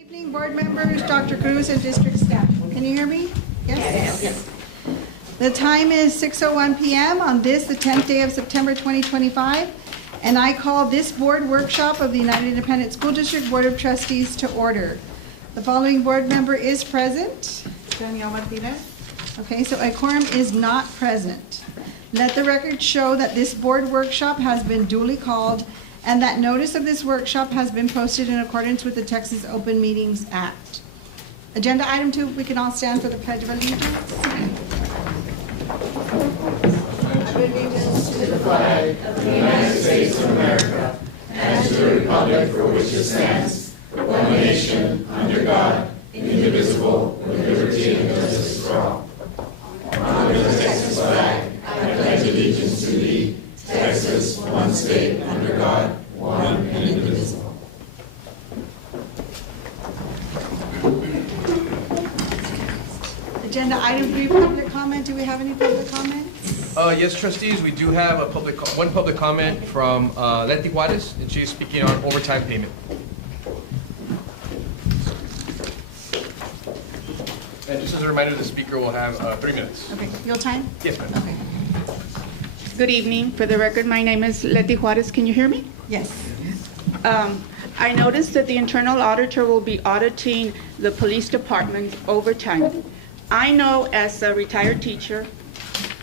Good evening, board members, Dr. Cruz, and district staff. Can you hear me? Yes? Yes. The time is 6:01 p.m. on this, the 10th day of September 2025, and I call this board workshop of the United Independent School District Board of Trustees to order. The following board member is present. Danielle Martinez. Okay, so a quorum is not present. Let the record show that this board workshop has been duly called and that notice of this workshop has been posted in accordance with the Texas Open Meetings Act. Agenda item 2, we can all stand for the Pledge of Allegiance. Allegiance to the flag of the United States of America and to the republic for which it stands, one nation, under God, indivisible, with liberty and justice for all. Under the Texas flag, I pledge allegiance to thee, Texas, one state, under God, one and indivisible. Agenda item 3, public comment. Do we have any public comments? Yes, trustees, we do have one public comment from Leti Juarez, and she's speaking on overtime payment. And just as a reminder, the speaker will have 3 minutes. Okay, your time? Yes, ma'am. Okay. Good evening. For the record, my name is Leti Juarez. Can you hear me? Yes. I noticed that the internal auditor will be auditing the police department overtime. I know as a retired teacher,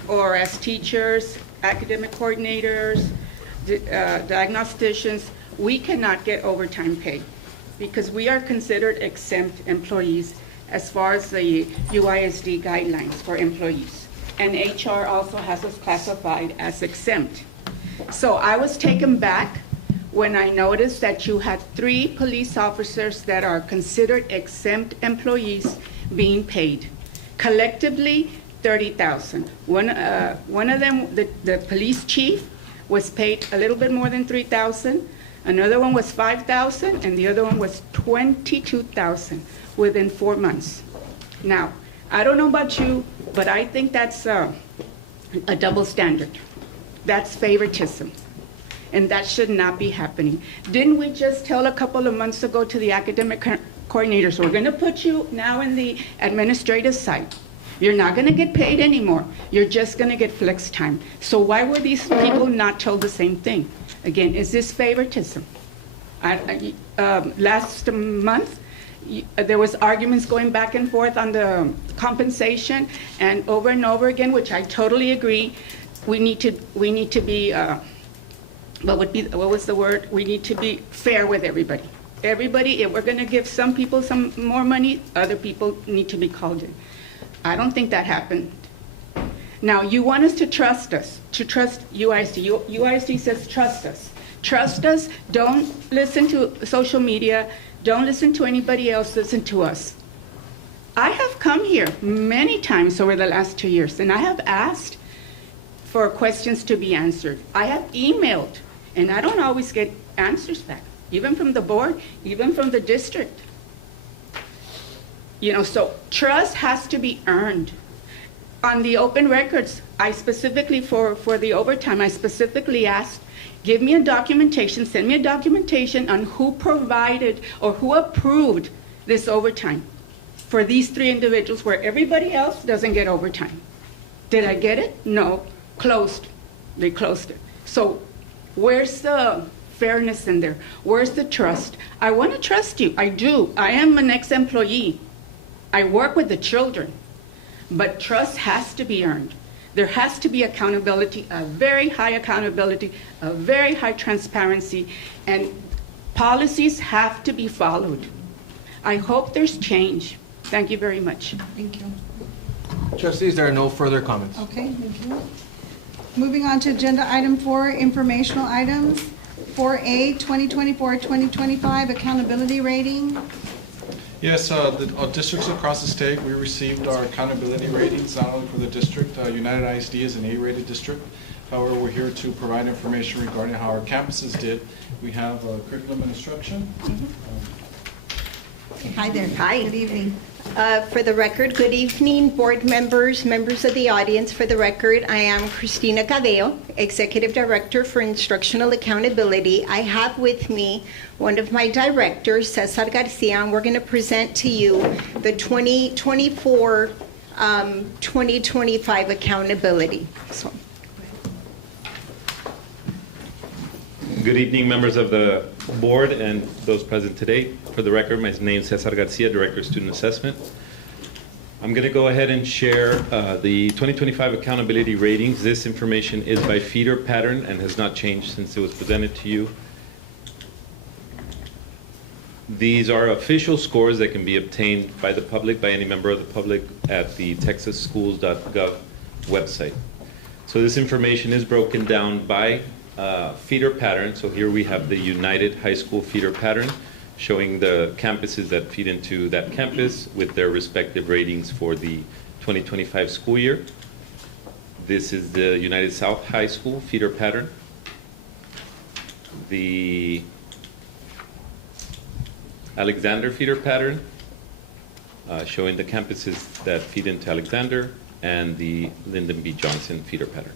or as teachers, academic coordinators, diagnosticians, we cannot get overtime pay because we are considered exempt employees as far as the UISD guidelines for employees. And HR also has us classified as exempt. So I was taken back when I noticed that you had 3 police officers that are considered exempt employees being paid. Collectively, $30,000. One of them, the police chief, was paid a little bit more than $3,000. Another one was $5,000, and the other one was $22,000 within 4 months. Now, I don't know about you, but I think that's a double standard. That's favoritism, and that should not be happening. Didn't we just tell a couple of months ago to the academic coordinators, we're going to put you now in the administrative side. You're not going to get paid anymore. You're just going to get flex time. So why were these people not told the same thing? Again, is this favoritism? Last month, there was arguments going back and forth on the compensation, and over again, which I totally agree, we need to be what was the word? We need to be fair with everybody. Everybody, if we're going to give some people some more money, other people need to be called in. I don't think that happened. Now, you want us to trust UISD. UISD says trust us. Trust us. Don't listen to social media. Don't listen to anybody else. Listen to us. I have come here many times over the last 2 years, and I have asked for questions to be answered. I have emailed, and I don't always get answers back, even from the board, even from the district. You know, so trust has to be earned. On the open records, I specifically, for the overtime, I specifically asked, give me a documentation, send me a documentation on who provided or who approved this overtime for these 3 individuals where everybody else doesn't get overtime. Did I get it? No. Closed. They closed it. So where's the fairness in there? Where's the trust? I want to trust you. I do. I am an ex-employee. I work with the children. But trust has to be earned. There has to be accountability, a very high accountability, a very high transparency, and policies have to be followed. I hope there's change. Thank you very much. Thank you. Trustees, there are no further comments. Okay, thank you. Moving on to agenda item 4, informational items. 4A, 2024-2025 accountability rating. Yes, the districts across the state, we received our accountability ratings, not only for the district. United ISD is an A-rated district. However, we're here to provide information regarding how our campuses did. We have curriculum and instruction. Hi there. Hi. Good evening. For the record, good evening, board members, members of the audience. For the record, I am Cristina Cabello, Executive Director for Instructional Accountability. I have with me one of my directors, Cesar Garcia, and we're going to present to you the 2024-2025 accountability. So. Good evening, members of the board and those present today. For the record, my name is Cesar Garcia, Director of Student Assessment. I'm going to go ahead and share the 2025 accountability ratings. This information is by feeder pattern and has not changed since it was presented to you. These are official scores that can be obtained by the public, by any member of the public, at the texasschools.gov website. So this information is broken down by feeder pattern. So here we have the United High School feeder pattern showing the campuses that feed into that campus with their respective ratings for the 2025 school year. This is the United South High School feeder pattern. The Alexander feeder pattern showing the campuses that feed into Alexander, and the Lyndon B. Johnson feeder pattern.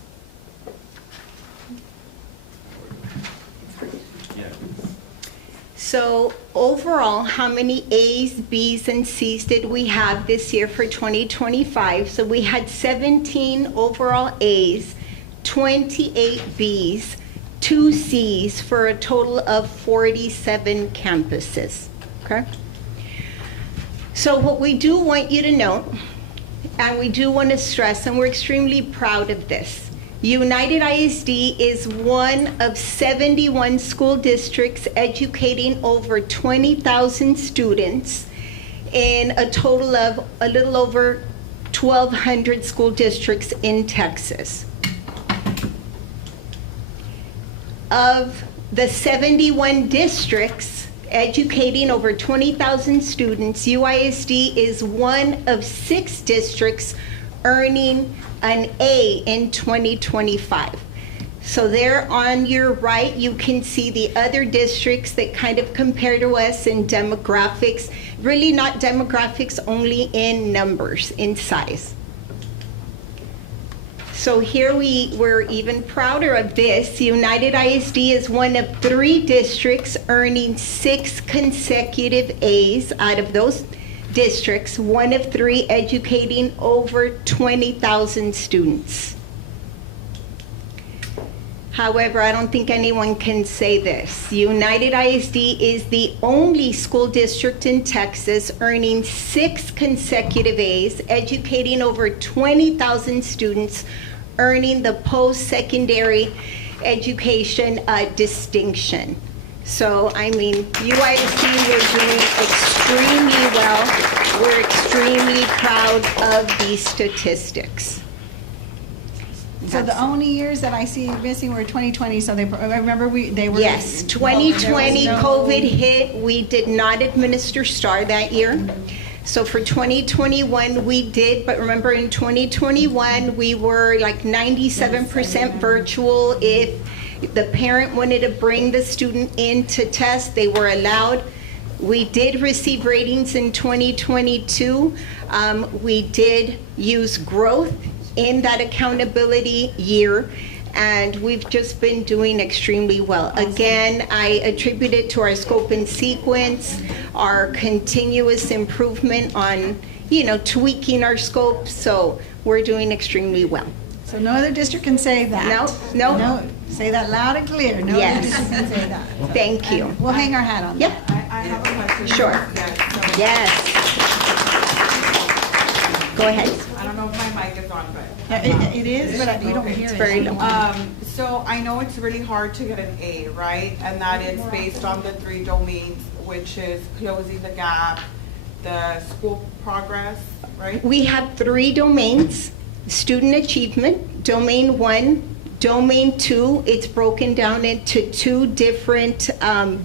So overall, how many A's, B's, and C's did we have this year for 2025? So we had 17 overall A's, 28 B's, 2 C's, for a total of 47 campuses, okay? So what we do want you to know, and we do want to stress, and we're extremely proud of this, United ISD is one of 71 school districts educating over 20,000 students in a total of a little over 1,200 school districts in Texas. Of the 71 districts educating over 20,000 students, UISD is one of 6 districts earning an A in 2025. So there on your right, you can see the other districts that kind of compare to us in demographics, really not demographics, only in numbers, in size. So here we're even prouder of this. United ISD is one of 3 districts earning 6 consecutive A's out of those districts, one of 3 educating over 20,000 students. However, I don't think anyone can say this. United ISD is the only school district in Texas earning 6 consecutive A's, educating over 20,000 students, earning the post-secondary education distinction. So, I mean, UISD, we're doing extremely well. We're extremely proud of these statistics. So the only years that I see missing were 2020, so they, I remember they were. Yes, 2020 COVID hit. We did not administer STAR that year. So for 2021 we did, but remember in 2021 we were like 97% virtual. If the parent wanted to bring the student in to test, they were allowed. We did receive ratings in 2022. We did use growth in that accountability year, and we've just been doing extremely well. Again, I attribute it to our scope and sequence, our continuous improvement on, tweaking our scope, so we're doing extremely well. So no other district can say that? No. No, say that loud and clear. No Yes. other district can say that. Thank you. And we'll hang our hat on Yep. that. I have a question. Sure. Yes. Yes. Go ahead. I don't know if my mic is on, but. It is, but you don't hear it. It's very low. So I know it's really hard to get an A, right? And that is based on the 3 domains, which is closing the gap, the school progress, right? We have 3 domains: student achievement, domain 1, domain 2. It's broken down into 2 different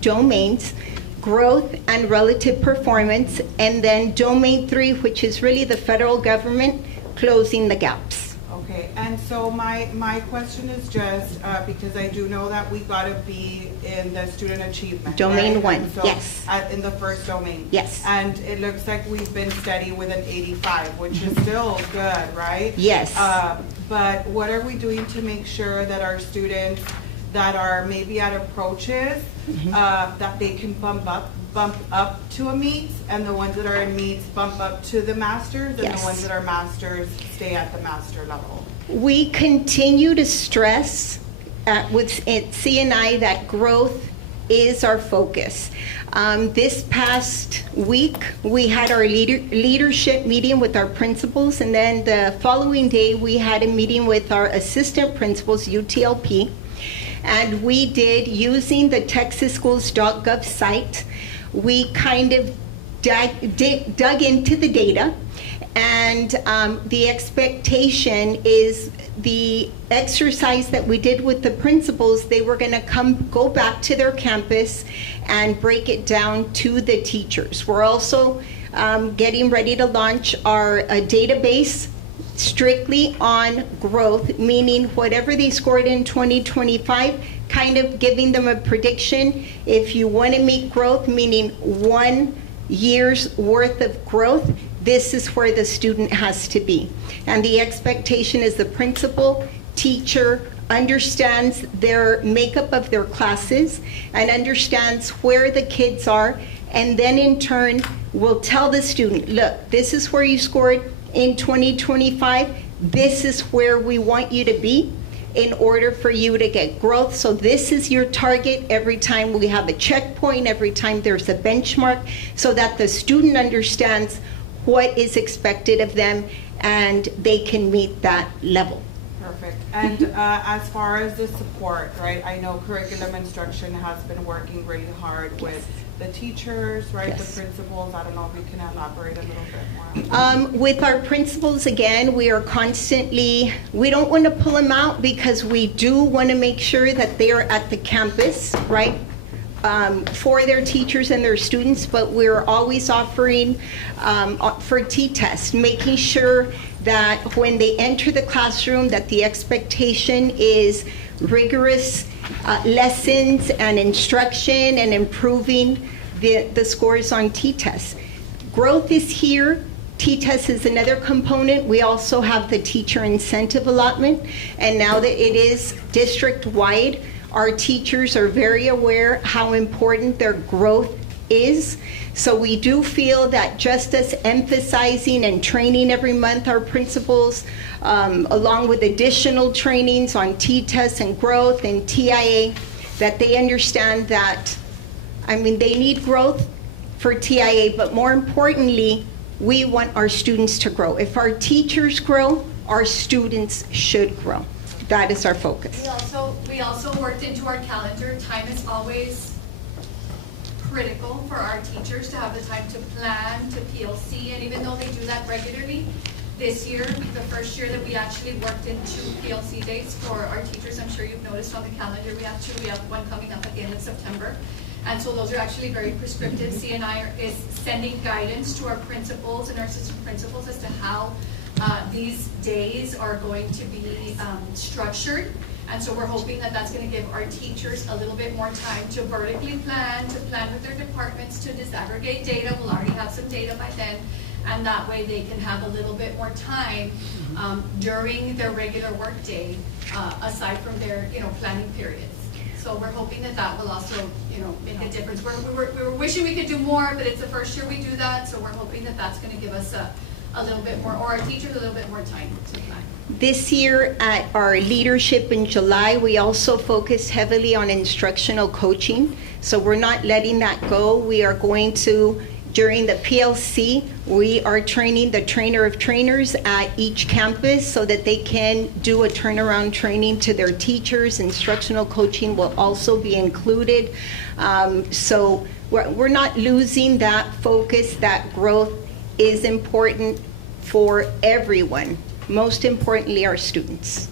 domains: growth and relative performance, and then domain 3, which is really the federal government, closing the gaps. Okay, And so my question is just, because I do know that we gotta be in the student achievement. Domain right? 1, And so, yes. in the first domain. Yes. And it looks like we've been steady with an 85, which is still good, right? Yes. But what are we doing to make sure that our students that are maybe at approaches, that they can bump up to a meets, and the ones that are in meets bump up to the masters, and Yes. the ones that are masters stay at the master level? We continue to stress with CNI that growth is our focus. This past week, we had our leadership meeting with our principals, and then the following day, we had a meeting with our assistant principals, UTLP, and we did, using the texasschools.gov site, we kind of dug into the data, and the expectation is the exercise that we did with the principals, they were going to go back to their campus and break it down to the teachers. We're also getting ready to launch our database strictly on growth, meaning whatever they scored in 2025, kind of giving them a prediction. If you want to meet growth, meaning 1 year's worth of growth, this is where the student has to be. And the expectation is the principal, teacher, understands their makeup of their classes and understands where the kids are, and then in turn will tell the student, look, this is where you scored in 2025, this is where we want you to be in order for you to get growth. So this is your target every time we have a checkpoint, every time there's a benchmark, so that the student understands what is expected of them and they can meet that level. Perfect. And as far as the support, right, I know curriculum instruction has been working really hard with the teachers, right, Yes. the principals. I don't know if you can elaborate a little bit more. With our principals, again, we are constantly, we don't want to pull them out because we do want to make sure that they are at the campus, right, for their teachers and their students, but we're always offering for T-test, making sure that when they enter the classroom that the expectation is rigorous lessons and instruction and improving the scores on T-test. Growth is here. T-test is another component. We also have the teacher incentive allotment, and now that it is district-wide, our teachers are very aware how important their growth is. So we do feel that just as emphasizing and training every month our principals, along with additional trainings on T-test and growth and TIA, that they understand that, I mean, they need growth for TIA, but more importantly, we want our students to grow. If our teachers grow, our students should grow. That is our focus. We also worked into our calendar. Time is always critical for our teachers to have the time to plan, to PLC, and even though they do that regularly, this year, the first year that we actually worked into PLC dates for our teachers, I'm sure you've noticed on the calendar, we have two. We have one coming up at the end of September. And so those are actually very prescriptive. CNI is sending guidance to our principals and our assistant principals as to how these days are going to be structured. And so we're hoping that that's going to give our teachers a little bit more time to vertically plan, to plan with their departments, to disaggregate data. We'll already have some data by then. And that way they can have a little bit more time during their regular work day, aside from their planning periods. So we're hoping that that will also make a difference. We were wishing we could do more, but it's the first year we do that. So we're hoping that that's going to give us a little bit more, or our teachers a little bit more time to plan. This year at our leadership in July, we also focused heavily on instructional coaching. So we're not letting that go. We are going to, during the PLC, we are training the trainer of trainers at each campus so that they can do a turnaround training to their teachers. Instructional coaching will also be included. So we're not losing that focus. That growth is important for everyone. Most importantly, our students.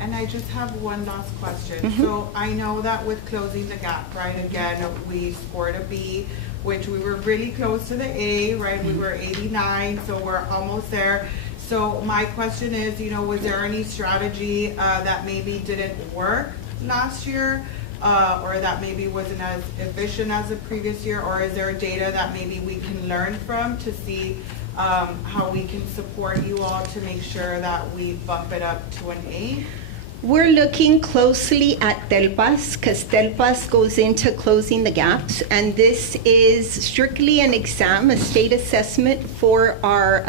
And I just have one last question. So I know that with closing the gap, right, again, we scored a B, which we were really close to the A, right? We were 89, so we're almost there. So my question is, was there any strategy that maybe didn't work last year? Or that maybe wasn't as efficient as the previous year? Or is there data that maybe we can learn from to see how we can support you all to make sure that we bump it up to an A? We're looking closely at TELPAS because TELPAS goes into closing the gaps, and this is strictly an exam, a state assessment for our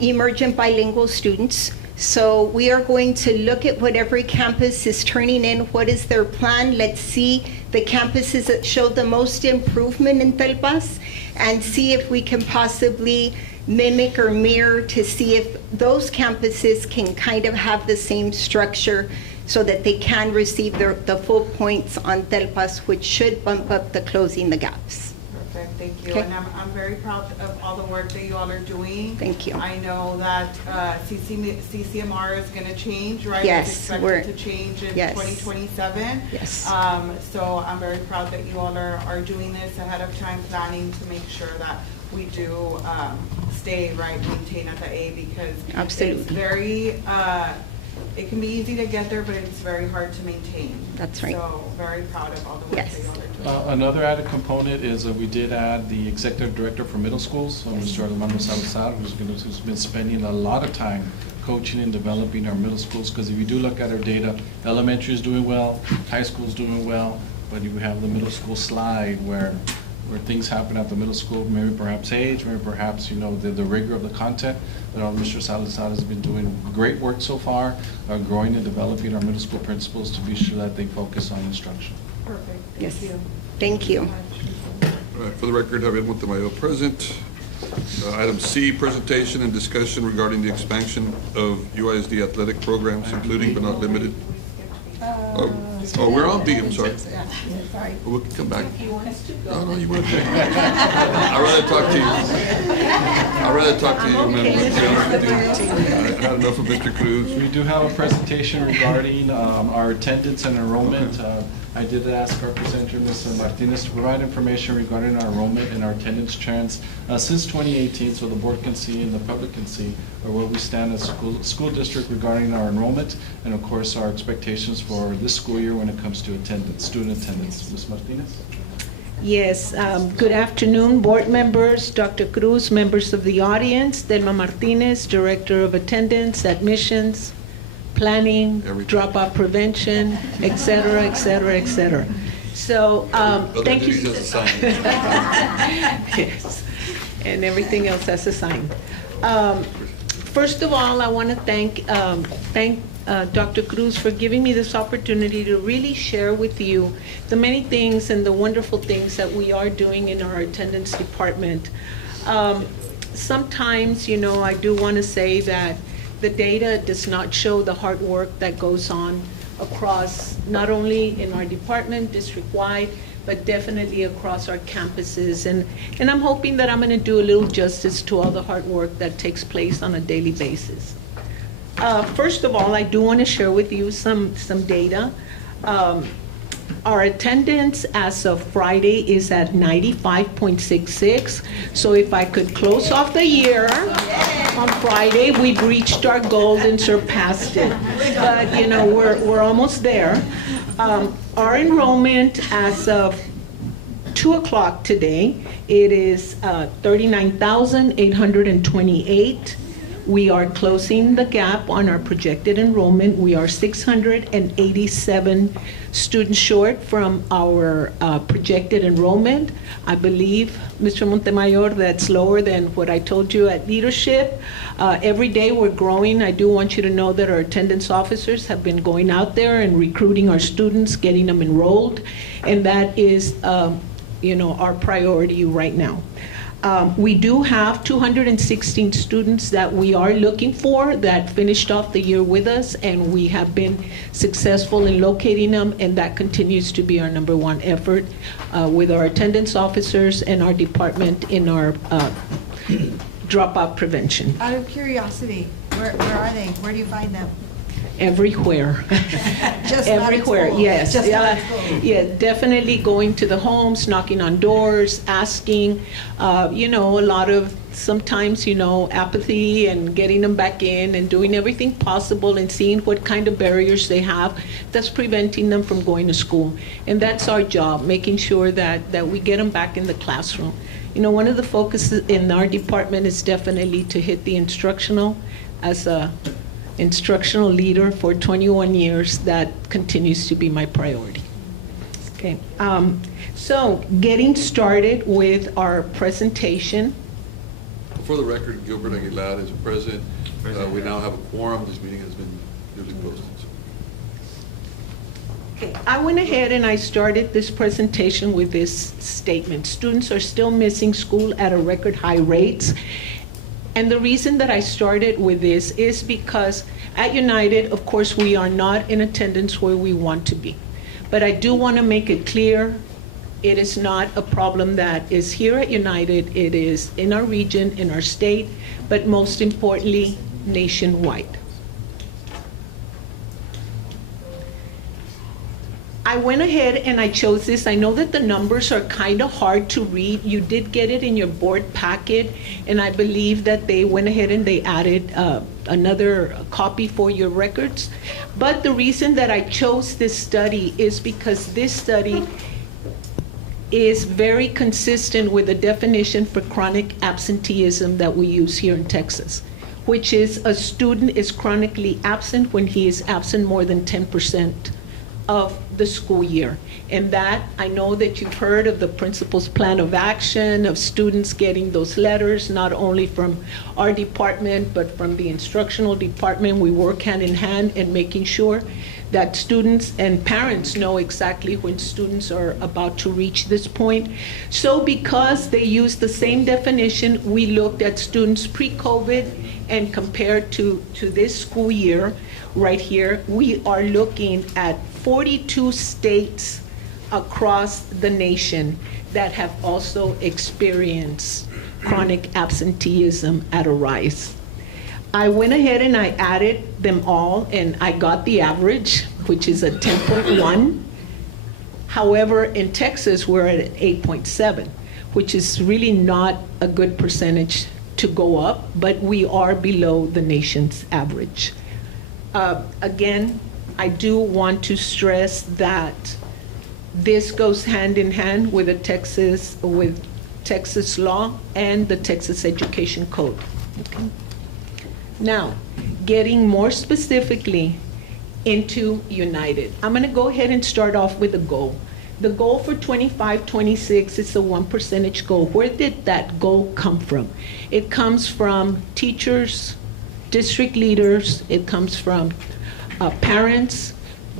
emergent bilingual students. So we are going to look at what every campus is turning in, what is their plan. Let's see the campuses that show the most improvement in TELPAS and see if we can possibly mimic or mirror to see if those campuses can kind of have the same structure so that they can receive the full points on TELPAS, which should bump up the closing the gaps. Perfect, thank you. Okay. And I'm very proud of all the work that you all are doing. Thank you. I know that CCMR is going to change, right? Yes, It's expected to change in yes. 2027. Yes. So I'm very proud that you all are doing this ahead of time, planning to make sure that we do stay right, maintain at the A, because Absolutely. it's very, it can be easy to get there, but it's very hard to maintain. That's right. So very proud of all the work Yes. that you all are doing. Another added component is that we did add the executive director for middle schools, Mr. Armando Salazar, who's been spending a lot of time coaching and developing our middle schools, because if you do look at our data, elementary is doing well, high school is doing well, but you have the middle school slide where things happen at the middle school, maybe perhaps age, maybe perhaps, the rigor of the content. Mr. Salazar has been doing great work so far, growing and developing our middle school principals to be sure that they focus on instruction. Perfect, Yes. thank you. Thank you. All right, for the record, have Edwin Tamayo present. Item C, presentation and discussion regarding the expansion of UISD athletic programs, including but not limited. Oh, we're on B, I'm sorry. Sorry. We'll come back. No, you want to take it. I'd rather talk to you. I had enough of Mr. Cruz. We do have a presentation regarding our attendance and enrollment. I did ask our presenter, Ms. Martinez, to provide information regarding our enrollment and our attendance trends since 2018, so the board can see and the public can see where we stand as a school district regarding our enrollment, and of course our expectations for this school year when it comes to attendance, student attendance. Ms. Martinez? Yes, good afternoon, board members, Dr. Cruz, members of the audience, Delma Martinez, Director of Attendance, Admissions, Planning, Dropout Prevention, et cetera, et cetera, et cetera. So, thank you. Yes, and everything else that's assigned. First of all, I want to thank Dr. Cruz for giving me this opportunity to really share with you the many things and the wonderful things that we are doing in our attendance department. Sometimes, I do want to say that the data does not show the hard work that goes on across, not only in our department, district-wide, but definitely across our campuses. And I'm hoping that I'm going to do a little justice to all the hard work that takes place on a daily basis. First of all, I do want to share with you some data. Our attendance as of Friday is at 95.66. So if I could close off the year on Friday, we've reached our goal and surpassed it. But we're almost there. Our enrollment as of 2 o'clock today, it is 39,828. We are closing the gap on our projected enrollment. We are 687 students short from our projected enrollment. I believe, Mr. Montemayor, that's lower than what I told you at leadership. Every day we're growing. I do want you to know that our attendance officers have been going out there and recruiting our students, getting them enrolled, and that is our priority right now. We do have 216 students that we are looking for that finished off the year with us, and we have been successful in locating them, and that continues to be our number one effort with our attendance officers and our department in our dropout prevention. Out of curiosity, where are they? Where do you find them? everywhere. Just not at Everywhere, school. yes. Just not at Yeah, school. yeah, definitely going to the homes, knocking on doors, asking, a lot of sometimes, apathy and getting them back in and doing everything possible and seeing what kind of barriers they have that's preventing them from going to school. And that's our job, making sure that we get them back in the classroom. One of the focuses in our department is definitely to hit the instructional. As a instructional leader for 21 years, that continues to be my priority. Okay, so getting started with our presentation. For the record, Gilbert Aguilar is present. We now have a quorum. This meeting has been duly posted. Okay, I went ahead and I started this presentation with this statement. Students are still missing school at a record high rates. And the reason that I started with this is because at United, of course, we are not in attendance where we want to be. But I do want to make it clear, it is not a problem that is here at United. It is in our region, in our state, but most importantly, nationwide. I went ahead and I chose this. I know that the numbers are kind of hard to read. You did get it in your board packet, and I believe that they went ahead and they added another copy for your records. But the reason that I chose this study is because this study is very consistent with the definition for chronic absenteeism that we use here in Texas, which is a student is chronically absent when he is absent more than 10% of the school year. And that, I know that you've heard of the principal's plan of action, of students getting those letters, not only from our department, but from the instructional department. We work hand in hand in making sure that students and parents know exactly when students are about to reach this point. So because they use the same definition, we looked at students pre-COVID and compared to this school year right here, we are looking at 42 states across the nation that have also experienced chronic absenteeism at a rise. I went ahead and I added them all, and I got the average, which is a 10.1. However, in Texas, we're at 8.7, which is really not a good percentage to go up, but we are below the nation's average. Again, I do want to stress that this goes hand in hand with Texas law and the Texas Education Code. Okay. Now, getting more specifically into United, I'm going to go ahead and start off with a goal. The goal for 25-26 is a 1% goal. Where did that goal come from? It comes from teachers, district leaders, it comes from parents.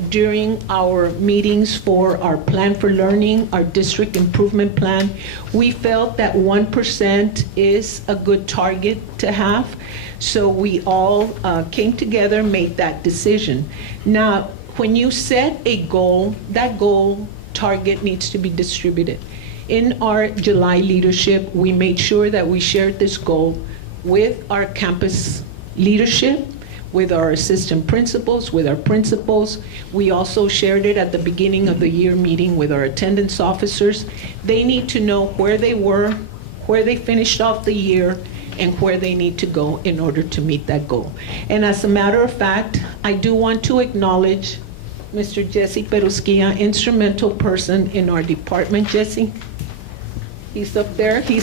During our meetings for our plan for learning, our district improvement plan, we felt that 1% is a good target to have. So we all came together, made that decision. Now, when you set a goal, that goal target needs to be distributed. In our July leadership, we made sure that we shared this goal with our campus leadership, with our assistant principals, with our principals. We also shared it at the beginning of the year meeting with our attendance officers. They need to know where they were, where they finished off the year, and where they need to go in order to meet that goal. And as a matter of fact, I do want to acknowledge Mr. Jesse Perusquia, instrumental person in our department. Jesse, he's up there. He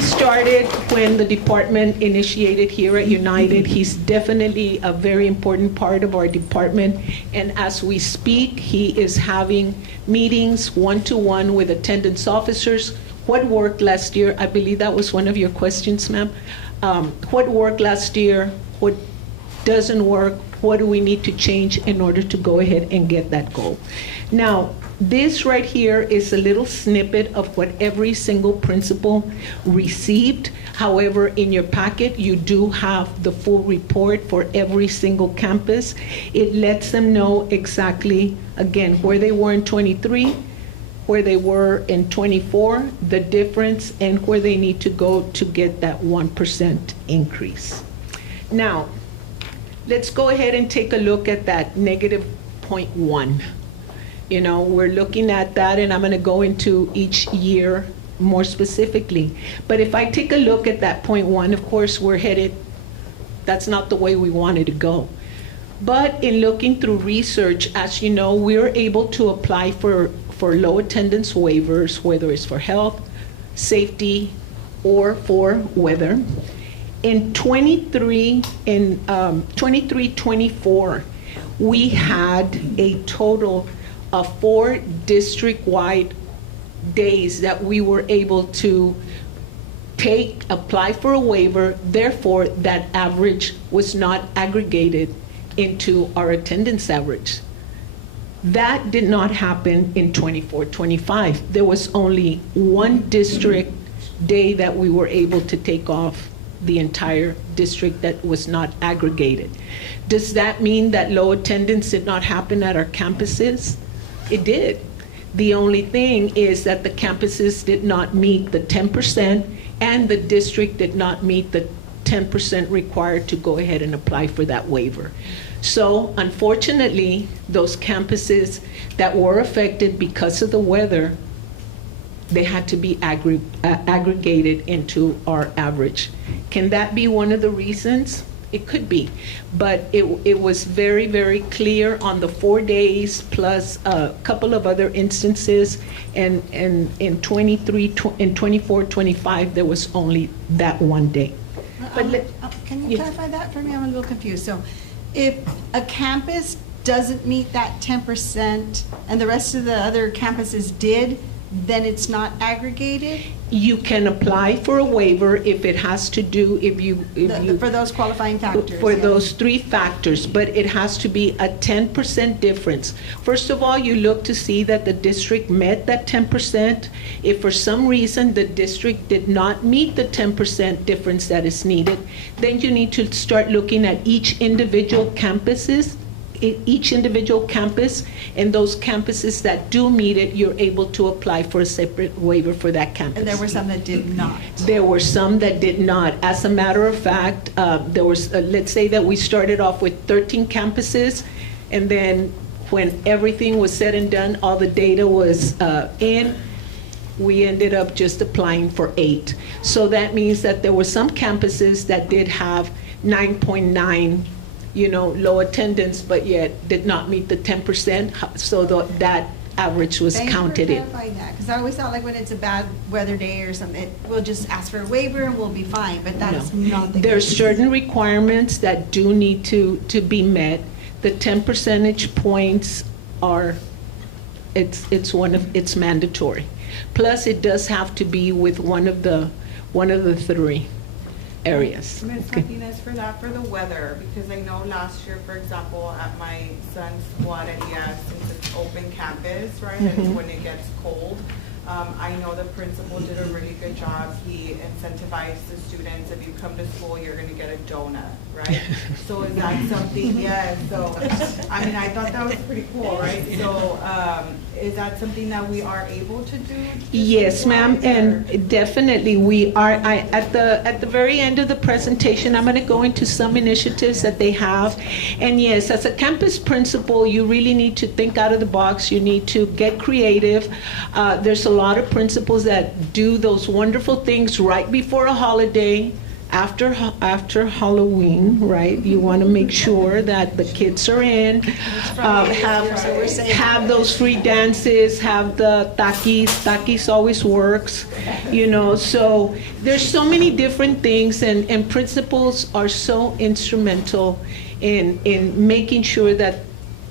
started when the department initiated here at United. He's definitely a very important part of our department. And as we speak, he is having meetings one-to-one with attendance officers. What worked last year? I believe that was one of your questions, ma'am. What worked last year? What doesn't work? What do we need to change in order to go ahead and get that goal? Now, this right here is a little snippet of what every single principal received. However, in your packet, you do have the full report for every single campus. It lets them know exactly, again, where they were in 23, where they were in 24, the difference, and where they need to go to get that 1% increase. Now, let's go ahead and take a look at that negative 0.1. You know, we're looking at that, and I'm going to go into each year more specifically. But if I take a look at that 0.1, of course, we're headed, that's not the way we wanted to go. But in looking through research, as you know, we're able to apply for low attendance waivers, whether it's for health, safety, or for weather. In 23-24, we had a total of 4 district-wide days that we were able to apply for a waiver. Therefore, that average was not aggregated into our attendance average. That did not happen in 24-25. There was only 1 district day that we were able to take off the entire district that was not aggregated. Does that mean that low attendance did not happen at our campuses? It did. The only thing is that the campuses did not meet the 10%, and the district did not meet the 10% required to go ahead and apply for that waiver. So unfortunately, those campuses that were affected because of the weather, they had to be aggregated into our average. Can that be one of the reasons? It could be, but it was very, very clear on the 4 days plus a couple of other instances, and in 24-25 there was only that 1 day. But Can you clarify that for me? I'm a little confused. So if a campus doesn't meet that 10% and the rest of the other campuses did, then it's not aggregated? You can apply for a waiver if it has to do, For those qualifying factors? For yeah. those 3 factors, but it has to be a 10% difference. First of all, you look to see that the district met that 10%. If for some reason the district did not meet the 10% difference that is needed, then you need to start looking at each individual campus, and those campuses that do meet it, you're able to apply for a separate waiver for that campus. And there were some that did not? There were some that did not. As a matter of fact, there was, let's say that we started off with 13 campuses, and then when everything was said and done, all the data was in, we ended up just applying for 8. So that means that there were some campuses that did have 9.9 low attendance, but yet did not meet the 10%, so that average was counted in. Thanks for clarifying that, because I always thought like when it's a bad weather day or something, we'll just ask for a waiver and we'll be fine, but that's not the case. There are certain requirements that do need to be met. The 10 percentage points are, it's mandatory. Plus, it does have to be with one of the 3 areas. Ms. Martinez, for the weather, because I know last year, for example, at my son's squad at ES, since it's open campus, right, and when it gets cold, I know the principal did a really good job. He incentivized the students, if you come to school, you're going to get a donut, right? So is that something, so, I mean, I thought that was pretty cool, right? So is that something that we are able to do? Yes, ma'am, and definitely we are. At the very end of the presentation, I'm going to go into some initiatives that they have. And yes, as a campus principal, you really need to think out of the box. You need to get creative. There's a lot of principals that do those wonderful things right before a holiday. After Halloween, right? You want to make sure that the kids are in, have those free dances, have the taquis. Taquis always works, So there's so many different things, and principals are so instrumental in making sure that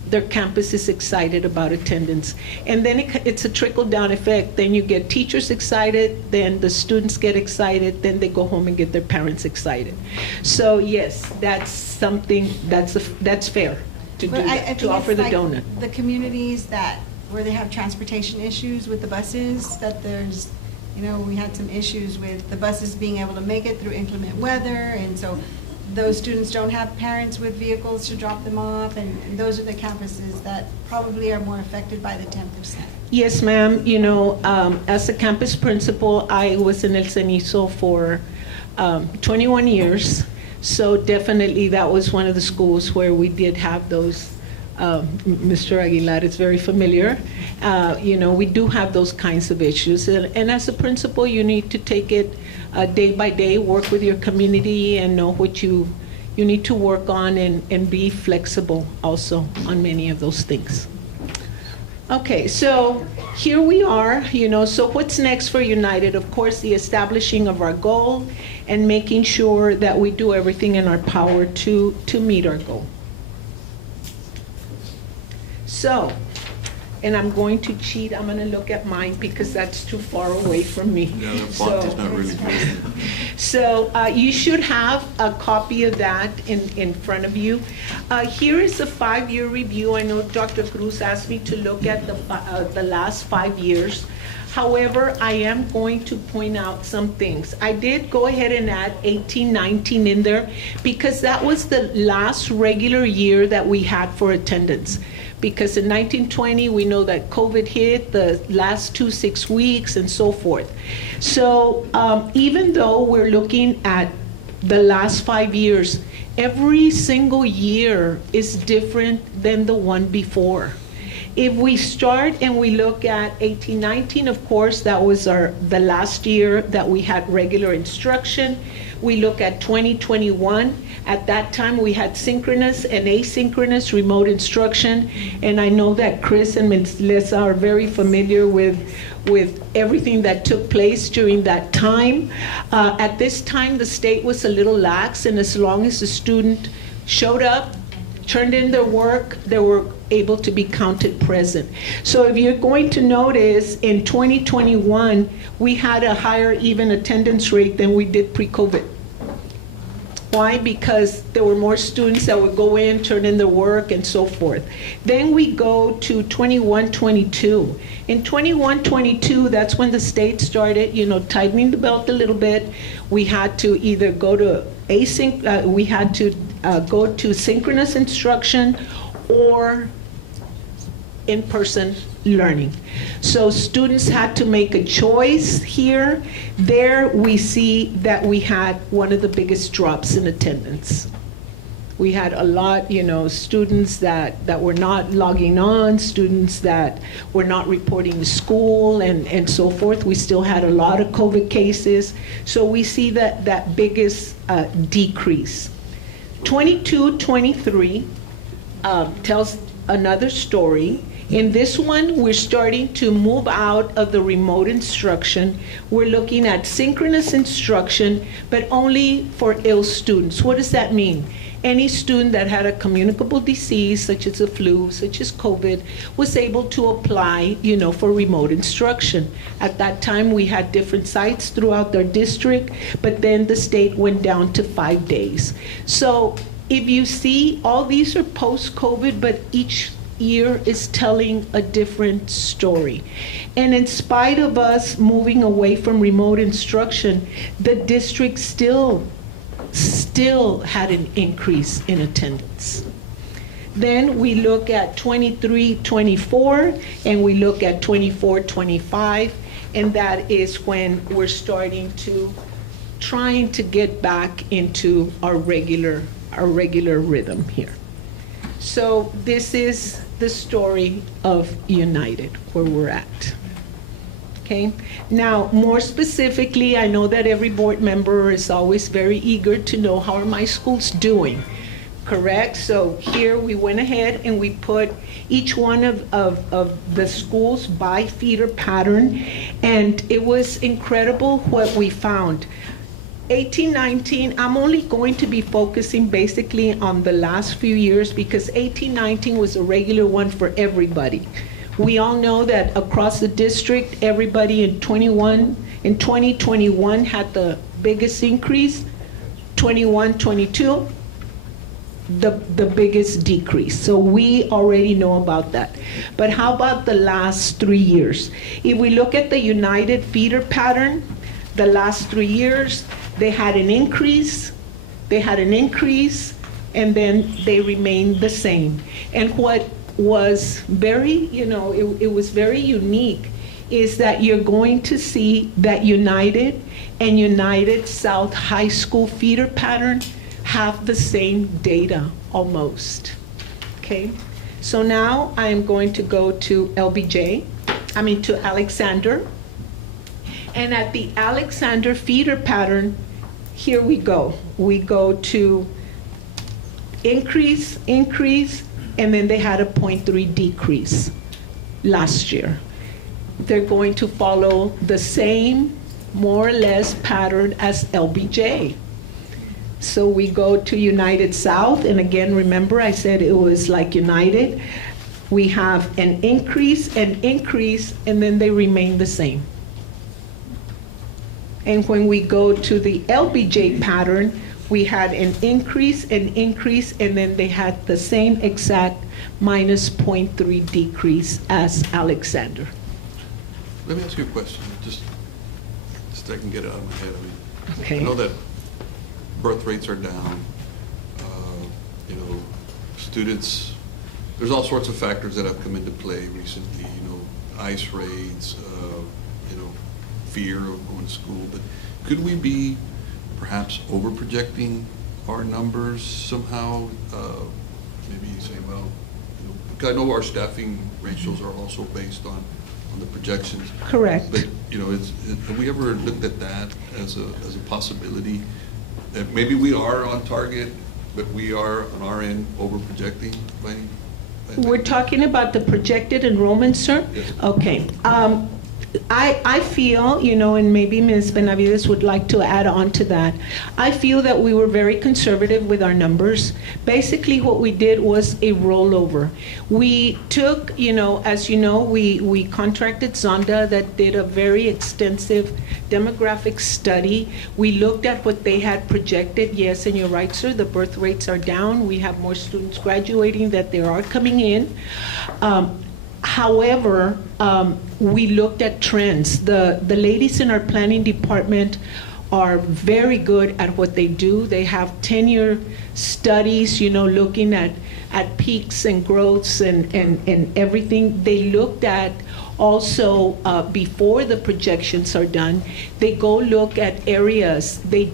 their campus is excited about attendance. And then it's a trickle-down effect. Then you get teachers excited, then the students get excited, then they go home and get their parents excited. So yes, that's something, that's fair to do that, to offer the donut. The communities where they have transportation issues with the buses, that there's, we had some issues with the buses being able to make it through inclement weather, and so those students don't have parents with vehicles to drop them off, and those are the campuses that probably are more affected by the 10%. Yes, ma'am. As a campus principal, I was in El Cenizo for 21 years. So definitely that was one of the schools where we did have those. Mr. Aguilar is very familiar. We do have those kinds of issues. And as a principal, you need to take it day by day, work with your community and know what you need to work on and be flexible also on many of those things. Okay, so here we are, so what's next for United? Of course, the establishing of our goal and making sure that we do everything in our power to meet our goal. So, and I'm going to cheat, I'm going to look at mine because that's too far away from me. Yeah, the font is not really good. So you should have a copy of that in front of you. Here is a 5-year review. I know Dr. Cruz asked me to look at the last 5 years. However, I am going to point out some things. I did go ahead and add 18-19 in there because that was the last regular year that we had for attendance. Because in 1920, we know that COVID hit the last 6 weeks and so forth. So even though we're looking at the last 5 years, every single year is different than the one before. If we start and we look at 18-19, of course, that was the last year that we had regular instruction. We look at 2021. At that time, we had synchronous and asynchronous remote instruction. And I know that Chris and Ms. Lesa are very familiar with everything that took place during that time. At this time, the state was a little lax, and as long as the student showed up, turned in their work, they were able to be counted present. So if you're going to notice, in 2021, we had a higher even attendance rate than we did pre-COVID. Why? Because there were more students that would go in, turn in their work, and so forth. Then we go to 21-22. In 21-22, that's when the state started, tightening the belt a little bit. We had to either go to go to synchronous instruction or in-person learning. So students had to make a choice here. There we see that we had one of the biggest drops in attendance. We had a lot, students that were not logging on, students that were not reporting to school and so forth. We still had a lot of COVID cases. So we see that biggest decrease. 22-23 tells another story. In this one, we're starting to move out of the remote instruction. We're looking at synchronous instruction, but only for ill students. What does that mean? Any student that had a communicable disease, such as the flu, such as COVID, was able to apply, for remote instruction. At that time, we had different sites throughout our district, but then the state went down to 5 days. So if you see, all these are post-COVID, but each year is telling a different story. And in spite of us moving away from remote instruction, the district still had an increase in attendance. Then we look at 23-24, and we look at 24-25, and that is when we're trying to get back into our regular rhythm here. So this is the story of United, where we're at. Okay. Now, more specifically, I know that every board member is always very eager to know how are my schools doing, correct? So here we went ahead and we put each one of the schools by feeder pattern, and it was incredible what we found. 18-19, I'm only going to be focusing basically on the last few years because 18-19 was a regular one for everybody. We all know that across the district, everybody in 2021 had the biggest increase. 21-22, the biggest decrease. So we already know about that. But how about the last 3 years? If we look at the United feeder pattern, the last 3 years, they had an increase, and then they remained the same. And what was very, it was very unique is that you're going to see that United and United South High School feeder pattern have the same data almost. Okay? So now I am going to go to to Alexander. And at the Alexander feeder pattern, here we go. We go to increase, and then they had a 0.3 decrease last year. They're going to follow the same, more or less, pattern as LBJ. So we go to United South, and again, remember I said it was like United. We have an increase, and then they remain the same. And when we go to the LBJ pattern, we had an increase, and then they had the same exact minus 0.3 decrease as Alexander. Let me ask you a question, just so I can get it out of my head. Okay. I know that birth rates are down, students, there's all sorts of factors that have come into play recently, ICE raids, fear of going to school, but could we be perhaps over-projecting our numbers somehow? Maybe saying, well, because I know our staffing ratios are also based on the projections. Correct. But, have we ever looked at that as a possibility? That maybe we are on target, but we are on our end over-projecting? We're talking about the projected enrollment, sir? Yes. Okay. I feel, and maybe Ms. Benavides would like to add on to that. I feel that we were very conservative with our numbers. Basically, what we did was a rollover. We took, as you know, we contracted Zonda that did a very extensive demographic study. We looked at what they had projected. Yes, and you're right, sir, the birth rates are down. We have more students graduating that they are coming in. However, we looked at trends. The ladies in our planning department are very good at what they do. They have 10-year studies, looking at peaks and growths and everything. They looked at also, before the projections are done, they go look at areas. They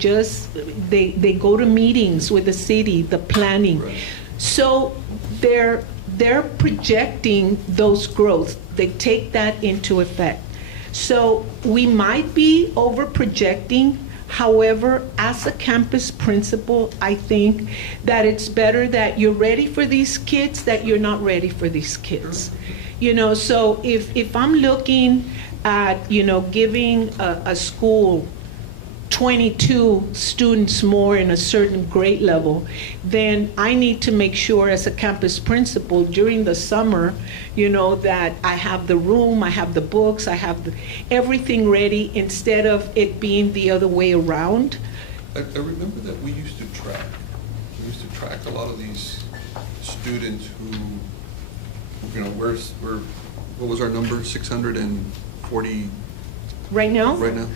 go to meetings with the city, the planning. Right. So they're projecting those growths. They take that into effect. So we might be over projecting. However, as a campus principal, I think that it's better that you're ready for these kids, that you're not ready for these kids. So if I'm looking at, giving a school 22 students more in a certain grade level, then I need to make sure as a campus principal during the summer, that I have the room, I have the books, I have everything ready instead of it being the other way around. I remember that we used to track a lot of these students who, what was our number, 640? Right now? Right now?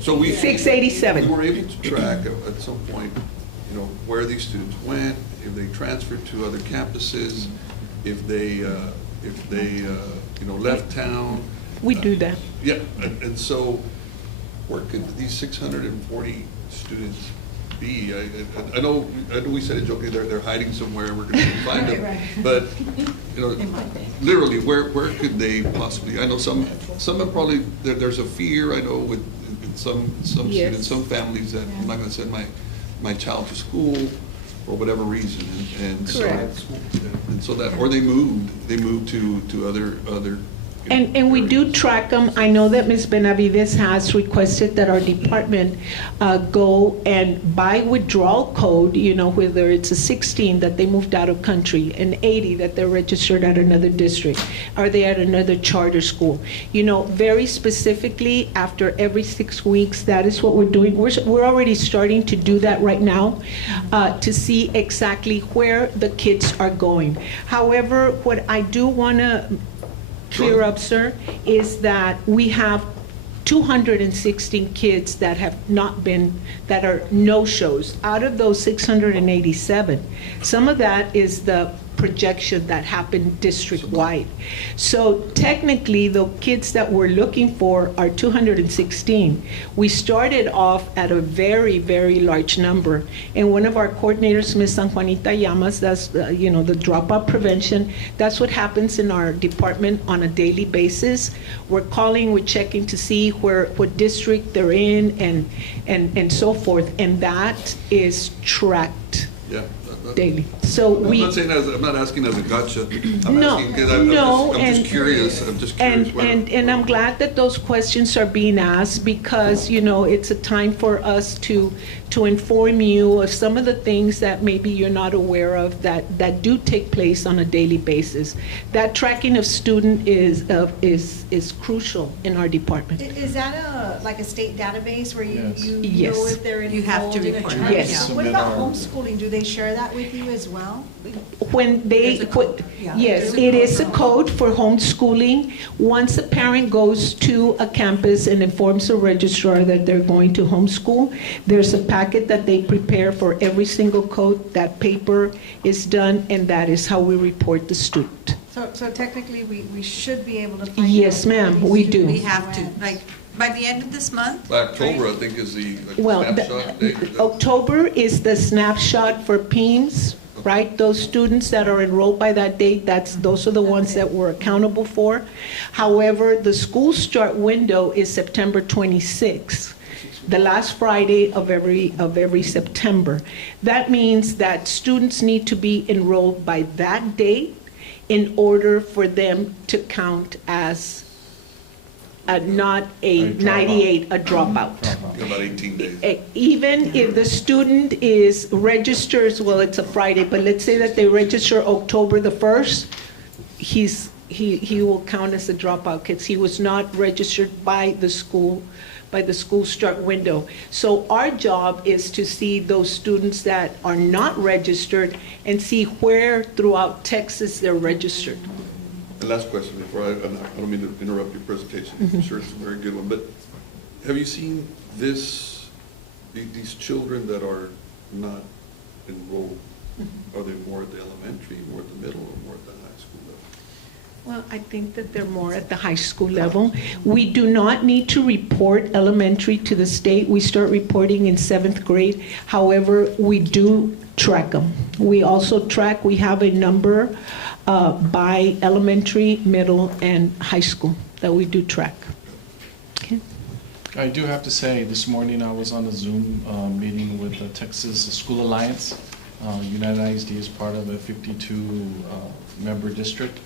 So 687. We were able to track at some point, where these students went, if they transferred to other campuses, if they left town. We do that. Yeah, and so where could these 640 students be? I know we said it jokingly, they're hiding somewhere and we're going to find them. Right. But, literally, where could they possibly? I know some have probably, there's a fear, I know, with some students, some families that I'm not going to send my child to school for whatever reason, and so that, or they moved to other. And we do track them. I know that Ms. Benavides has requested that our department go and by withdrawal code, whether it's a 16 that they moved out of country, an 80 that they're registered at another district, are they at another charter school? Very specifically, after every 6 weeks, that is what we're doing. We're already starting to do that right now to see exactly where the kids are going. However, what I do want to clear up, sir, is that we have 216 kids that have not been, that are no-shows. Out of those 687, some of that is the projection that happened district-wide. So technically, the kids that we're looking for are 216. We started off at a very, very large number. And one of our coordinators, Ms. San Juanita Llamas, that's, the dropout prevention, that's what happens in our department on a daily basis. We're calling, we're checking to see what district they're in and so forth. And that is tracked daily. So I'm not saying I'm not asking as a gotcha. I'm No, asking because I'm just curious. I'm just curious. And I'm glad that those questions are being asked because, it's a time for us to inform you of some of the things that maybe you're not aware of that do take place on a daily basis. That tracking of student is crucial in our department. Is that like a state database where you Yes. know if they're enrolled You have to in a report. church? Yes. What about homeschooling? Do they share that with you as well? When they, There's a code. Yeah. yes, There's a it code is a for code for homeschooling. Once a parent goes to a campus and informs the registrar that they're going to homeschool, there's a packet that they prepare for every single code. That paper is done, and that is how we report the student. So technically, we should be able to find out. Yes, ma'am, where we these do. We students have to, went. like, by the end of this month. October, I think, is the Well, snapshot date. October is the snapshot for PEIMS, right? Those students that are enrolled by that date, those are the ones that we're accountable for. However, the school start window is September 26th, the last Friday of every September. That means that students need to be enrolled by that date in order for them to count as not a 98, a dropout. About 18 days. Even if the student registers, well, it's a Friday, but let's say that they register October the 1st, he will count as a dropout because he was not registered by the school start window. So our job is to see those students that are not registered and see where throughout Texas they're registered. The last question before I don't mean to interrupt your presentation. I'm sure it's a very good one, but have you seen these children that are not enrolled? Are they more at the elementary, more at the middle, or more at the high school level? Well, I think that they're more at the high school level. We do not need to report elementary to the state. We start reporting in 7th grade. However, we do track them. We also track, we have a number by elementary, middle, and high school that we do track. Okay. I do have to say, this morning I was on a Zoom meeting with the Texas School Alliance. United ISD is part of a 52-member district,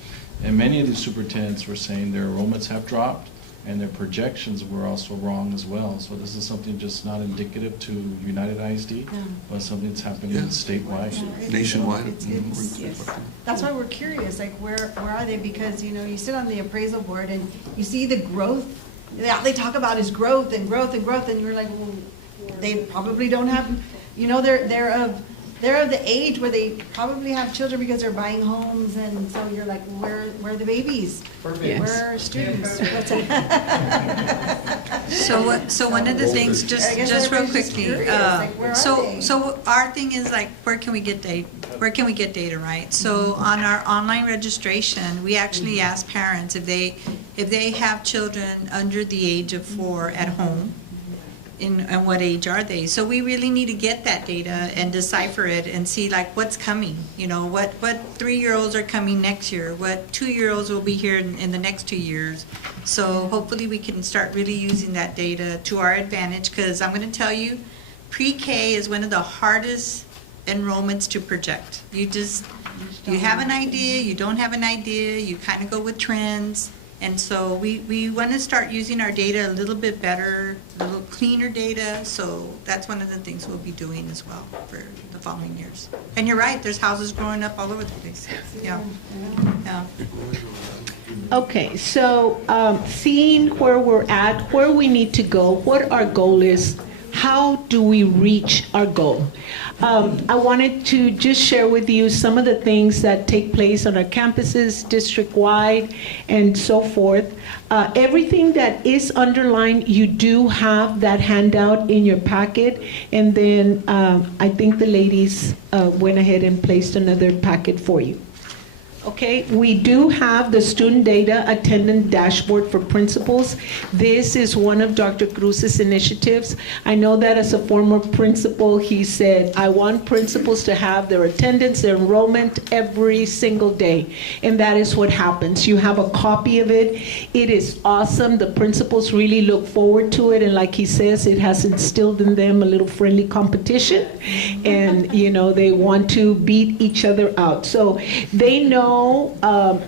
and many of the superintendents were saying their enrollments have dropped, and their projections were also wrong as well. So this is something just not indicative to United ISD, but something that's happening statewide. Nationwide. Yes. That's why we're curious, like where are they? Because, you sit on the appraisal board and you see the growth. All they talk about is growth and growth and growth, and you're like, well, they probably don't have, they're of the age where they probably have children because they're buying homes, and so you're like, where are the babies? Yes. Where are students? So one of the things, just real quickly, curious, like, where are they? so our thing is like, where can we get data, right? So on our online registration, we actually ask parents if they have children under the age of 4 at home, and what age are they? So we really need to get that data and decipher it and see like what's coming. What 3-year-olds are coming next year, what 2-year-olds will be here in the next 2 years. So hopefully we can start really using that data to our advantage, because I'm going to tell you, pre-K is one of the hardest enrollments to project. You have an idea, you don't have an idea, you kind of go with trends. And so we want to start using our data a little bit better, a little cleaner data. So that's one of the things we'll be doing as well for the following years. And you're right, there's houses growing up all over the place. Yeah. Okay, so seeing where we're at, where we need to go, what our goal is, how do we reach our goal? I wanted to just share with you some of the things that take place on our campuses, district-wide, and so forth. Everything that is underlined, you do have that handout in your packet, and then I think the ladies went ahead and placed another packet for you. Okay, we do have the student data attendance dashboard for principals. This is one of Dr. Cruz's initiatives. I know that as a former principal, he said, I want principals to have their attendance, their enrollment every single day. And that is what happens. You have a copy of it. It is awesome. The principals really look forward to it. And like he says, it has instilled in them a little friendly competition. And, you know, they want to beat each other out. So they know,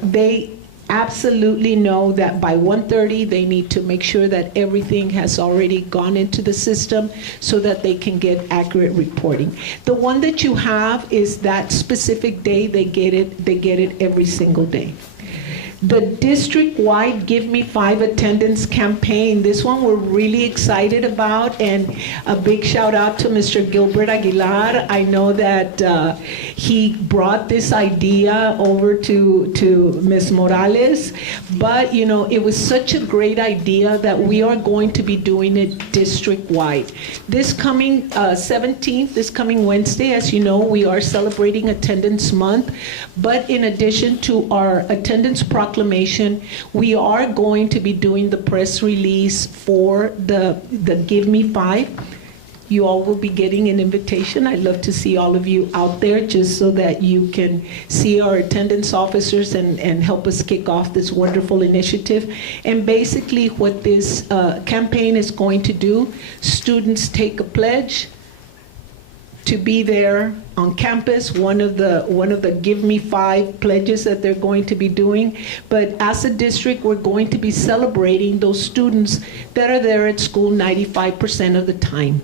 they absolutely know that by 1:30 they need to make sure that everything has already gone into the system so that they can get accurate reporting. The one that you have is that specific day. They get it every single day. The district-wide Give Me 5 attendance campaign, this one we're really excited about, and a big shout out to Mr. Gilbert Aguilar. I know that he brought this idea over to Ms. Morales, but you know, it was such a great idea that we are going to be doing it district-wide. This coming 17th, this coming Wednesday, as you know, we are celebrating Attendance Month, but in addition to our attendance proclamation, we are going to be doing the press release for the Give Me 5. You all will be getting an invitation. I'd love to see all of you out there just so that you can see our attendance officers and help us kick off this wonderful initiative. And basically what this campaign is going to do, students take a pledge to be there on campus, one of the Give Me 5 pledges that they're going to be doing. But as a district, we're going to be celebrating those students that are there at school 95% of the time.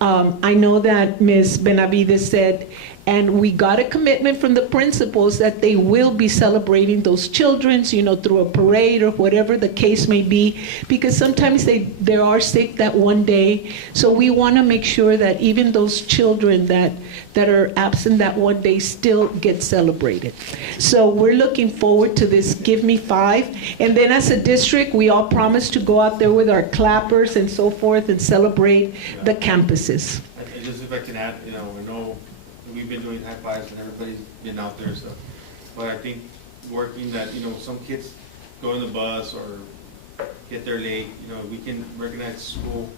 I know that Ms. Benavides said, and we got a commitment from the principals that they will be celebrating those children, you know, through a parade or whatever the case may be, because sometimes they are sick that one day. So we want to make sure that even those children that are absent that one day still get celebrated. So we're looking forward to this Give Me 5. And then as a district, we all promise to go out there with our clappers and so forth and celebrate the campuses. Just if I can add, you know, we know we've been doing high fives and everybody's been out there, so. But I think working that, you know, some kids go on the bus or get there late, you know, we can recognize school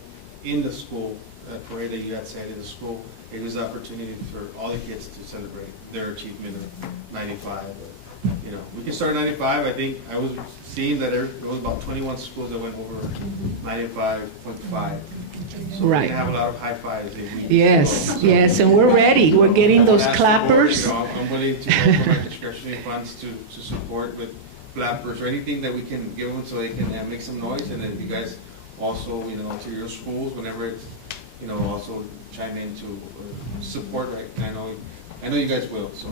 in the school, parade that you had said in the school. It was an opportunity for all the kids to celebrate their achievement of 95. But, you know, we can start at 95. I think I was seeing that there was about 21 schools that went over 95.5. So right. we have a lot of high fives. Yes, yes, and we're ready. We're getting those clappers. You know, I'm willing to go for my discretionary funds to support with clappers or anything that we can give them so they can make some noise. And then you guys also, you know, to your schools, whenever it's, you know, also chime in to support, right? And I know you guys will, so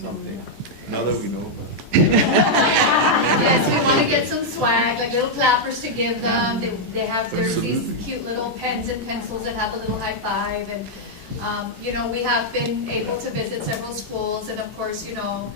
something. Now that we know about it. Yes, we want to get some swag, like little clappers to give them. They have, there's these cute little pens and pencils that have a little high five. And, you know, we have been able to visit several schools. And of course, you know,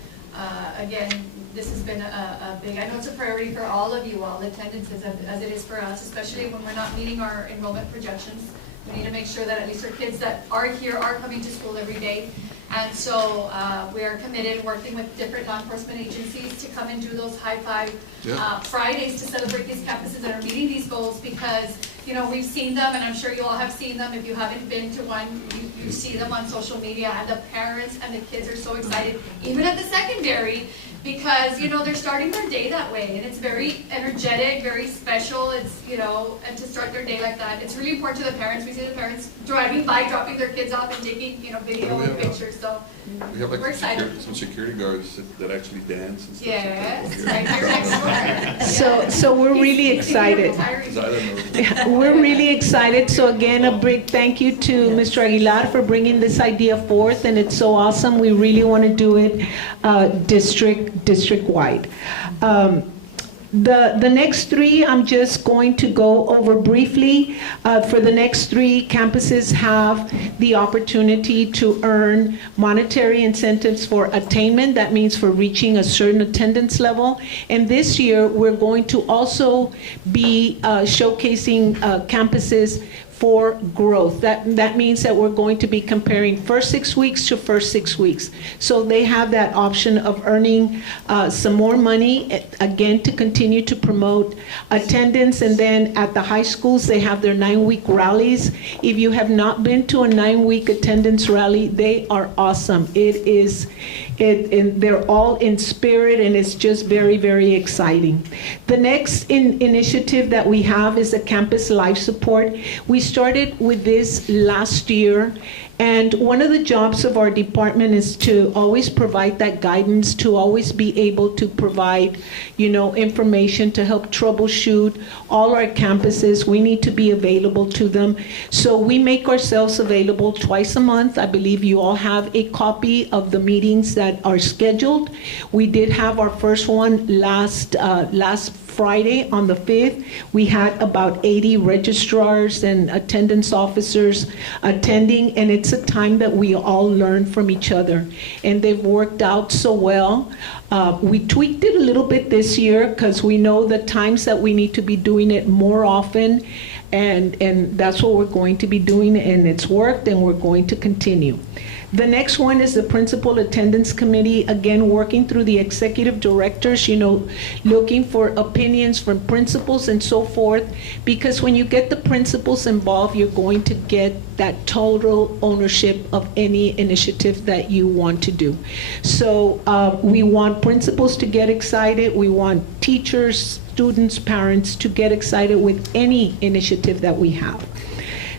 again, this has been a big, I know it's a priority for all of you all, attendance as it is for us, especially when we're not meeting our enrollment projections. We need to make sure that at least our kids that are here are coming to school every day. And so we are committed, working with different law enforcement agencies to come and do those high five Fridays to celebrate these campuses that are meeting these goals, because, you know, we've seen them, and I'm sure you all have seen them. If you haven't been to one, you see them on social media, and the parents and the kids are so excited, even at the secondary, because, you know, they're starting their day that way, and it's very energetic, very special. It's, you know, and to start their day like that, it's really important to the parents. We see the parents driving by, dropping their kids off, and taking, you know, video and pictures. So we have like we're excited. some security guards that actually dance and stuff. Yes, right here next door. So we're really excited. We're really excited. So again, a big thank you to Mr. Aguilar for bringing this idea forth, and it's so awesome. We really want to do it district-wide. The next three, I'm just going to go over briefly. For the next three, campuses have the opportunity to earn monetary incentives for attainment. That means for reaching a certain attendance level. And this year, we're going to also be showcasing campuses for growth. That means that we're going to be comparing first 6 weeks to first 6 weeks. So they have that option of earning some more money, again, to continue to promote attendance. And then at the high schools, they have their 9-week rallies. If you have not been to a 9-week attendance rally, they are awesome. And they're all in spirit, and it's just very, very exciting. The next initiative that we have is the campus life support. We started with this last year, and one of the jobs of our department is to always provide that guidance, to always be able to provide, information to help troubleshoot all our campuses. We need to be available to them. So we make ourselves available twice a month. I believe you all have a copy of the meetings that are scheduled. We did have our first one last Friday on the 5th. We had about 80 registrars and attendance officers attending, and it's a time that we all learn from each other. And they've worked out so well. We tweaked it a little bit this year because we know the times that we need to be doing it more often, and that's what we're going to be doing, and it's worked, and we're going to continue. The next one is the Principal Attendance Committee, again, working through the executive directors, looking for opinions from principals and so forth, because when you get the principals involved, you're going to get that total ownership of any initiative that you want to do. So we want principals to get excited. We want teachers, students, parents to get excited with any initiative that we have.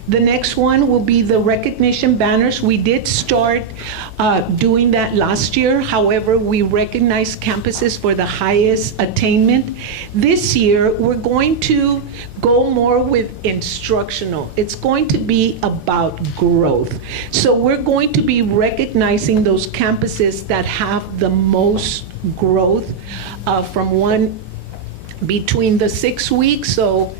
The next one will be the recognition banners. We did start doing that last year. However, we recognize campuses for the highest attainment. This year, we're going to go more with instructional. It's going to be about growth. So we're going to be recognizing those campuses that have the most growth between the 6 weeks. So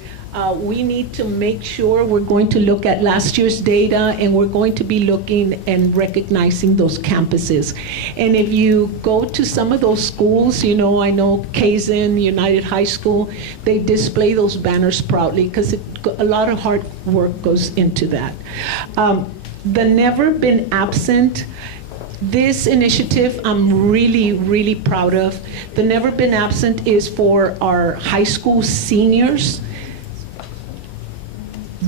we need to make sure we're going to look at last year's data, and we're going to be looking and recognizing those campuses. And if you go to some of those schools, I know Kaizen, United High School, they display those banners proudly because a lot of hard work goes into that. The Never Been Absent, this initiative I'm really, really proud of. The Never Been Absent is for our high school seniors.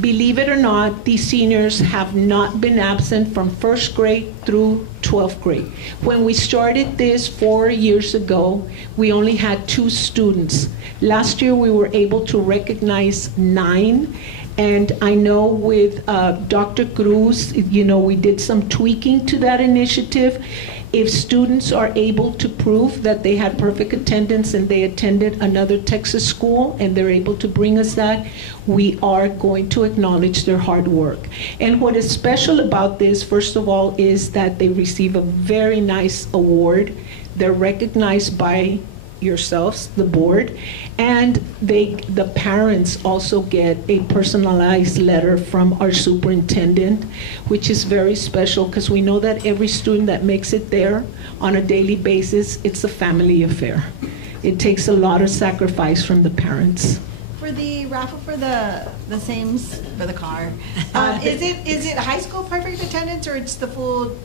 Believe it or not, these seniors have not been absent from first grade through 12th grade. When we started this 4 years ago, we only had 2 students. Last year, we were able to recognize 9. And I know with Dr. Cruz, we did some tweaking to that initiative. If students are able to prove that they had perfect attendance and they attended another Texas school and they're able to bring us that, we are going to acknowledge their hard work. And what is special about this, first of all, is that they receive a very nice award. They're recognized by yourselves, the board, and the parents also get a personalized letter from our superintendent, which is very special because we know that every student that makes it there on a daily basis, it's a family affair. It takes a lot of sacrifice from the parents. For the raffle for the sames for the car, is it high school perfect attendance, or it's the full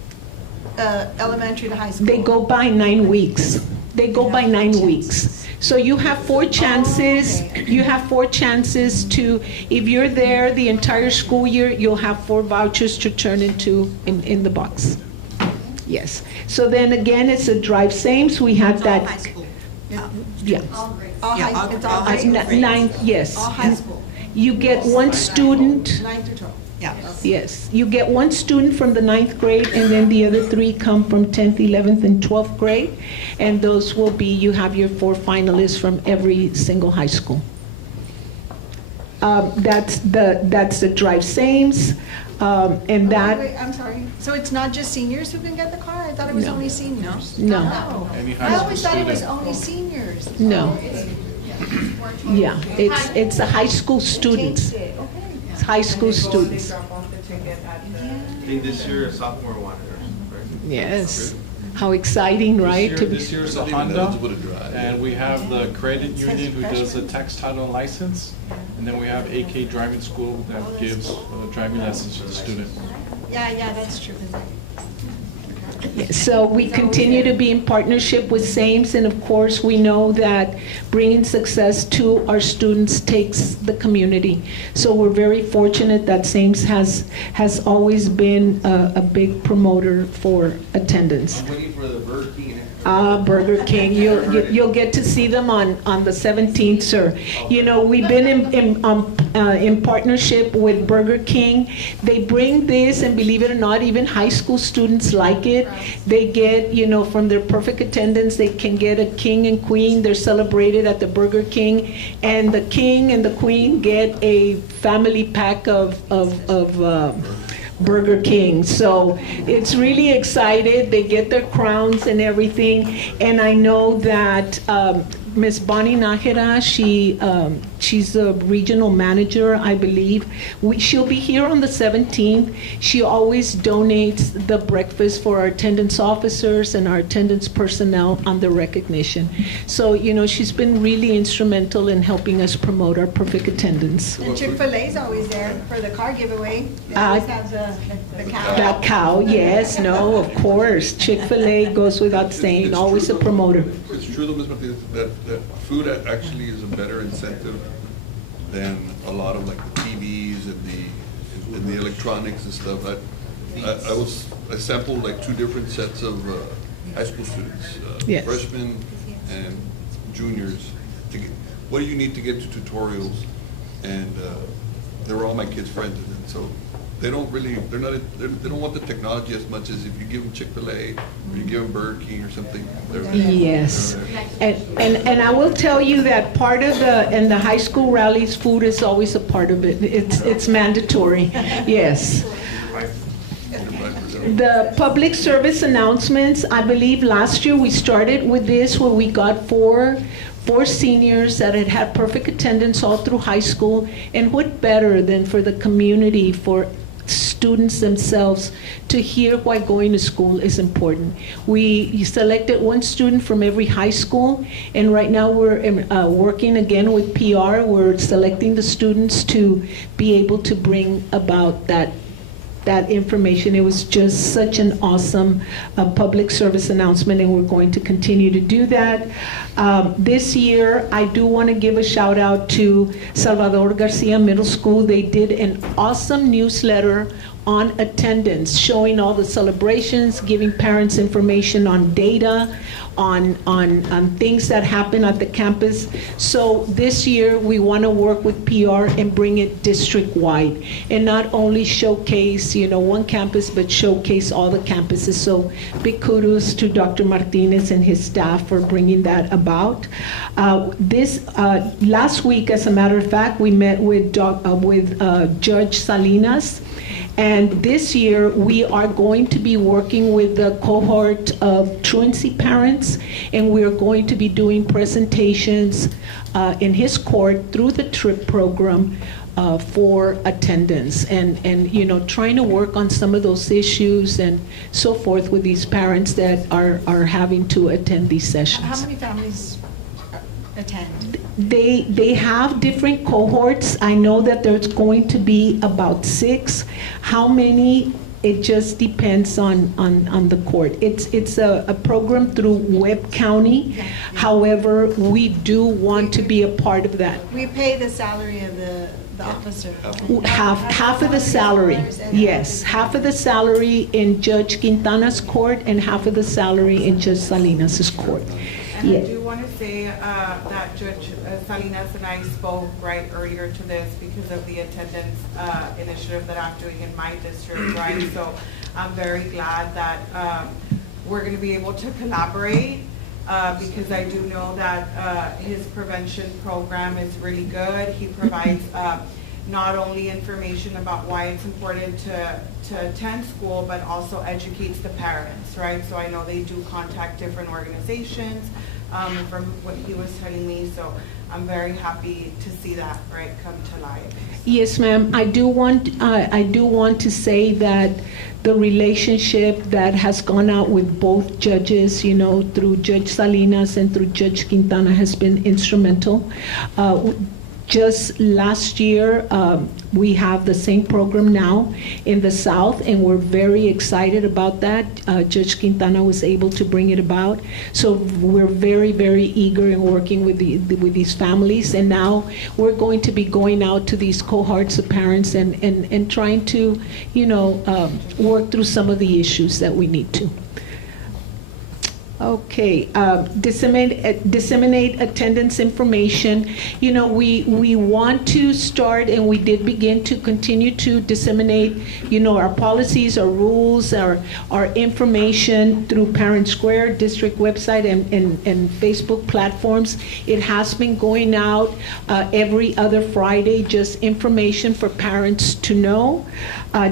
elementary to high school? They go by 9 weeks. They go by 9 weeks. So you have 4 chances. You have 4 chances to, if you're there the entire school year, you'll have 4 vouchers to turn into in the box. Yes. So then again, it's a drive sames. We had It's that. all high school. Yeah. All Yeah, high, all- it's all all high school. grades. 9, yes. All high school. You get 1 student. 9 through 12. Yeah. Yes, you get 1 student from the 9th grade, and then the other 3 come from 10th, 11th, and 12th grade. And those will be, you have your 4 finalists from every single high school. That's the drive sames, and that. Wait, I'm sorry. So it's not just seniors who can get the car? I thought it was No. only seniors. No. Oh. Any high I school always thought it was student. only seniors. No, Or 12. yeah, it's the high school students. Changed it, okay. It's high school students. Drop off the ticket at the. I think this year a sophomore wanted it, right? Yes. How exciting, right? This year's a Honda, and we have the credit union who does the tax title license. And then we have AK Driving School that gives driving lessons to the student. Yeah, that's true. So we continue to be in partnership with SAMES, and of course, we know that bringing success to our students takes the community. So we're very fortunate that SAMES has always been a big promoter for attendance. I'm waiting for the Burger King. Burger King, you'll get to see them on the 17th, sir. You know, we've been in partnership with Burger King. They bring this, and believe it or not, even high school students like it. They get, you know, from their perfect attendance, they can get a king and queen. They're celebrated at the Burger King, and the king and the queen get a family pack of Burger King. So it's really excited. They get their crowns and everything. And I know that Ms. Bonnie Nájera, she's a regional manager, I believe. She'll be here on the 17th. She always donates the breakfast for our attendance officers and our attendance personnel on the recognition. So, you know, she's been really instrumental in helping us promote our perfect attendance. And Chick-fil-A's always there for the car giveaway. They always have the cow. That cow, yes, no, of course. Chick-fil-A goes without saying, always a promoter. It's true, though, Ms. Martinez, that food actually is a better incentive than a lot of like the TVs and the electronics and stuff. I sampled like 2 different sets of high school students, Yes. freshmen and juniors. What do you need to get to tutorials? And they were all my kids' friends, and so they don't want the technology as much as if you give them Chick-fil-A or you give them Burger King or something. Yes, and I will tell you that part of the high school rallies, food is always a part of it. It's mandatory, yes. The public service announcements, I believe last year we started with this where we got four seniors that had had perfect attendance all through high school, and what better than for the community, for students themselves to hear why going to school is important. We selected 1 student from every high school, and right now we're working again with PR. We're selecting the students to be able to bring about that information. It was just such an awesome public service announcement, and we're going to continue to do that. This year, I do want to give a shout out to Salvador Garcia Middle School. They did an awesome newsletter on attendance, showing all the celebrations, giving parents information on data, on things that happen at the campus. So this year, we want to work with PR and bring it district-wide, and not only showcase, you know, one campus, but showcase all the campuses. So big kudos to Dr. Martinez and his staff for bringing that about. Last week, as a matter of fact, we met with Judge Salinas. And this year, we are going to be working with the cohort of truancy parents, and we're going to be doing presentations in his court through the TRIP program for attendance, and you know, trying to work on some of those issues and so forth with these parents that are having to attend these sessions. How many families attend? They have different cohorts. I know that there's going to be about 6. How many? It just depends on the court. It's a program through Webb County. Yeah. However, we do want to be a part of that. We pay the salary of the officer. Half of the salary, yes. Half of the salary in Judge Quintana's court and half of the salary in Judge Salinas' court. And Yeah. I do want to say that Judge Salinas and I spoke right earlier to this because of the attendance initiative that I'm doing in my district, right? So I'm very glad that we're going to be able to collaborate because I do know that his prevention program is really good. He provides not only information about why it's important to attend school, but also educates the parents, right? So I know they do contact different organizations from what he was telling me, so I'm very happy to see that, right, come to life. Yes, ma'am. I do want to say that the relationship that has gone out with both judges, you know, through Judge Salinas and through Judge Quintana has been instrumental. Just last year, we have the same program now in the South, and we're very excited about that. Judge Quintana was able to bring it about. So we're very, very eager in working with these families. And now we're going to be going out to these cohorts of parents and trying to, work through some of the issues that we need to. Okay, disseminate attendance information. We want to start, and we did begin to continue to disseminate, our policies, our rules, our information through Parent Square, district website, and Facebook platforms. It has been going out every other Friday, just information for parents to know.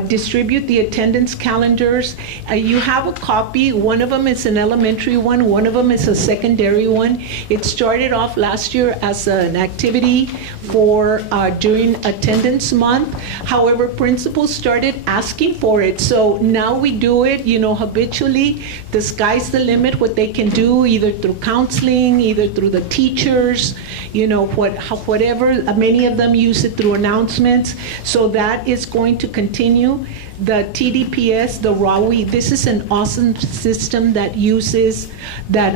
Distribute the attendance calendars. You have a copy. One of them is an elementary one of them is a secondary one. It started off last year as an activity for during attendance month. However, principals started asking for it. So now we do it, habitually. The sky's the limit what they can do, either through counseling, either through the teachers, whatever. Many of them use it through announcements. So that is going to continue. The TDPS, the RAWI, this is an awesome system that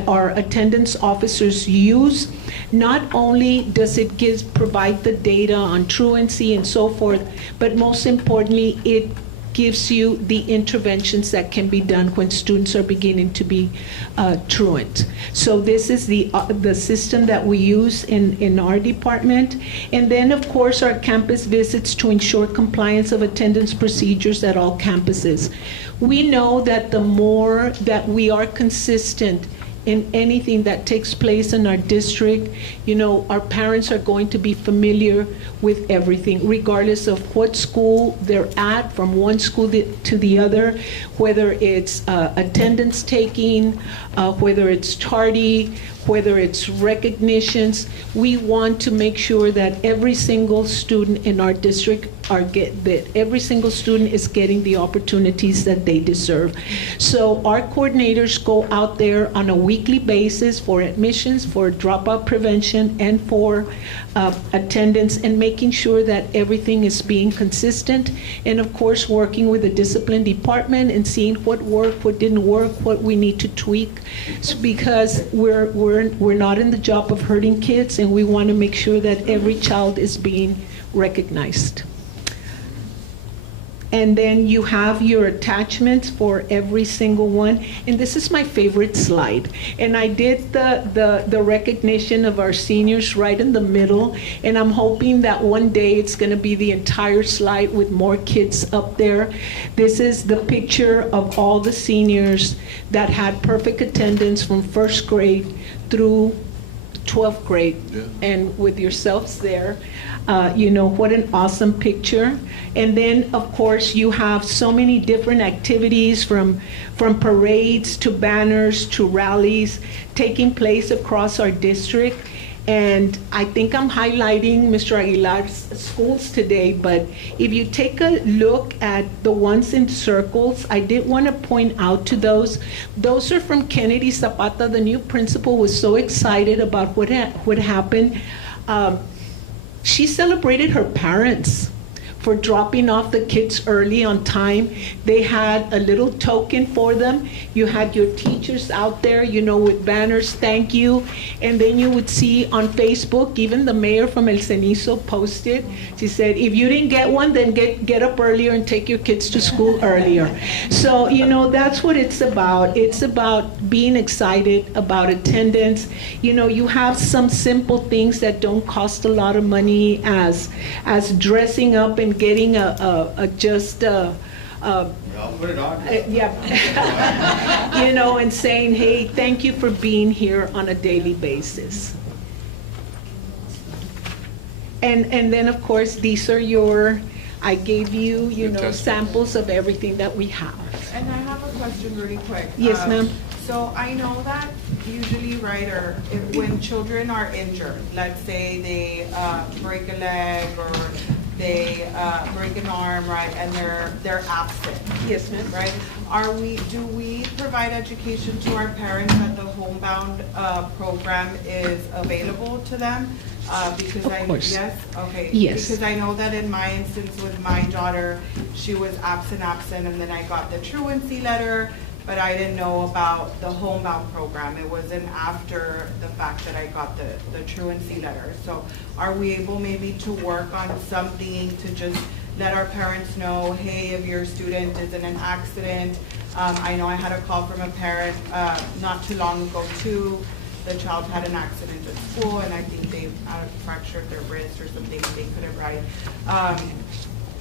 our attendance officers use. Not only does it provide the data on truancy and so forth, but most importantly, it gives you the interventions that can be done when students are beginning to be truant. So this is the system that we use in our department. And then, of course, our campus visits to ensure compliance of attendance procedures at all campuses. We know that the more that we are consistent in anything that takes place in our district, our parents are going to be familiar with everything, regardless of what school they're at, from one school to the other, whether it's attendance taking, whether it's tardy, whether it's recognitions. We want to make sure that every single student in our district every single student is getting the opportunities that they deserve. So our coordinators go out there on a weekly basis for admissions, for dropout prevention, and for attendance, and making sure that everything is being consistent. And of course, working with the discipline department and seeing what worked, what didn't work, what we need to tweak, because we're not in the job of hurting kids, and we want to make sure that every child is being recognized. And then you have your attachments for every single one. And this is my favorite slide. And I did the recognition of our seniors right in the middle. And I'm hoping that one day it's going to be the entire slide with more kids up there. This is the picture of all the seniors that had perfect attendance from first grade through 12th grade. Yeah. And with yourselves there. What an awesome picture. And then, of course, you have so many different activities from parades to banners to rallies taking place across our district. And I think I'm highlighting Mr. Aguilar's schools today, but if you take a look at the ones in circles, I did want to point out to those. Those are from Kennedy Zapata. The new principal was so excited about what happened. She celebrated her parents for dropping off the kids early on time. They had a little token for them. You had your teachers out there, with banners, thank you. And then you would see on Facebook, even the mayor from El Cenizo posted. She said, if you didn't get one, then get up earlier and take your kids to school earlier. So, that's what it's about. It's about being excited about attendance. You have some simple things that don't cost a lot of money, as dressing up and getting I'll put it on. And saying, hey, thank you for being here on a daily basis. And then, of course, these are I gave you, samples of everything that we have. And I have a question really quick. Yes, ma'am. So I know that usually, right, or when children are injured, let's say they break a leg or they break an arm, right, and they're absent. Yes, ma'am. Right? Do we provide education to our parents that the homebound program is available to them? Because Of course. yes, okay. Yes. Because I know that in my instance with my daughter, she was absent, and then I got the truancy letter, but I didn't know about the homebound program. It wasn't after the fact that I got the truancy letter. So are we able maybe to work on something to just let our parents know, hey, if your student is in an accident, I know I had a call from a parent not too long ago too. The child had an accident at school, and I think they fractured their wrist or something. They couldn't ride.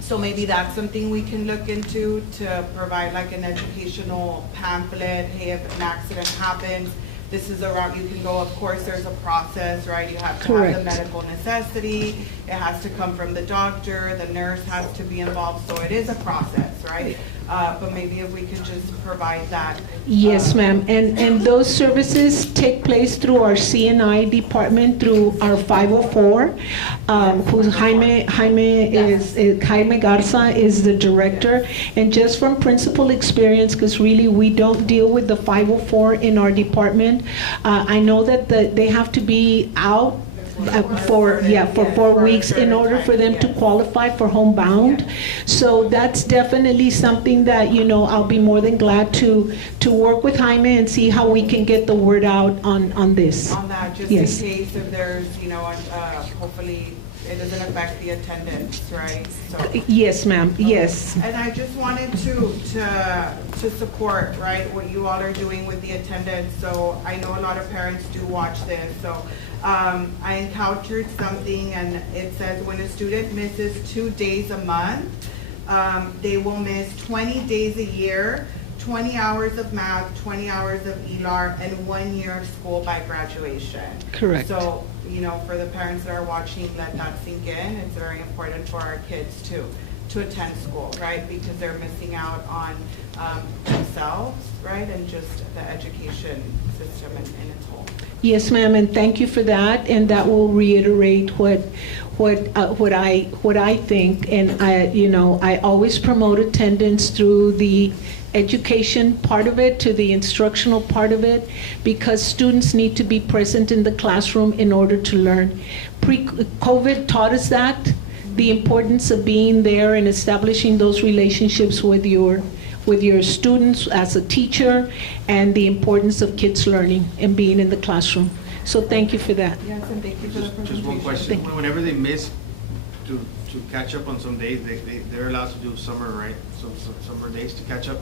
So maybe that's something we can look into to provide like an educational pamphlet. Hey, if an accident happens, this is a route you can go. Of course, there's a process, right? You have to have the medical necessity. It has to come from the doctor. The nurse has to be involved. So it is a process, right? But maybe if we could just provide that. Yes, ma'am. And those services take place through our CNI department, through our 504, who's Jaime Garza is the director. And just from principal experience, because really we don't deal with the 504 in our department, I know that they have to be out for 4 weeks in order for them to qualify for homebound. So that's definitely something that, I'll be more than glad to work with Jaime and see how we can get the word out on this. On that, just Yes. in case if there's, hopefully it doesn't affect the attendance, right? So. Yes, ma'am, yes. And I just wanted to support, right, what you all are doing with the attendance. So I know a lot of parents do watch this. So I encountered something, and it says when a student misses 2 days a month, they will miss 20 days a year, 20 hours of math, 20 hours of ELAR, and 1 year of school by graduation. Correct. So, for the parents that are watching, let that sink in. It's very important for our kids to attend school, right? Because they're missing out on themselves, right? And just the education system in its whole. Yes, ma'am, and thank you for that, and that will reiterate what I think. And I always promote attendance through the education part of it to the instructional part of it, because students need to be present in the classroom in order to learn. Pre-COVID taught us that, the importance of being there and establishing those relationships with your students as a teacher, and the importance of kids learning and being in the classroom. So thank you for that. Yes, and thank you for the presentation. Just one question. Whenever they miss to catch up on some days, they're allowed to do summer, right? So summer days to catch up,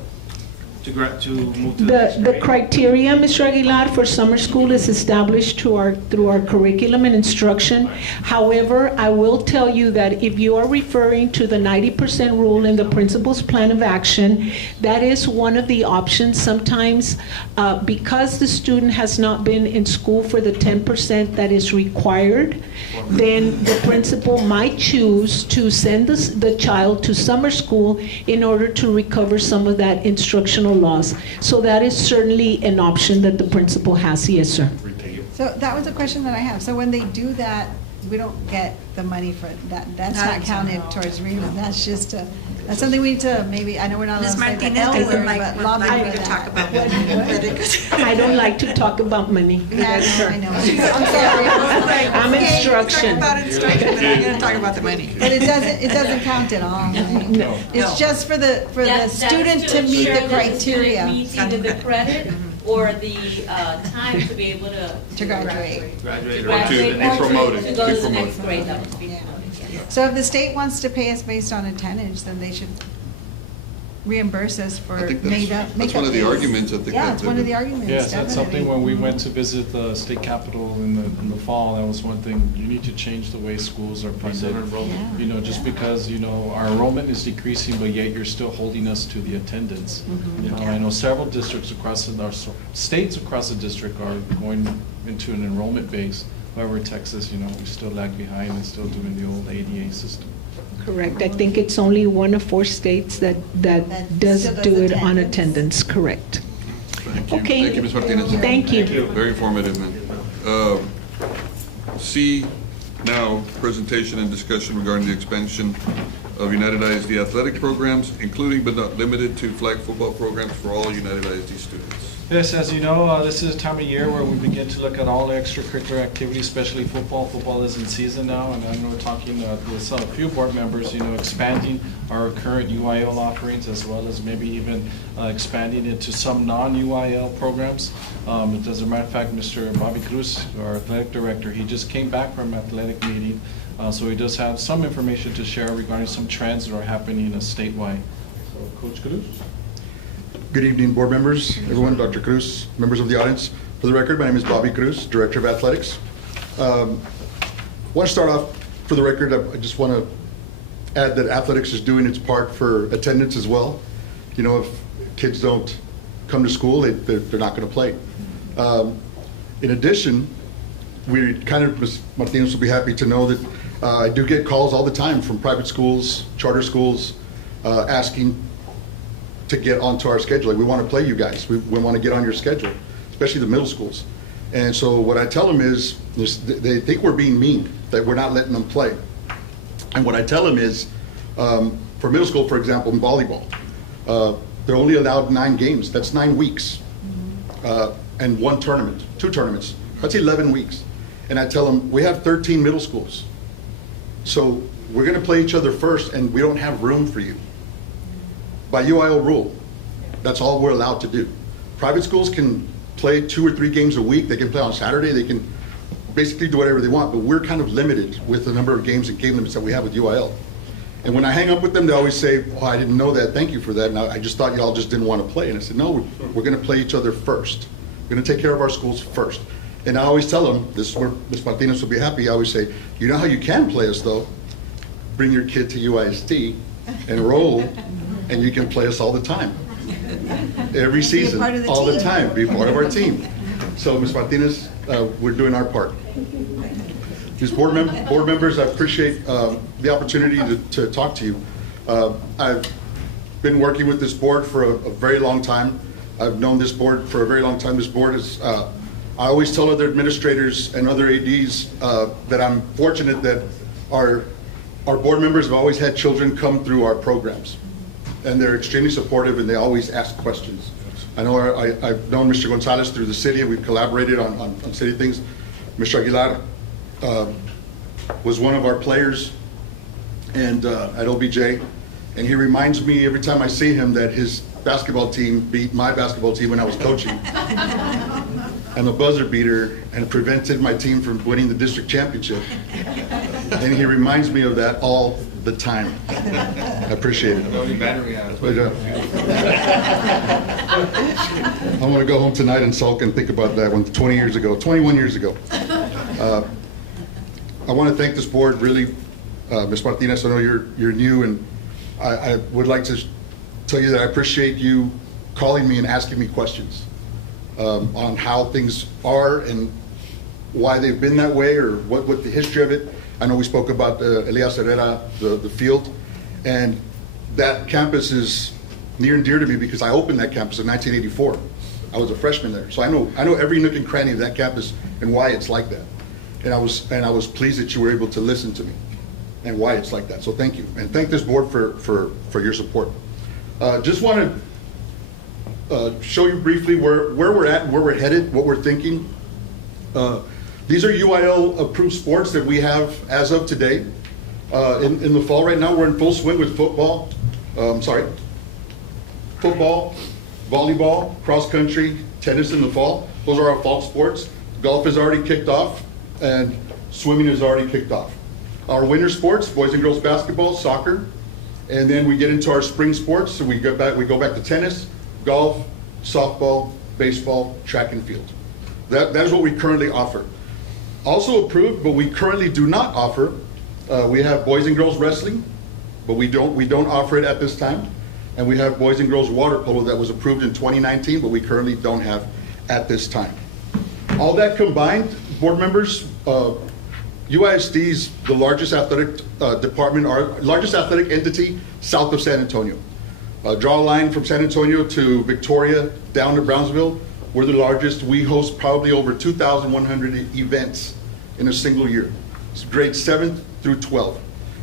to move to the next The grade? criteria, Mr. Aguilar, for summer school is established through our curriculum and instruction. However, I will tell you that if you are referring to the 90% rule in the principal's plan of action, that is one of the options. Sometimes, because the student has not been in school for the 10% that is required, then the principal might choose to send the child to summer school in order to recover some of that instructional loss. So that is certainly an option that the principal has. Yes, sir. So that was a question that I have. So when they do that, we don't get the money for that. That's not counted towards rehab. That's just that's something we need to maybe, I know we're not allowed Ms. to say the Martinez L doesn't word, like but lobby you for to that. talk about money. I don't like to talk about money. Yeah, Yes, sir. I know. I'm sorry. I'm Okay, instruction. Talk about instruction, but I'm going to talk about the money. But it doesn't count at all. Right? No. It's just for the student to meet the criteria. Meets either the credit or the time to be able to graduate. Graduate. Or promoted. To go to the next grade level. Yeah. So if the state wants to pay us based on attendance, then they should reimburse us for I think makeup. that's one of the arguments. I think Yeah, it's one of the arguments. Yes, that's something definitely. when we went to visit the state capitol in the fall, that was one thing. You need to change the way schools are funded. Yeah. Just because, our enrollment is decreasing, but yet you're still holding us to the attendance. I know several districts states across the district are going into an enrollment base. However, Texas, we still lag behind and still doing the old ADA system. Correct. I think it's only one of 4 states that does still does do it on attendance. attendance. Correct. Thank you. Okay. Thank you, Ms. Martinez. Thank you. Very informative, man. C, Now, presentation and discussion regarding the expansion of United ISD athletic programs, including but not limited to flag football programs for all United ISD students. Yes, as you know, this is a time of year where we begin to look at all the extracurricular activities, especially football. Football is in season now, and I know we're talking with a few board members, expanding our current UIL offerings as well as maybe even expanding into some non-UIL programs. As a matter of fact, Mr. Bobby Cruz, our athletic director, he just came back from an athletic meeting, so he does have some information to share regarding some trends that are happening statewide. So, Coach Cruz? Good evening, board members, everyone, Dr. Cruz, members of the audience. For the record, my name is Bobby Cruz, Director of Athletics. I want to start off, for the record, I just want to add that athletics is doing its part for attendance as well. If kids don't come to school, they're not going to play. In addition, Ms. Martinez will be happy to know that I do get calls all the time from private schools, charter schools, asking to get onto our schedule. Like, we want to play you guys. We want to get on your schedule, especially the middle schools. And so what I tell them is, they think we're being mean, that we're not letting them play. And what I tell them is, for middle school, for example, in volleyball, they're only allowed 9 games. That's 9 weeks. And 1 tournament, 2 tournaments. That's 11 weeks. And I tell them, we have 13 middle schools. So we're going to play each other first, and we don't have room for you. By UIL rule, that's all we're allowed to do. Private schools can play 2 or 3 games a week. They can play on Saturday. They can basically do whatever they want, but we're kind of limited with the number of games and game limits that we have with UIL. And when I hang up with them, they always say, oh, I didn't know that. Thank you for that. And I just thought y'all just didn't want to play. And I said, no, we're going to play each other first. We're going to take care of our schools first. And I always tell them, this is where Ms. Martinez will be happy, I always say, you know how you can play us, though? Bring your kid to UISD, enroll, and you can play us all the time. Every season, all the time, be part of our team. So, Ms. Martinez, we're doing our part. These board members, I appreciate the opportunity to talk to you. I've been working with this board for a very long time. I've known this board for a very long time. This board is, I always tell other administrators and other ADs that I'm fortunate that our board members have always had children come through our programs. And they're extremely supportive, and they always ask questions. I know I've known Mr. Gonzalez through the city, and we've collaborated on city things. Mr. Aguilar was one of our players and at OBJ, and he reminds me every time I see him that his basketball team beat my basketball team when I was coaching. I'm a buzzer beater and prevented my team from winning the district championship. And he reminds me of that all the time. I appreciate it. The only battery has. I'm going to go home tonight and sulk and think about that one 21 years ago. I want to thank this board, really. Ms. Martinez, I know you're new, and I would like to tell you that I appreciate you calling me and asking me questions on how things are and why they've been that way, or what the history of it. I know we spoke about Elias Herrera, the field, and that campus is near and dear to me because I opened that campus in 1984. I was a freshman there, so I know every nook and cranny of that campus and why it's like that. And I was pleased that you were able to listen to me and why it's like that. So thank you, and thank this board for your support. Just want to show you briefly where we're at, where we're headed, what we're thinking. These are UIL approved sports that we have as of today. In the fall right now, we're in full swing with football, volleyball, cross country, tennis in the fall. Those are our fall sports. Golf has already kicked off, and swimming has already kicked off. Our winter sports, boys and girls basketball, soccer, and then we get into our spring sports. So we go back to tennis, golf, softball, baseball, track and field. That is what we currently offer. Also approved, but we currently do not offer. We have boys and girls wrestling, but we don't offer it at this time. And we have boys and girls water polo that was approved in 2019, but we currently don't have at this time. All that combined, board members, UISD is the largest athletic department, our largest athletic entity south of San Antonio. Draw a line from San Antonio to Victoria down to Brownsville. We're the largest. We host probably over 2,100 events in a single year. It's grades 7th through 12th.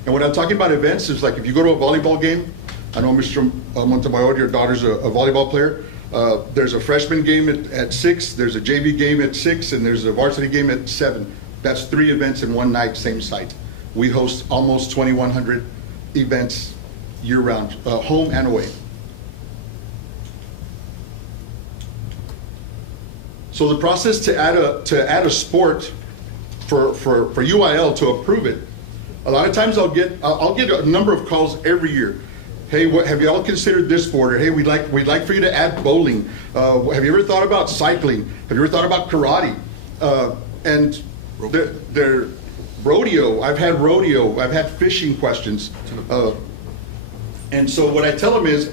And what I'm talking about events is like if you go to a volleyball game, I know Mr. Montemayor, your daughter's a volleyball player. There's a freshman game at 6, there's a JV game at 6, and there's a varsity game at 7. That's 3 events in one night, same site. We host almost 2,100 events year-round, home and away. So the process to add a sport for UIL to approve it, a lot of times I'll get a number of calls every year. Hey, have you all considered this sport? Or hey, we'd like for you to add bowling. Have you ever thought about cycling? Have you ever thought about karate? And they're rodeo. I've had fishing questions. And so what I tell them is,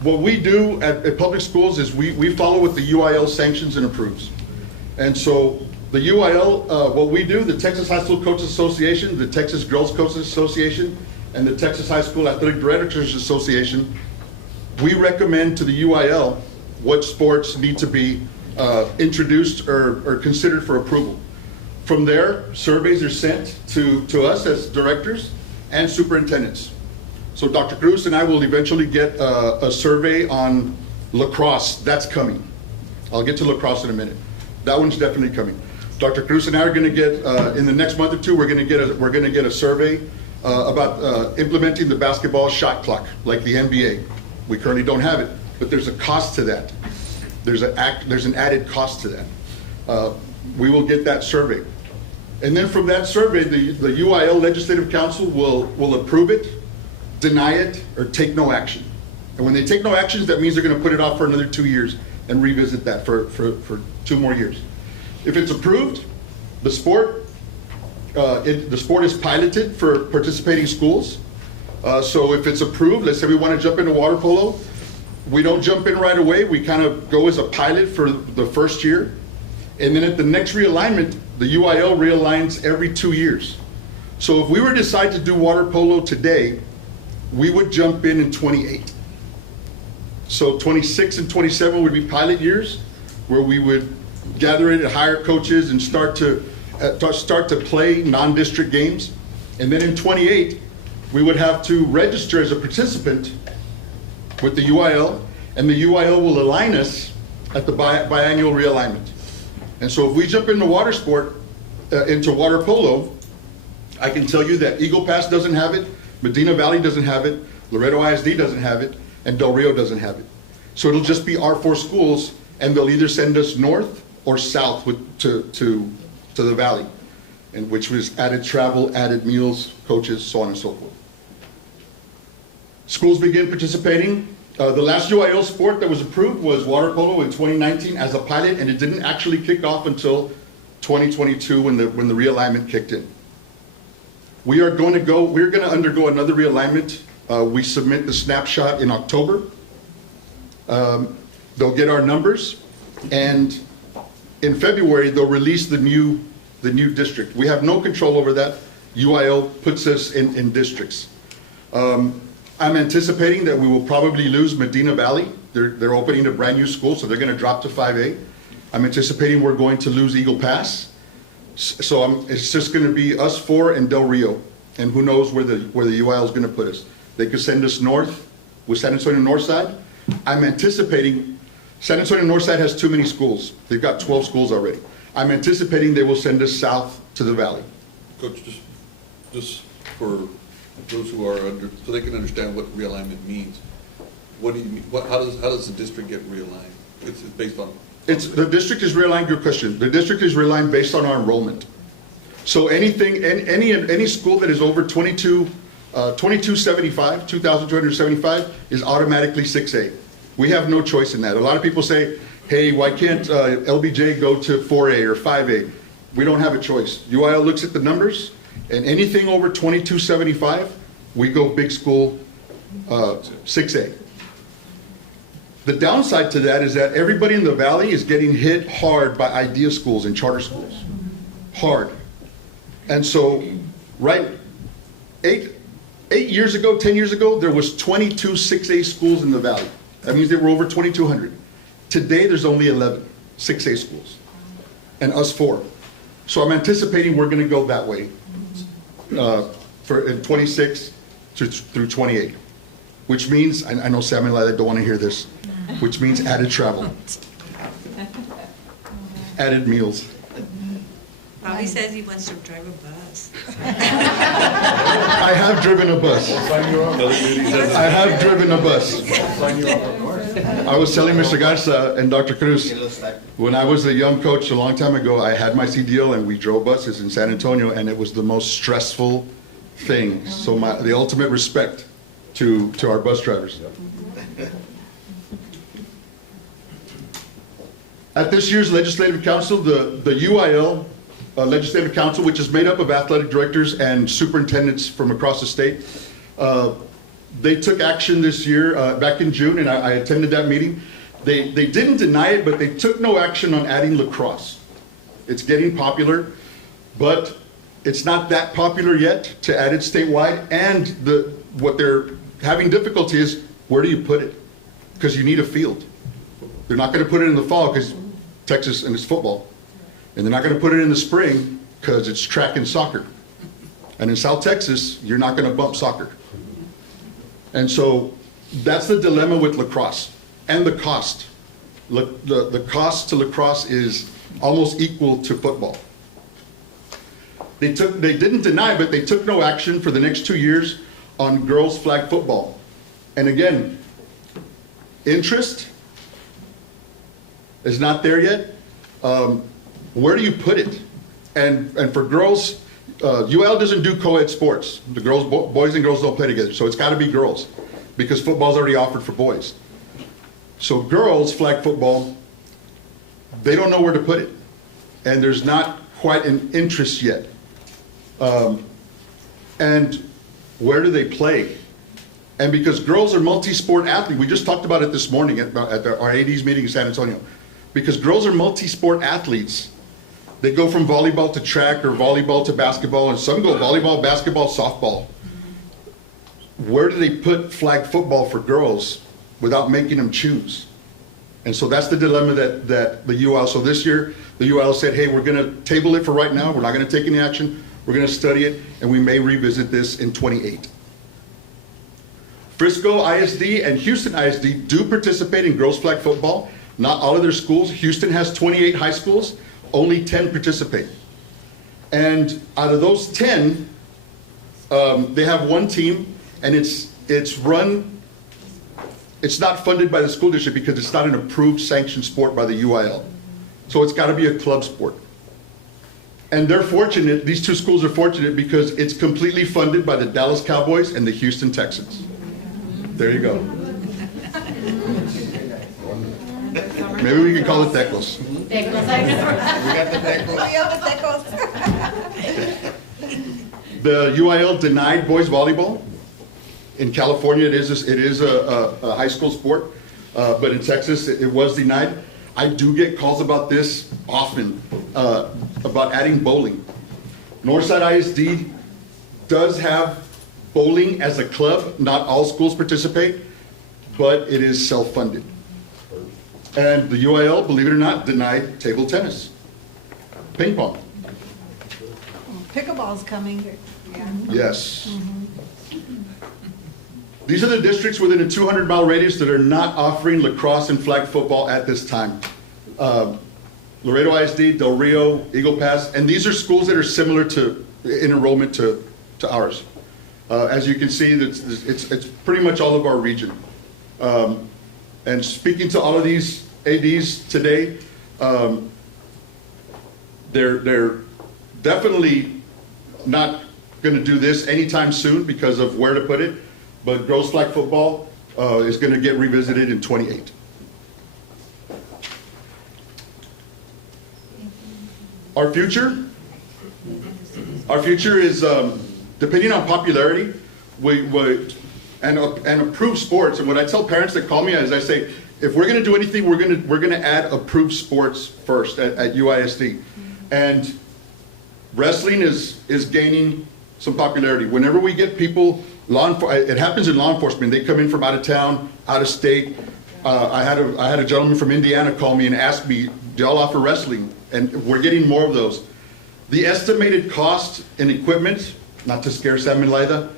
what we do at public schools is we follow what the UIL sanctions and approves. And so the UIL, what we do, the Texas High School Coaches Association, the Texas Girls Coaches Association, and the Texas High School Athletic Directors Association, we recommend to the UIL what sports need to be introduced or considered for approval. From there, surveys are sent to us as directors and superintendents. So Dr. Cruz and I will eventually get a survey on lacrosse. That's coming. I'll get to lacrosse in a minute. That one's definitely coming. Dr. Cruz and I are going to get in the next month or two. We're going to get a survey about implementing the basketball shot clock like the NBA. We currently don't have it, but there's a cost to that. There's an added cost to that. We will get that survey, and then from that survey, the UIL Legislative Council will approve it, deny it, or take no action. And when they take no actions, that means they're going to put it off for another 2 years and revisit that for 2 more years. If it's approved, the sport is piloted for participating schools. So if it's approved, let's say we want to jump into water polo, we don't jump in right away. We kind of go as a pilot for the first year. And then at the next realignment, the UIL realigns every 2 years. So if we were to decide to do water polo today, we would jump in 28. So 26 and 27 would be pilot years where we would gather in and hire coaches and start to play non-district games. And then in 28, we would have to register as a participant with the UIL, and the UIL will align us at the biannual realignment. And so if we jump into water sport, into water polo, I can tell you that Eagle Pass doesn't have it, Medina Valley doesn't have it, Loretto ISD doesn't have it, and Del Rio doesn't have it. So it'll just be our 4 schools, and they'll either send us north or south to the valley, and which was added travel, added meals, coaches, so on and so forth. Schools begin participating. The last UIL sport that was approved was water polo in 2019 as a pilot, and it didn't actually kick off until 2022 when the realignment kicked in. We're going to undergo another realignment. We submit the snapshot in October. They'll get our numbers, and in February they'll release the new district. We have no control over that. UIL puts us in districts. I'm anticipating that we will probably lose Medina Valley. They're opening a brand new school, so they're going to drop to 5A. I'm anticipating we're going to lose Eagle Pass. So it's just going to be us 4 and Del Rio, and who knows where the UIL is going to put us. They could send us north with San Antonio Northside. I'm anticipating San Antonio Northside has too many schools. They've got 12 schools already. I'm anticipating they will send us south to the valley. Coach, just for those who are so they can understand what realignment means. What do you mean? How does the district get realigned? It's based on. The district is realigned. Good question. The district is realigned based on our enrollment. So any school that is over 2,275 is automatically 6A. We have no choice in that. A lot of people say, hey, why can't LBJ go to 4A or 5A? We don't have a choice. UIL looks at the numbers, and anything over 2,275, we go big school 6A. The downside to that is that everybody in the valley is getting hit hard by idea schools and charter schools. Hard. And so, right, 10 years ago, there was 22 6A schools in the valley. That means there were over 2,200. Today, there's only 11 6A schools, and us 4. So I'm anticipating we're going to go that way for in 26 through 28, which means, I know Sam and Lila don't want to hear this, which means added travel, added meals. Bobby says he wants to drive a bus. I have driven a bus. I have driven a bus. I was telling Mr. Garza and Dr. Cruz, when I was a young coach a long time ago, I had my CDL and we drove buses in San Antonio, and it was the most stressful thing. So the ultimate respect to our bus drivers. At this year's Legislative Council, the UIL Legislative Council, which is made up of athletic directors and superintendents from across the state, they took action this year, back in June, and I attended that meeting. They didn't deny it, but they took no action on adding lacrosse. It's getting popular, but it's not that popular yet to add it statewide, and what they're having difficulty is, where do you put it? Because you need a field. They're not going to put it in the fall because Texas and it's football. And they're not going to put it in the spring because it's track and soccer. And in South Texas, you're not going to bump soccer. And so that's the dilemma with lacrosse and the cost. The cost to lacrosse is almost equal to football. They didn't deny, but they took no action for the next 2 years on girls flag football. And again, interest is not there yet. Where do you put it? And for girls, UL doesn't do co-ed sports. The boys and girls don't play together, so it's got to be girls because football's already offered for boys. So girls flag football, they don't know where to put it, and there's not quite an interest yet. And where do they play? And because girls are multi-sport athletes, we just talked about it this morning at our AD's meeting in San Antonio. Because girls are multi-sport athletes. They go from volleyball to track or volleyball to basketball, and some go volleyball, basketball, softball. Where do they put flag football for girls without making them choose? And so that's the dilemma that the UL, so this year, the UL said, hey, we're going to table it for right now. We're not going to take any action. We're going to study it, and we may revisit this in 28. Frisco ISD and Houston ISD do participate in girls flag football. Not all of their schools. Houston has 28 high schools. Only 10 participate. And out of those 10, they have one team, and it's not funded by the school district because it's not an approved sanctioned sport by the UIL. So it's got to be a club sport. And they're fortunate, these two schools are fortunate because it's completely funded by the Dallas Cowboys and the Houston Texans. There you go. Maybe we can call it Tecos. Tecos, I know. We got the Tecos. The UIL denied boys volleyball. In California, it is a high school sport, but in Texas, it was denied. I do get calls about this often, about adding bowling. Northside ISD does have bowling as a club. Not all schools participate, but it is self-funded. And the UIL, believe it or not, denied table tennis, ping pong. Pickleball's coming. Yeah. Yes. These are the districts within a 200-mile radius that are not offering lacrosse and flag football at this time. Laredo ISD, Del Rio, Eagle Pass, and these are schools that are similar in enrollment to ours. As you can see, it's pretty much all of our region. And speaking to all of these ADs today, they're definitely not going to do this anytime soon because of where to put it, but girls flag football is going to get revisited in 28. Our future is, depending on popularity, and approved sports. And what I tell parents that call me is I say, if we're going to do anything, we're going to add approved sports first at UISD. And wrestling is gaining some popularity. Whenever we get people, it happens in law enforcement. They come in from out of town, out of state. I had a gentleman from Indiana call me and ask me, do y'all offer wrestling? And we're getting more of those. The estimated cost in equipment, not to scare Sam and Lida,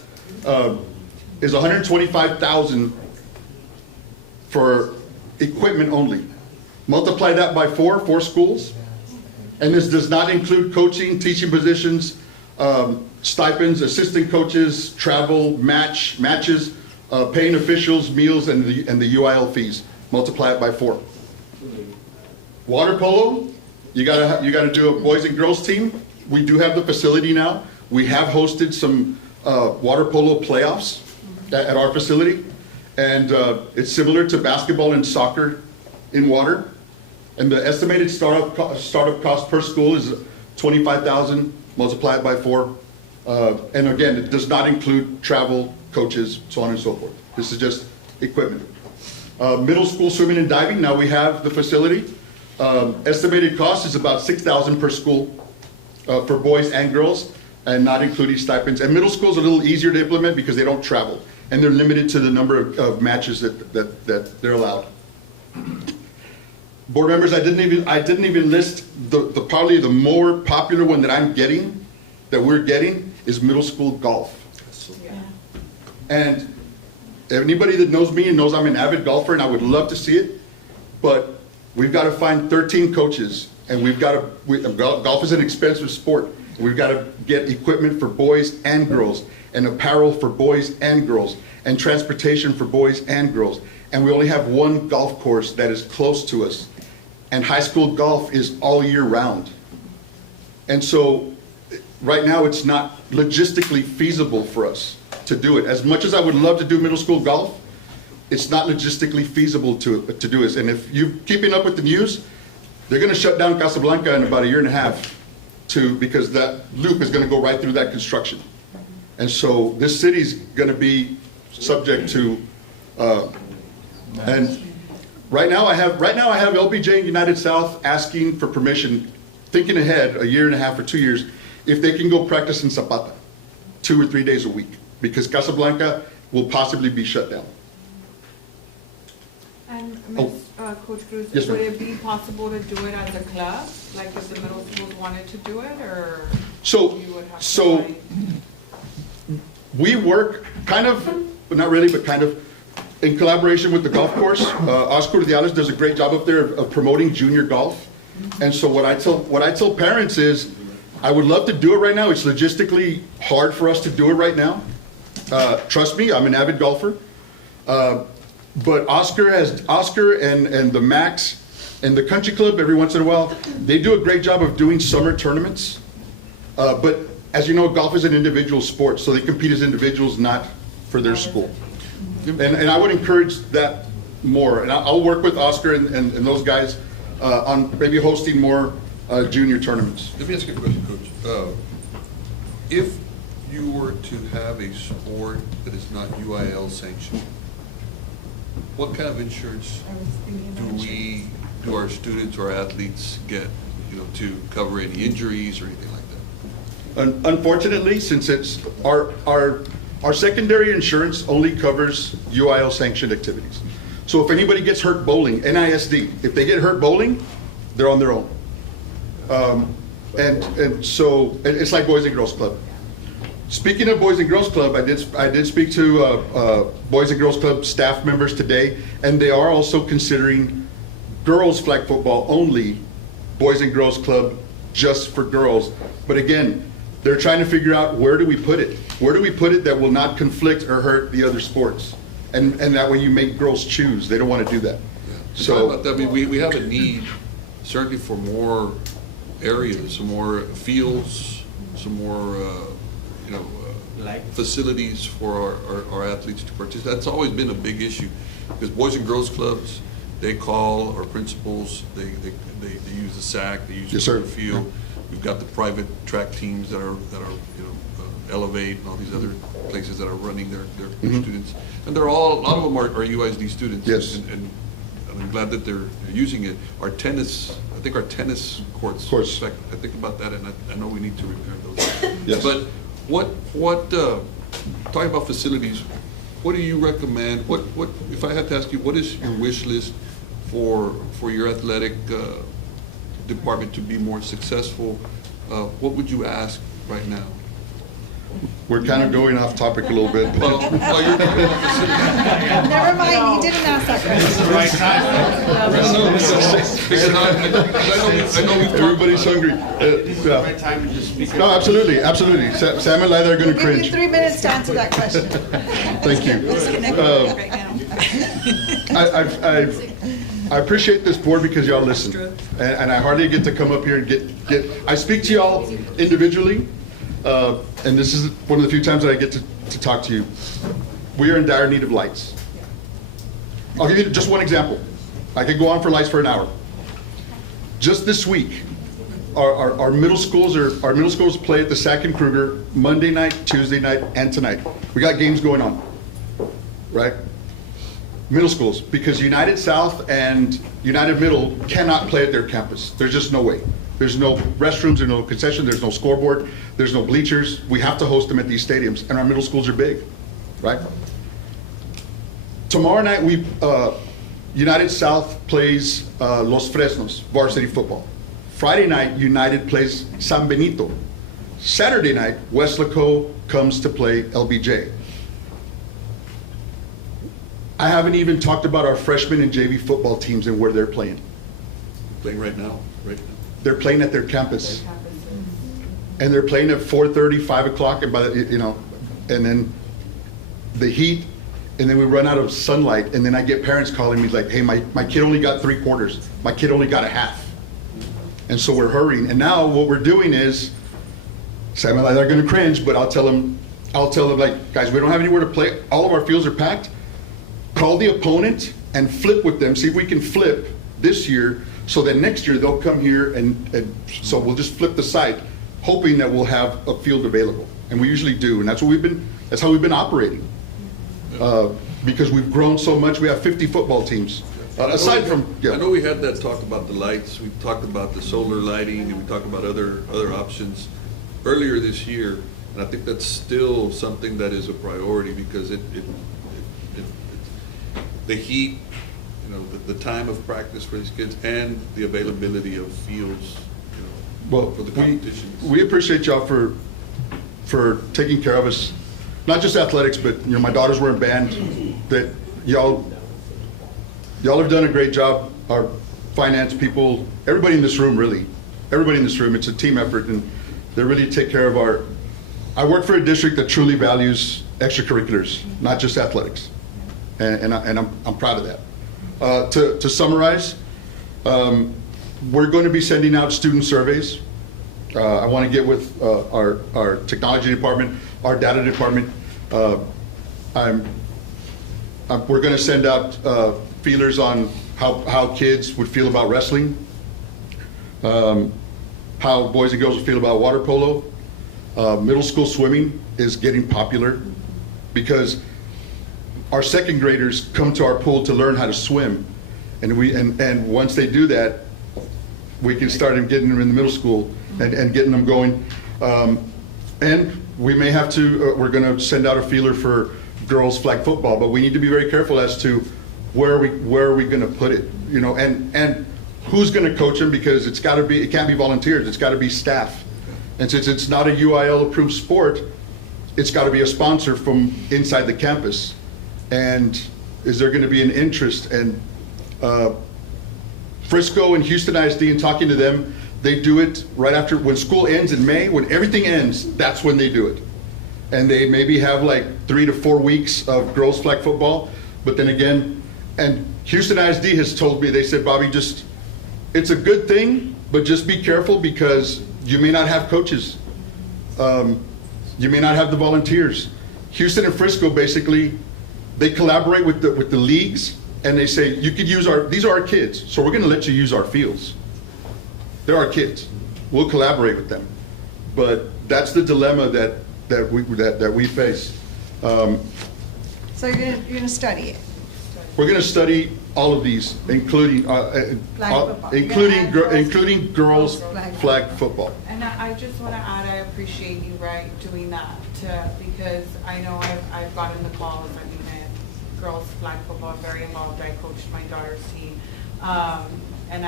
is $125,000 for equipment only. Multiply that by four schools, and this does not include coaching, teaching positions, stipends, assistant coaches, travel, matches, paying officials, meals, and the UIL fees. Multiply it by 4. Water polo, you gotta do a boys and girls team. We do have the facility now. We have hosted some water polo playoffs at our facility, and it's similar to basketball and soccer in water. And the estimated startup cost per school is $25,000. Multiply it by 4, and again, it does not include travel, coaches, so on and so forth. This is just equipment. Middle school swimming and diving. Now we have the facility. Estimated cost is about $6,000 per school for boys and girls, and not including stipends. And middle school is a little easier to implement because they don't travel, and they're limited to the number of matches that they're allowed. Board members, I didn't even list the probably the more popular one that we're getting is middle school golf. Yeah. And anybody that knows me and knows I'm an avid golfer, and I would love to see it, but we've got to find 13 coaches, and golf is an expensive sport. We've got to get equipment for boys and girls, and apparel for boys and girls, and transportation for boys and girls. And we only have one golf course that is close to us. And high school golf is all year round. And so right now it's not logistically feasible for us to do it. As much as I would love to do middle school golf, it's not logistically feasible to do it. And if you're keeping up with the news, they're going to shut down Casablanca in about 1.5 years because that loop is going to go right through that construction. And so this city's going to be subject to, and right now I have LBJ and United South asking for permission, thinking ahead 1.5 years or 2 years, if they can go practice in Zapata 2 or 3 days a week, because Casablanca will possibly be shut down. And Coach Cruz, Yes, ma'am. would it be possible to do it as a club, like if the middle schools wanted to do it, or you would have to we work kind of, but not really, but kind of in collaboration with the golf course. Oscar Diales does a great job up there of promoting junior golf. And so what I tell parents is, I would love to do it right now. It's logistically hard for us to do it right now. Trust me, I'm an avid golfer. But Oscar and the Max and the country club every once in a while, they do a great job of doing summer tournaments. But as you know, golf is an individual sport, so they compete as individuals, not for their school. And I would encourage that more. And I'll work with Oscar and those guys on maybe hosting more junior tournaments. Let me ask you a question, Coach. If you were to have a sport that is not UIL sanctioned, what kind of insurance do our students or athletes get, to cover any injuries or anything like that? Unfortunately, since it's our secondary insurance only covers UIL sanctioned activities. So if anybody gets hurt bowling, NISD, if they get hurt bowling, they're on their own. And so it's like Boys and Girls Club. Speaking of Boys and Girls Club, I did speak to Boys and Girls Club staff members today, and they are also considering girls flag football only, Boys and Girls Club just for girls. But again, they're trying to figure out, where do we put it? Where do we put it that will not conflict or hurt the other sports? And that way you make girls choose. They don't want to do that. So I mean, we have a need certainly for more areas, some more fields, some more facilities for our athletes to participate. That's always been a big issue, because Boys and Girls Clubs, they call our principals, they use the SAC, they use the field. We've got the private track teams that are Elevate and all these other places that are running their students, and a lot of them are UISD students. Yes. And I'm glad that they're using it. Our tennis, I think our tennis courts. Of course. I think about that, and I know we need to repair those. Yes. But talking about facilities, what do you recommend? What if I had to ask you, what is your wish list for your athletic department to be more successful what would you ask right now? We're kind of going off topic a little bit. Well, you're talking about the city. Never mind, he didn't ask that question. Right time. I know we've Everybody's hungry. Yeah. Right time to just speak. No, absolutely, absolutely. Sam and Lyda are going to We'll give cringe. you 3 minutes to answer that question. Thank you. Right now. I appreciate this board because y'all listen. And I hardly get to come up here and get, I speak to y'all individually, and this is one of the few times that I get to talk to you. We are in dire need of lights. I'll give you just one example. I could go on for lights for an hour. Just this week, our middle schools play at the Sack and Kruger Monday night, Tuesday night, and tonight. We got games going on, right? Middle schools, because United South and United Middle cannot play at their campus. There's just no way. There's no restrooms, there's no concession, there's no scoreboard, there's no bleachers. We have to host them at these stadiums, and our middle schools are big, right? Tomorrow night, United South plays Los Fresnos, varsity football. Friday night, United plays San Benito. Saturday night, Weslaco comes to play LBJ. I haven't even talked about our freshman and JV football teams and where they're playing. Playing right now. They're playing at their campus. And they're playing at 4:30, 5 o'clock, and and then the heat, and then we run out of sunlight, and then I get parents calling me like, hey, my kid only got 3 quarters. My kid only got a half. And so we're hurrying. And now what we're doing is, Sam and I are going to cringe, but I'll tell them like, guys, we don't have anywhere to play. All of our fields are packed. Call the opponent and flip with them. See if we can flip this year so that next year they'll come here and so we'll just flip the site, hoping that we'll have a field available. And we usually do, and that's how we've been operating. Because we've grown so much, we have 50 football teams. Aside from, I know we had that talk about the lights, we talked about the solar lighting, and we talked about other options earlier this year, and I think that's still something that is a priority because the heat, the time of practice for these kids, and the availability of fields, for the competition. We appreciate y'all for taking care of us, not just athletics, but my daughters were in band. That y'all have done a great job. Our finance people, everybody in this room, really, everybody in this room. It's a team effort, and they really take care of our. I work for a district that truly values extracurriculars, not just athletics. And I'm proud of that. To summarize, we're going to be sending out student surveys. I want to get with our technology department, our data department. We're going to send out feelers on how kids would feel about wrestling, how boys and girls would feel about water polo. Middle school swimming is getting popular because our second graders come to our pool to learn how to swim, and once they do that, we can start getting them in the middle school and getting them going. And we may have to. We're going to send out a feeler for girls flag football, but we need to be very careful as to where are we going to put it, and who's going to coach them, because it can't be volunteers. It's got to be staff, and since it's not a UIL approved sport, it's got to be a sponsor from inside the campus. And is there going to be an interest? And Frisco and Houston ISD, and talking to them, they do it right after, when school ends in May, when everything ends, that's when they do it. And they maybe have like 3 to 4 weeks of girls flag football. But then again, and Houston ISD has told me, they said, Bobby, it's a good thing, but just be careful because you may not have coaches. You may not have the volunteers. Houston and Frisco basically, they collaborate with the leagues, and they say, you could use these are our kids, so we're going to let you use our fields. They're our kids. We'll collaborate with them. But that's the dilemma that we face. So you're going to study it? We're going to study all of these, including girls flag football. And I just want to add, I appreciate you doing that because I know I've gotten the calls. I mean, girls flag football, I'm very involved. I coached my daughter's team. and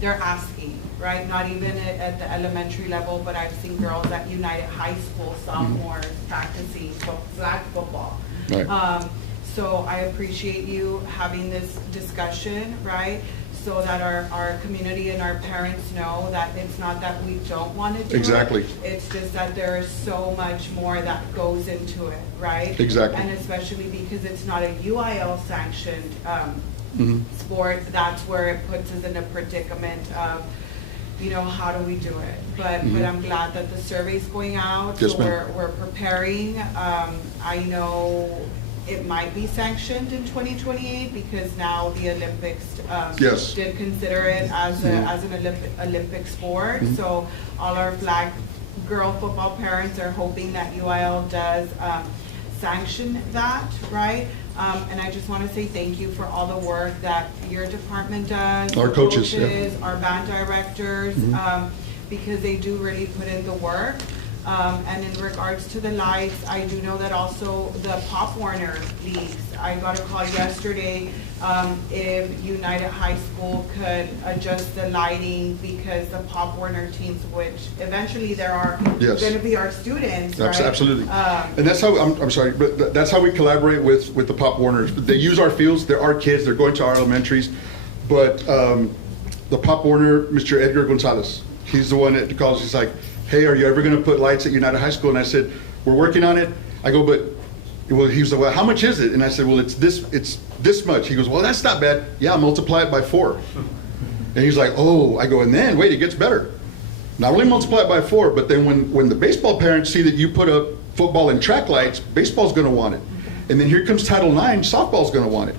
they're asking, right? Not even at the elementary level, but I've seen girls at United High School, sophomores, practicing flag football. Right. So I appreciate you having this discussion, right? So that our community and our parents know that it's not that we don't want to do Exactly. it. It's just that there is so much more that goes into it, right? Exactly. And especially because it's not a UIL sanctioned Mhm. sport, that's where it puts us in a predicament of, you know, how do we do it? But I'm glad that the survey's going out. Yes, So ma'am. we're preparing. I know it might be sanctioned in 2028 because now the Olympics Yes. did consider it as an Olympic sport. So all our flag girl football parents are hoping that UIL does sanction that, right? And I just want to say thank you for all the work that your department does. Our the coaches, yeah. our band directors, because they do really put in the work. And in regards to the lights, I do know that also the Pop Warner leagues, I got a call yesterday if United High School could adjust the lighting because the Pop Warner teams, which eventually there are Yes. going to be our students, right? Absolutely. And that's how, I'm sorry, but that's how we collaborate with the Pop Warners. They use our fields, they're our kids, they're going to our elementaries. But the Pop Warner, Mr. Edgar Gonzalez, he's the one that calls, he's like, hey, are you ever going to put lights at United High School? And I said, we're working on it. I go, well, he was like, well, how much is it? And I said, well, it's this much. He goes, well, that's not bad. Yeah, multiply it by 4. And he's like, oh, I go, and then, wait, it gets better. Not only multiply it by 4, but then when the baseball parents see that you put up football and track lights, baseball's going to want it. And then here comes Title IX, softball's going to want it.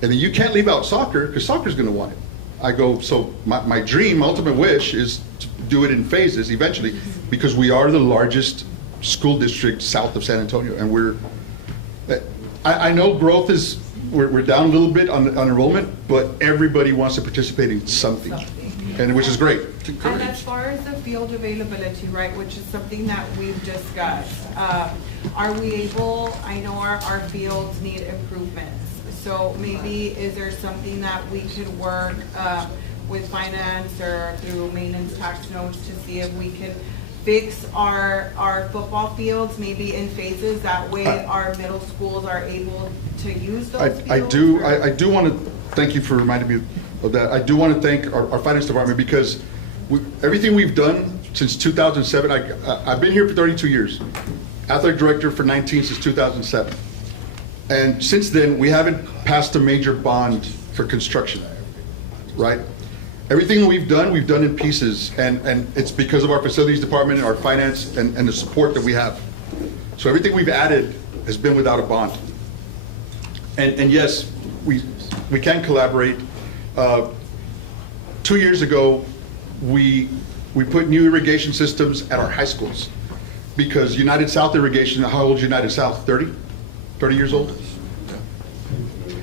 And then you can't leave out soccer because soccer's going to want it. I go, so my dream, ultimate wish is to do it in phases eventually because we are the largest school district south of San Antonio. And I know growth is, we're down a little bit on enrollment, but everybody wants to participate in something, and which is great. And as far as the field availability, right, which is something that we've discussed, are we able, I know our fields need improvements. So maybe is there something that we could work with finance or through maintenance tax notes to see if we can fix our football fields maybe in phases? That way our middle schools are able to use those fields? I do want to thank you for reminding me of that. I do want to thank our finance department because everything we've done since 2007, I've been here for 32 years, athletic director for 19 since 2007. And since then, we haven't passed a major bond for construction, right? Everything we've done in pieces, and it's because of our facilities department and our finance and the support that we have. So everything we've added has been without a bond. And yes, we can collaborate. 2 years ago, we put new irrigation systems at our high schools because United South Irrigation, how old is United South, 30 years old?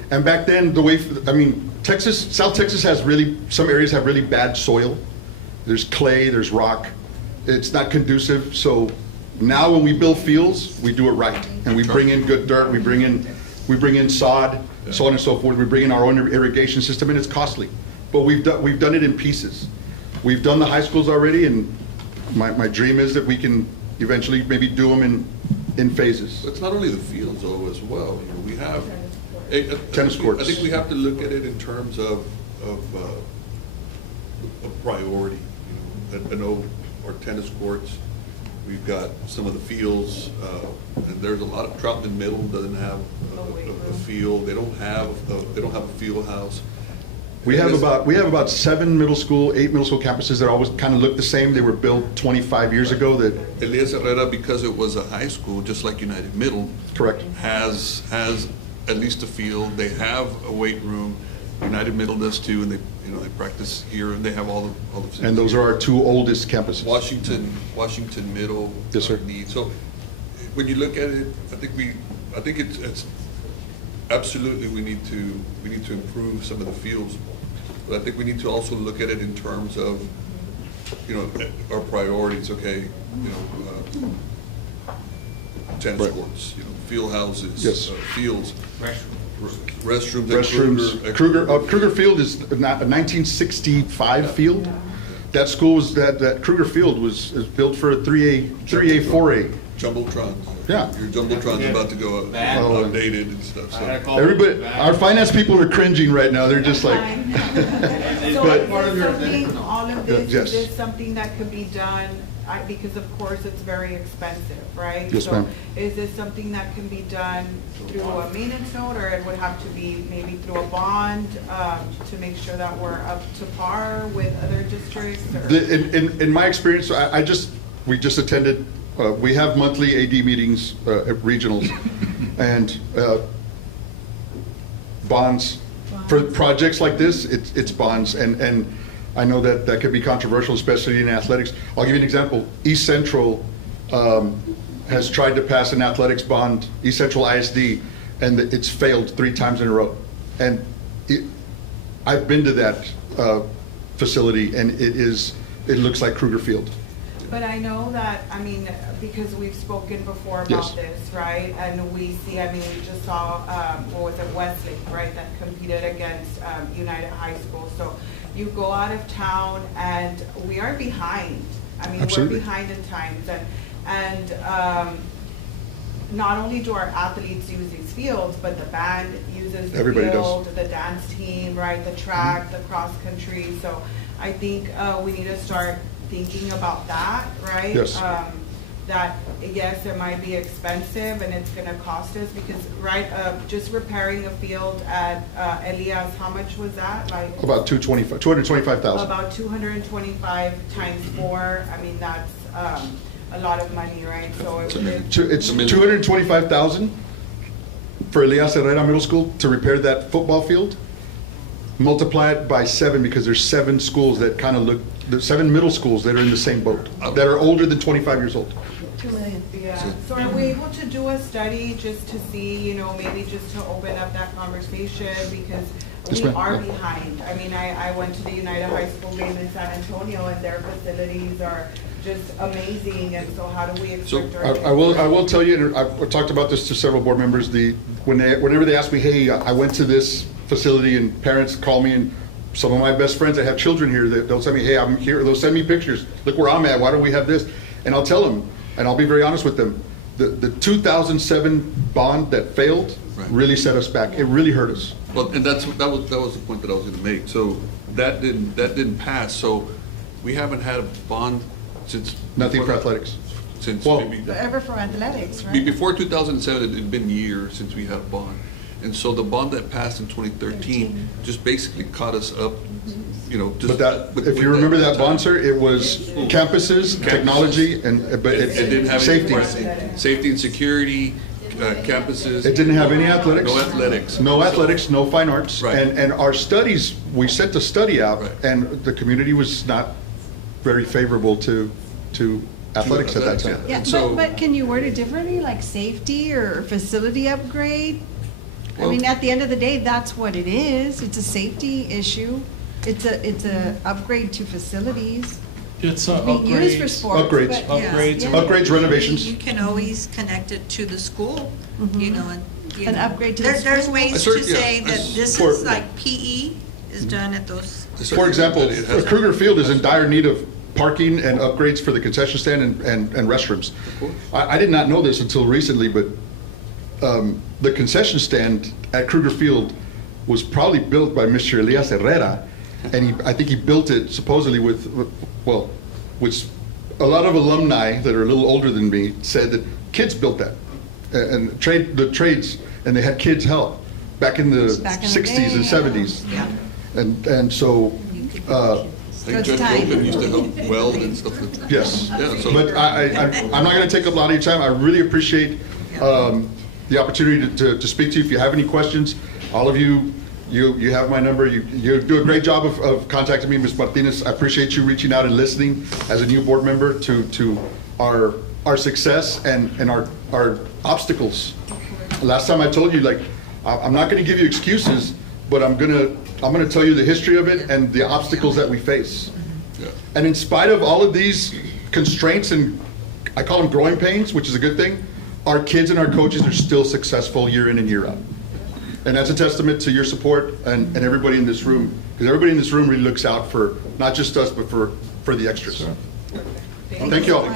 And back then, South Texas has some areas have really bad soil. There's clay, there's rock. It's not conducive. So now when we build fields, we do it right. And we bring in good dirt, we bring in sod, so on and so forth. We bring in our own irrigation system, and it's costly. But we've done it in pieces. We've done the high schools already, and my dream is that we can eventually maybe do them in phases. It's not only the fields though as well. We have tennis courts. I think we have to look at it in terms of priority. I know our tennis courts, we've got some of the fields, and there's a lot of Troutman Middle doesn't have a field. They don't have a field house. We have about 7 middle school, 8 middle school campuses that always kind of look the same. They were built 25 years ago. That Elias Herrera, because it was a high school, just like United Middle, correct, has at least a field. They have a weight room. United Middle does too, and they practice here, and they have all the. And those are our 2 oldest campuses. Washington Middle. Yes, sir. So when you look at it, I think it's absolutely we need to improve some of the fields, but I think we need to also look at it in terms of our priorities. Okay, tennis Right. courts, field houses. Yes. Fields. Restrooms. at Kruger Field is a 1965 field. That school was, that Kruger Field is built for a 3A, 4A. Jumbotron. Yeah. Your Jumbotron's about to go outdated and stuff, so. Everybody, our finance people are cringing right now. They're just like. So But- is this something, all of this, Yes. is this something that could be done, because of course it's very expensive, right? Yes, ma'am. So is this something that can be done through a maintenance note, or it would have to be maybe through a bond, to make sure that we're up to par with other districts? Or- In my experience, we just attended, we have monthly AD meetings at regionals, and bonds, for projects like this, it's bonds, and I know that could be controversial, especially in athletics. I'll give you an example. East Central has tried to pass an athletics bond, East Central ISD, and it's failed 3 times in a row. And I've been to that facility, and it looks like Kruger Field. But I know that, because we've spoken before Yes. about this, right? And we see, we just saw, what was it, Westlake, right, that competed against United High School. So you go out of town and we are behind. Absolutely. We're behind in times. And not only do our athletes use these fields, but the band uses the Everybody field, the dance team, right, the track, the cross country. So I think we need to start thinking about that, right? Yes. That, yes, it might be expensive and it's gonna cost us because, right, just repairing a field at Elias, how much was that? Like About 225,000. about 225 times 4. That's a lot of money, right? So it would. It's 225,000 for Elias Herrera Middle School to repair that football field. Multiply it by 7 because there's 7 schools that kind of look, there's 7 middle schools that are in the same boat, that are older than 25 years old. 2 million. Yeah. So are we able to do a study just to see, maybe just to open up that conversation because Yes, we ma'am. are Yeah. behind. I went to the United High School game in San Antonio and their facilities are just amazing. And so how do we expect our I will tell you, and I've talked about this to several board members, whenever they ask me, hey, I went to this facility and parents call me, and some of my best friends that have children here, they'll tell me, hey, I'm here, they'll send me pictures, look where I'm at, why don't we have this? And I'll tell them, and I'll be very honest with them, the 2007 bond that failed really set us back, it really hurt us. Well, and that was the point that I was gonna make, so that didn't pass, so we haven't had a bond since. Nothing for athletics. Since Well, maybe. Forever for athletics, right? Before 2007, it had been years since we had a bond. And so the bond that passed in 2013 just basically caught us up, just. But if you remember that bond, sir, it was campuses, technology, but It didn't have safety. Safety and security, campuses. It didn't have any athletics. No athletics. No athletics, no fine arts. Right. And our studies, we sent the study out, Right. and the community was not very favorable to athletics at that time. Yeah, So- but can you word it differently, like safety or facility upgrade? Well- At the end of the day, that's what it is. It's a safety issue. It's a upgrade to facilities. It's Being used for sports. Upgrades. but yes, Upgrades. yeah. Upgrades, renovations. You can always connect it to the school, and, An upgrade to the There's school. ways Sure, to yeah. say that this For- is like PE is done at those. For example, It has- Kruger Field is in dire need of parking and upgrades for the concession stand and restrooms. I did not know this until recently, but the concession stand at Kruger Field was probably built by Mr. Elias Herrera, and I think he built it supposedly with a lot of alumni that are a little older than me said that kids built that, and the trades, and they had kids help back in the Back in the 60s and day, 70s. And so, I think Judge Goldman used to help weld and stuff like that. yes. Yeah, so. But I'm not going to take up a lot of your time. I really appreciate the opportunity to speak to you. If you have any questions, all of you have my number. You do a great job of contacting me, Ms. Martinez. I appreciate you reaching out and listening as a new board member to our success and our obstacles. Last time I told you, I'm not going to give you excuses, but I'm going to tell you the history of it and the obstacles that we face. Yeah. And in spite of all of these constraints, and I call them growing pains, which is a good thing, our kids and our coaches are still successful year in and year out. And that's a testament to your support and everybody in this room, because everybody in this room really looks out for not just us, but for the extras. Thank you all.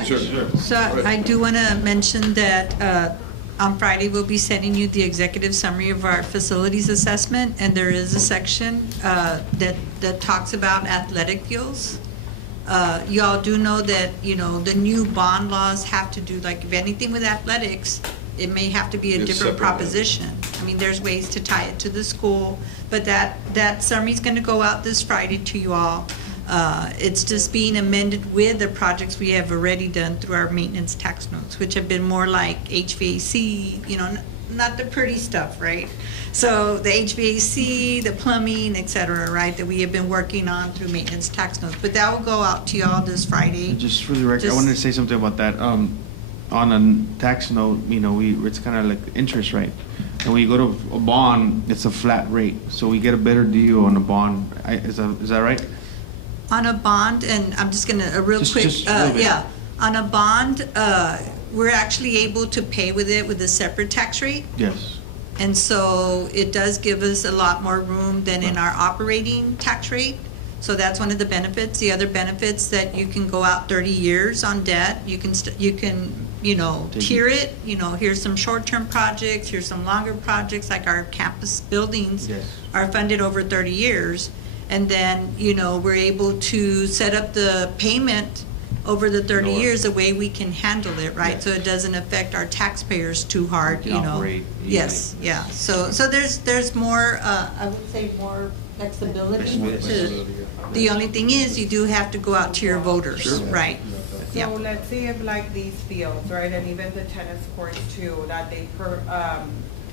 So I do want to mention that on Friday, we'll be sending you the executive summary of our facilities assessment, and there is a section that talks about athletic fuels. You all do know that, you know, the new bond laws have to do, like, if anything with athletics, it may have to be a different proposition. I mean, there's ways to tie it to the school, but that summary's going to go out this Friday to you all. It's just being amended with the projects we have already done through our maintenance tax notes, which have been more like HVAC, you know, not the pretty stuff, right? So the HVAC, the plumbing, et cetera, right, that we have been working on through maintenance tax notes. But that will go out to y'all this Friday. Just for the record, I wanted to say something about that. On a tax note, you know, it's kind of like interest rate. And when you go to a bond, it's a flat rate. So we get a better deal on a bond. Is that right? On a bond, and I'm just gonna, a real quick, yeah. On a bond, we're actually able to pay with it with a separate tax rate. Yes. And so it does give us a lot more room than in our operating tax rate. So that's one of the benefits. The other benefits that you can go out 30 years on debt. You can, you know, tier it. You know, here's some short-term projects, here's some longer projects, like our campus buildings are funded over 30 years. And then, you know, we're able to set up the payment over the 30 years the way we can handle it, right? So it doesn't affect our taxpayers too hard, you know. Yes, yeah. So there's more, I would say more flexibility. The only thing is you do have to go out to your voters, right? So let's say if like these fields, right, and even the tennis courts too, that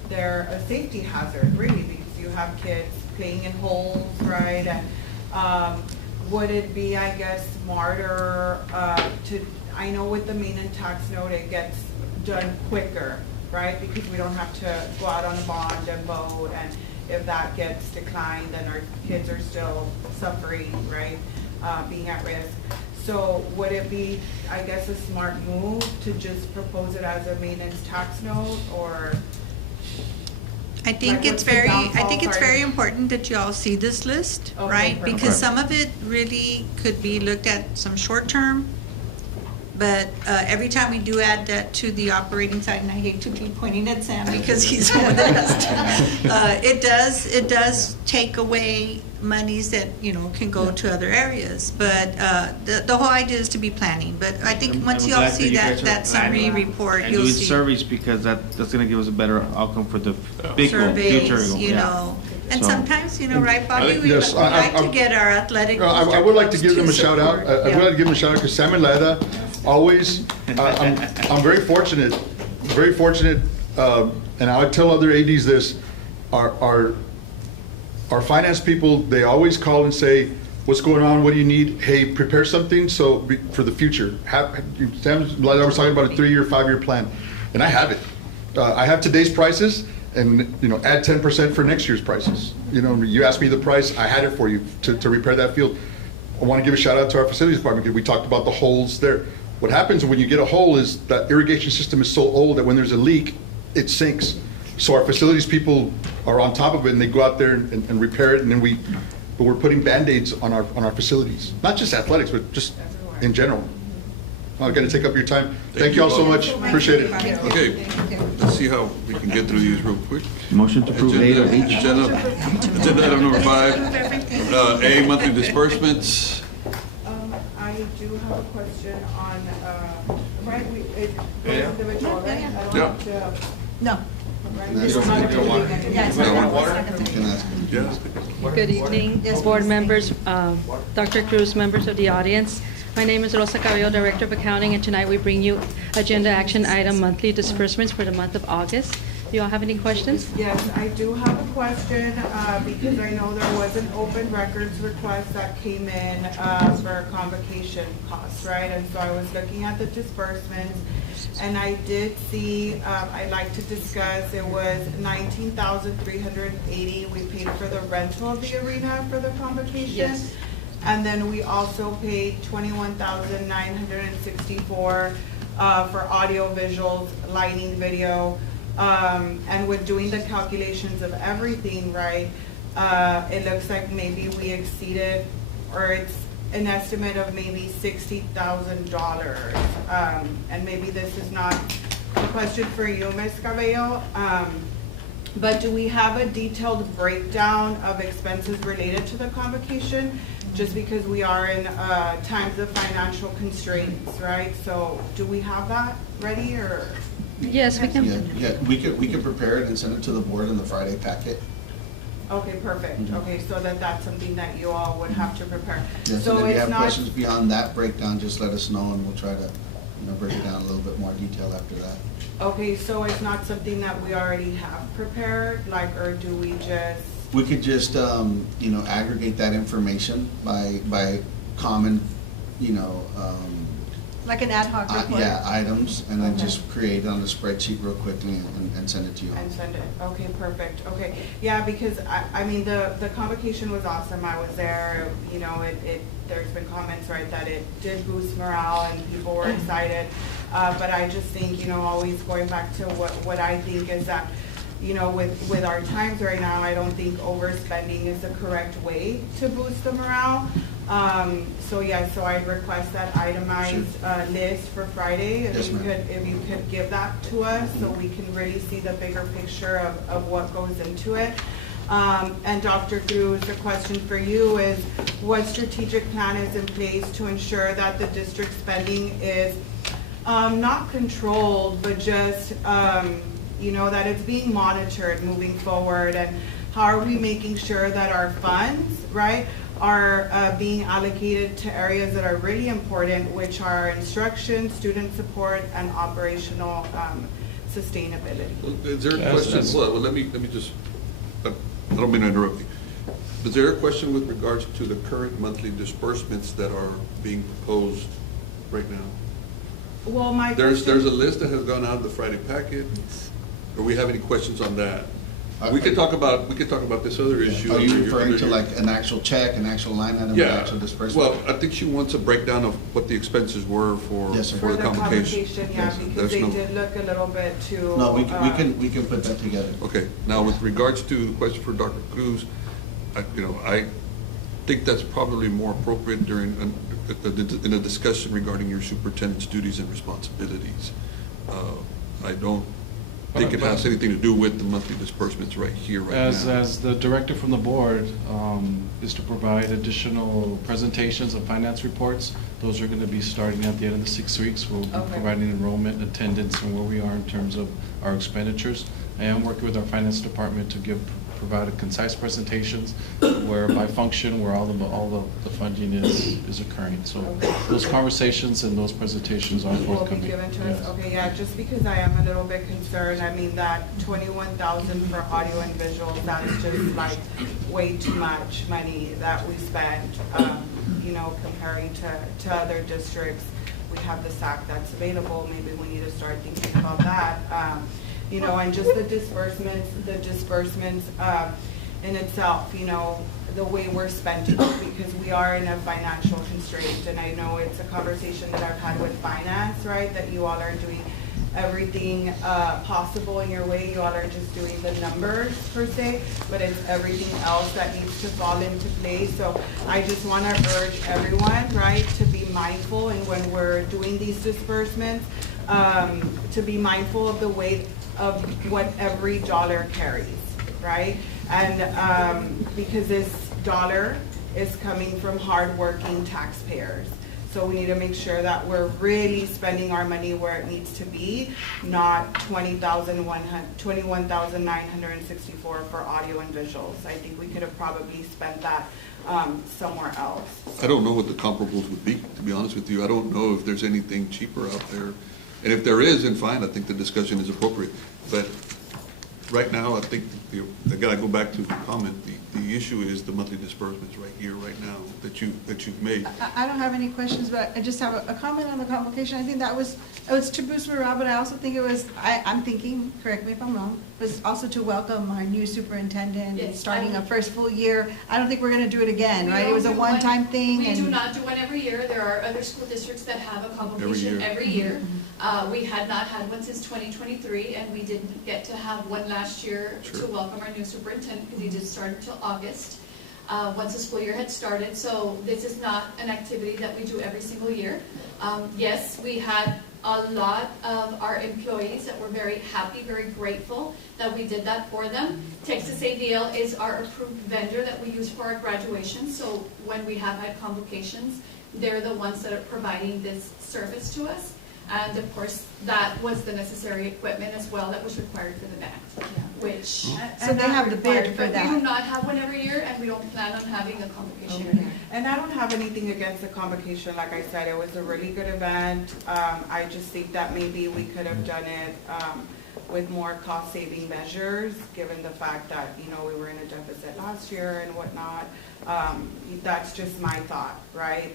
they're a safety hazard really, because you have kids playing in holes, right? And would it be, I guess, smarter I know with the maintenance tax note, it gets done quicker, right? Because we don't have to go out on a bond and vote, and if that gets declined, then our kids are still suffering, right? Being at risk. So would it be, I guess, a smart move to just propose it as a maintenance tax note, or? I think it's very important that you all see this list, right? Because some of it really could be looked at some short term, but every time we do add that to the operating side, and I hate to keep pointing at Sam because he's on the list, it does take away monies that, you know, can go to other areas. But the whole idea is to be planning. But I think once you all see that summary report, you'll see. And doing surveys, because that's going to give us a better outcome for the big goal, future goal. You know. And sometimes, you know, right, Bobby, we like to get our athletic. I would like to give them a shout out. I would like to give them a shout out because Sam and Leda always, I'm very fortunate, and I would tell other ADs this, our finance people, they always call and say, what's going on, what do you need? Hey, prepare something for the future. Sam and Leda was talking about a 3-year, 5-year plan, and I have it. I have today's prices, and, you know, add 10% for next year's prices. You know, you asked me the price, I had it for you to repair that field. I want to give a shout out to our facilities department because we talked about the holes there. What happens when you get a hole is that irrigation system is so old that when there's a leak, it sinks. So our facilities people are on top of it, and they go out there and repair it, and then but we're putting Band-Aids on our facilities. Not just athletics, but just in general. I'm going to take up your time. Thank you all so much. Appreciate it. Okay, let's see how we can get through these real quick. Motion to approve Agenda item number 5, A, monthly disbursements. I do have a question on, right, it's individual, right? I don't have to. No. Good evening, board members, Dr. Cruz, members of the audience. My name is Rosa Cabello, Director of Accounting, and tonight we bring you agenda action item monthly disbursements for the month of August. Do you all have any questions? Yes, I do have a question because I know there was an open records request that came in for convocation costs, right? And so I was looking at the disbursements, and I did see, I'd like to discuss, it was $19,380 we paid for the rental of the arena for the convocation. Yes. And then we also paid $21,964 for audio, visuals, lighting, video. And with doing the calculations of everything, right, it looks like maybe we exceeded, or it's an estimate of maybe $60,000. And maybe this is not a question for you, Ms. Cabello, but do we have a detailed breakdown of expenses related to the convocation? Just because we are in times of financial constraints, right? So do we have that ready, or? Yes, we can. Yeah, we could prepare it and send it to the board in the Friday packet. Okay, perfect. Okay, so that's something that you all would have to prepare. Yes, So and if you it's have not, questions beyond that breakdown, just let us know and we'll try to, break it down a little bit more detail after that. okay, so it's not something that we already have prepared, like, or do we just? We could just, aggregate that information by common, Like an ad hoc report? items, and then Okay. just create it on the spreadsheet real quickly and send it to you. And send it, okay, perfect, okay. Yeah, because I mean, the convocation was awesome, I was there, there's been comments, right, that it did boost morale and people were excited. But I just think, always going back to what I think is that, with our times right now, I don't think overspending is the correct way to boost the morale. So I'd request that itemized list for Friday. Yes, ma'am. If you could give that to us so we can really see the bigger picture of what goes into it. And Dr. Cruz, the question for you is, what strategic plan is in place to ensure that the district spending is not controlled, but just, that it's being monitored moving forward? And how are we making sure that our funds, right, are being allocated to areas that are really important, which are instruction, student support, and operational sustainability? Is there a question? Well, let me just, I don't mean to interrupt you. Is there a question with regards to the current monthly disbursements that are being proposed right now? Well, my There's question. a list that has gone out in the Friday packet. Do we have any questions on that? We could talk about this other issue. Are you referring to like an actual check, an actual line item, an actual disbursement? Well, I think she wants a breakdown of what the expenses were for Yes, sir. for the the convocation. convocation, Yes, because there's they no- did look a little bit too. No, we can put that together. Okay, now with regards to the question for Dr. Cruz, I think that's probably more appropriate during, in a discussion regarding your superintendent's duties and responsibilities. I don't think it has anything to do with the monthly disbursements right here, right now. As the director from the board is to provide additional presentations of finance reports. Those are going to be starting at the end of the 6 weeks. We'll be Okay. providing enrollment, attendance, and where we are in terms of our expenditures. I am working with our finance department to provide a concise presentations where by function, where all the funding is occurring. So those conversations and those presentations are Will be forthcoming. given to us, Yes. okay, yeah, just because I am a little bit concerned, I mean, that 21,000 for audio and visual, that is just like way too much money that we spend, comparing to other districts. We have the SAC that's available, maybe we need to start thinking about that. And just the disbursements in itself, the way we're spending, because we are in a financial constraint. And I know it's a conversation that I've had with finance, right, that you all are doing everything possible in your way. You all are just doing the numbers per se, but it's everything else that needs to fall into place. So I just want to urge everyone, right, to be mindful, and when we're doing these disbursements, to be mindful of the weight of what every dollar carries, right? And because this dollar is coming from hardworking taxpayers. So we need to make sure that we're really spending our money where it needs to be, not $21,964 for audio and visuals. I think we could have probably spent that somewhere else. I don't know what the comparables would be, to be honest with you. I don't know if there's anything cheaper out there. And if there is, then fine, I think the discussion is appropriate. But right now, I think, again, I go back to the comment, the issue is the monthly disbursements right here, right now, that you've made. I don't have any questions, but I just have a comment on the convocation. I think it was to boost morale, but I also think it was, I'm thinking, correct me if I'm wrong, was also to welcome our new superintendent, Yes, starting I- a first full year. I don't think we're gonna do it again, We right? It don't was a do one- one-time thing. We and- do not do one every year. There are other school districts that have a convocation every year. We had not had one since 2023, and we didn't get to have one last year to welcome our new superintendent, because he didn't start until August, once the school year had started. So this is not an activity that we do every single year. Yes, we had a lot of our employees that were very happy, very grateful that we did that for them. Texas ADL is our approved vendor that we use for our graduation, so when we have had convocations, they're the ones that are providing this service to us. And of course, that was the necessary equipment as well that was required for the band, which. So they have the bid for But we that. do not have one every year, and we don't plan on having a convocation. And I don't have anything against the convocation, like I said, it was a really good event. I just think that maybe we could have done it with more cost-saving measures, given the fact that, you know, we were in a deficit last year and whatnot. That's just my thought, right?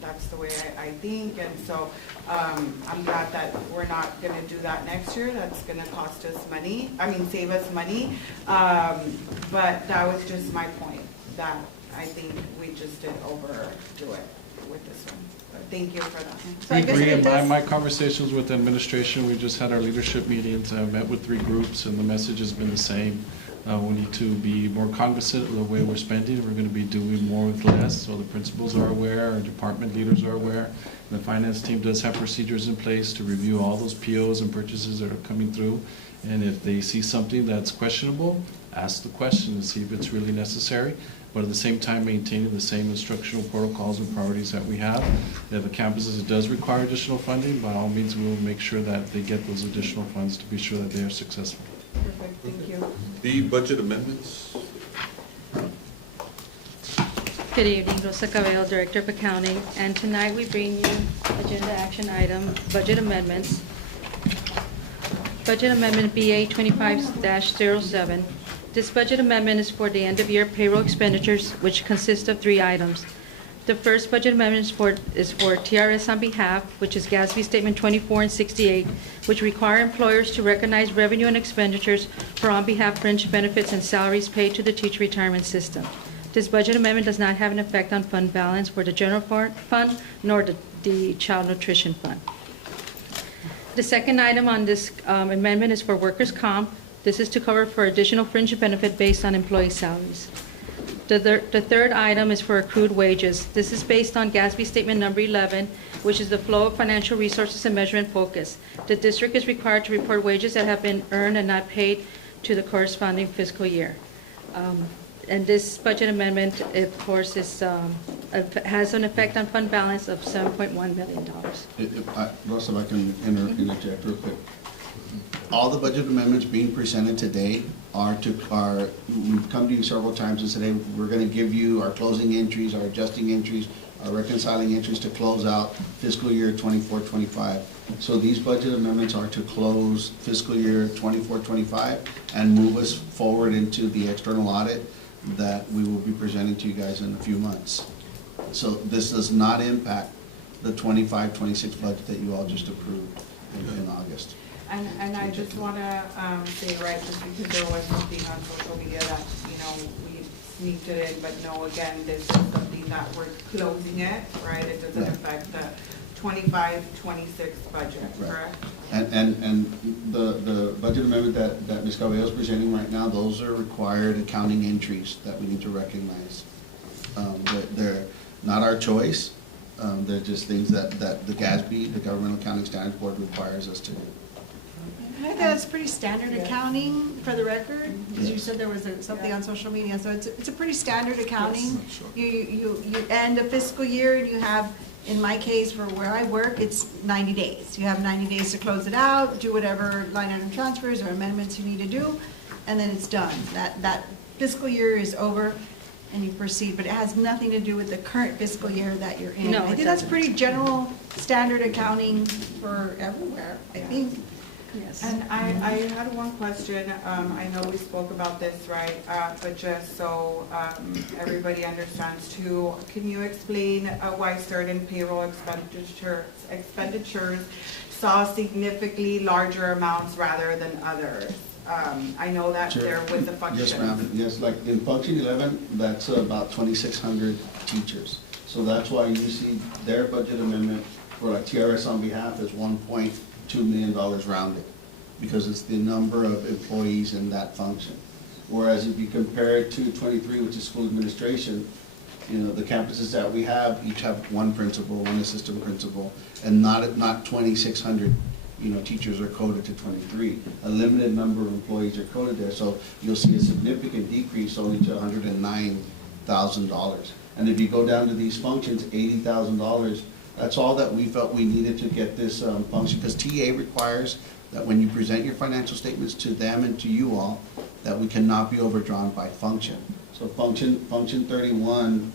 That's the way I think, and so I'm glad that we're not gonna do that next year. That's gonna cost us money, save us money. But that was just my point, that I think we just did overdo it with this one. But thank you for that. So I We guess agree, it in does- my conversations with the administration, we just had our leadership meetings, I met with 3 groups, and the message has been the same. We need to be more cognizant of the way we're spending. We're going to be doing more with less, so the principals are aware, our department leaders are aware. The finance team does have procedures in place to review all those POs and purchases that are coming through. And if they see something that's questionable, ask the question and see if it's really necessary. But at the same time, maintaining the same instructional protocols and priorities that we have. If a campus does require additional funding, by all means, we will make sure that they get those additional funds to be sure that they are successful. Perfect, thank you. The budget amendments, Good evening, Rosa Cabello, Director of Accounting, and tonight we bring you agenda action item, budget amendments. Budget Amendment BA 25-07. This budget amendment is for the end-of-year payroll expenditures, which consist of 3 items. The first budget amendment is for TRS on behalf, which is GASB Statement 24 and 68, which require employers to recognize revenue and expenditures for on behalf fringe benefits and salaries paid to the teacher retirement system. This budget amendment does not have an effect on fund balance for the general fund nor the child nutrition fund. The second item on this amendment is for workers' comp. This is to cover for additional fringe benefit based on employee salaries. The third item is for accrued wages. This is based on GASB Statement Number 11, which is the flow of financial resources and measurement focus. The district is required to report wages that have been earned and not paid to the corresponding fiscal year. And this budget amendment, of course, has an effect on fund balance of $7.1 million. Rosa, if I can interject real quick. All the budget amendments being presented today we've come to you several times and said, hey, we're going to give you our closing entries, our adjusting entries, our reconciling entries to close out fiscal year 24-25. So these budget amendments are to close fiscal year 24-25 and move us forward into the external audit that we will be presenting to you guys in a few months. So this does not impact the 25-26 budget that you all just approved in August. And I just want to say, right, just because there was something on social media that, you know, we sneaked it in, but no, again, this is something that we're closing it, right? It doesn't affect the 25-26 budget, correct? And the budget amendment that Ms. Cabello is presenting right now, those are required accounting entries that we need to recognize. They're not our choice. They're just things that the GASB, the Governmental Accounting Standards Board, requires us to do. I think that's pretty standard accounting for the record, because you said there was something on social media, so it's a pretty standard accounting. You end a fiscal year and you have, in my case, for where I work, it's 90 days. You have 90 days to close it out, do whatever line item transfers or amendments you need to do, and then it's done. That fiscal year is over and you proceed, but it has nothing to do with the current fiscal year that you're in. No, I think that's pretty general, standard accounting for everywhere, I think. Yes. And I had one question. I know we spoke about this, right? But just so everybody understands too, can you explain why certain payroll expenditures saw significantly larger amounts rather than others? I know that Sure. they're with the function. Yes, ma'am. Yes, like in function 11, that's about 2,600 teachers. So that's why you see their budget amendment for like TRS on behalf is $1.2 million rounded, because it's the number of employees in that function. Whereas if you compare it to 23, which is school administration, you know, the campuses that we have, each have one principal, one assistant principal, and not 2,600, you know, teachers are coded to 23. A limited number of employees are coded there, so you'll see a significant decrease only to $109,000. And if you go down to these functions, $80,000, that's all that we felt we needed to get this function, because TA requires that when you present your financial statements to them and to you all, that we cannot be overdrawn by function. So function 31,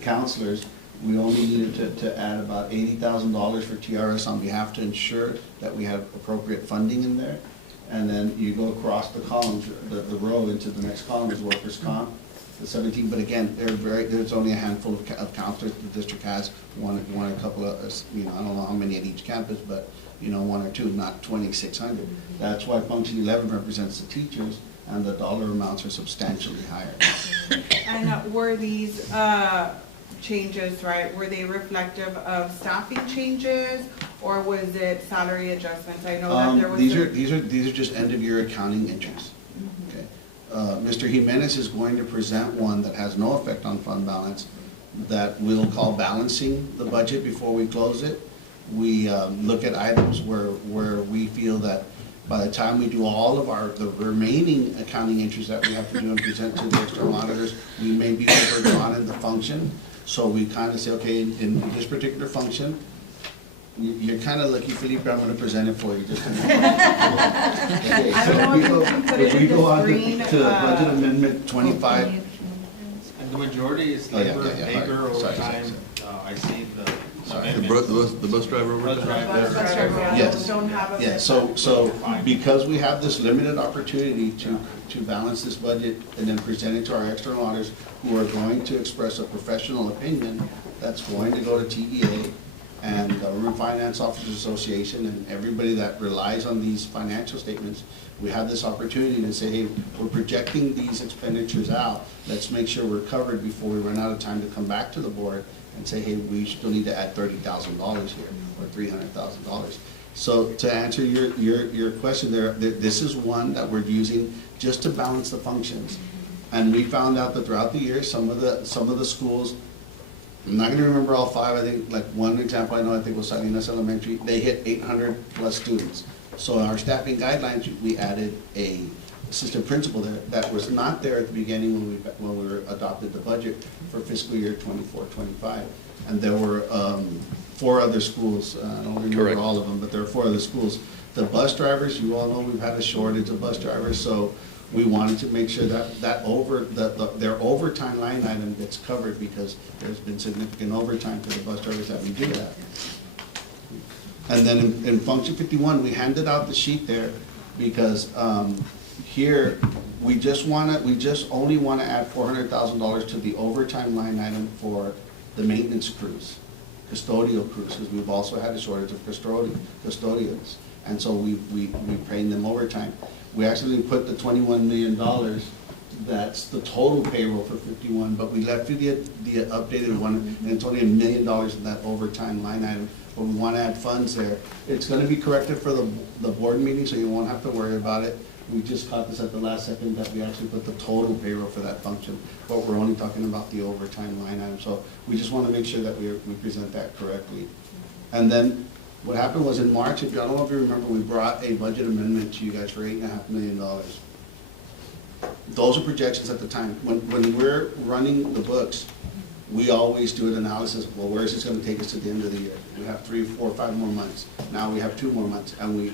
counselors, we only needed to add about $80,000 for TRS on behalf to ensure that we have appropriate funding in there. And then you go across the columns, the row into the next column is workers' comp, the 17. But again, there's only a handful of counselors the district has. One a couple of, you know, I don't know how many at each campus, but you know, one or two, not 2,600. That's why function 11 represents the teachers, and the dollar amounts are substantially higher. And were these changes, right, were they reflective of staffing changes, or was it salary adjustments? I know that there was these are just end of year accounting entries. Okay, Mr. Jimenez is going to present one that has no effect on fund balance, that we'll call balancing the budget before we close it. We look at items where we feel that by the time we do all of the remaining accounting entries that we have to do and present to the external auditors, we may be overdrawn in the function. So we kind of say, okay, in this particular function, you're kind of lucky, Felipe, I'm going to present it for you. Just I don't know if you can put it in the screen. To budget amendment 25. And the majority is labor, overtime. I see the bus driver overtime? Yes. Yeah, so because we have this limited opportunity to balance this budget and then present it to our external auditors, who are going to express a professional opinion that's going to go to TEA and Government Finance Officers Association and everybody that relies on these financial statements, we have this opportunity to say, hey, we're projecting these expenditures out. Let's make sure we're covered before we run out of time to come back to the board and say, hey, we still need to add $30,000 here or $300,000. So to answer your question there, this is one that we're using just to balance the functions. And we found out that throughout the year, some of the schools, I'm not going to remember all five. I think like one example I know, I think was Salinas Elementary. They hit 800 plus students. So in our staffing guidelines, we added a assistant principal there that was not there at the beginning when we adopted the budget for fiscal year 24-25. And there were 4 other schools. I don't remember all of them, but there are 4 other schools. The bus drivers, you all know we've had a shortage of bus drivers, so we wanted to make sure that their overtime line item gets covered, because there's been significant overtime for the bus drivers that we do have. And then in function 51, we handed out the sheet there because here we just only want to add $400,000 to the overtime line item for the maintenance crews, custodial crews, because we've also had a shortage of custodians, and so we paying them overtime. We actually put the $21 million, that's the total payroll for 51, but we left you the updated one, and it's only $1 million in that overtime line item, but we want to add funds there. It's going to be corrected for the board meeting, so you won't have to worry about it. We just caught this at the last second that we actually put the total payroll for that function, but we're only talking about the overtime line item, so we just want to make sure that we present that correctly. And then what happened was in March, I don't know if you remember, we brought a budget amendment to you guys for $8.5 million. Those are projections at the time. When we're running the books, we always do an analysis. Well, where is this going to take us to the end of the year? We have 3, 4, 5 more months. Now we have 2 more months, and we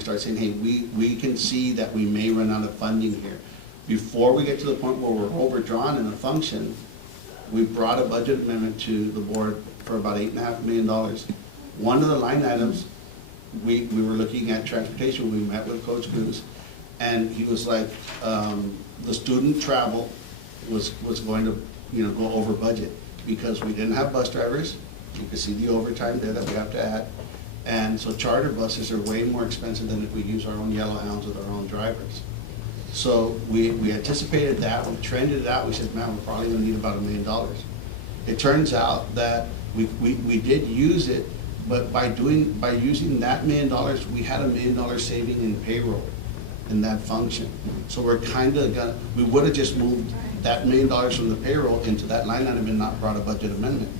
start saying, hey, we can see that we may run out of funding here. Before we get to the point where we're overdrawn in a function, we brought a budget amendment to the board for about $8.5 million. One of the line items, we were looking at transportation. We met with Coach Cruz, and he was like, the student travel was going to go over budget because we didn't have bus drivers. You can see the overtime there that we have to add. And so charter buses are way more expensive than if we use our own yellow hounds with our own drivers. So we anticipated that, we trended it out, we said, man, we're probably gonna need about $1 million. It turns out that we did use it, but by using that $1 million, we had $1 million saving in payroll in that function. So we're we would have just moved that $1 million from the payroll into that line item and not brought a budget amendment.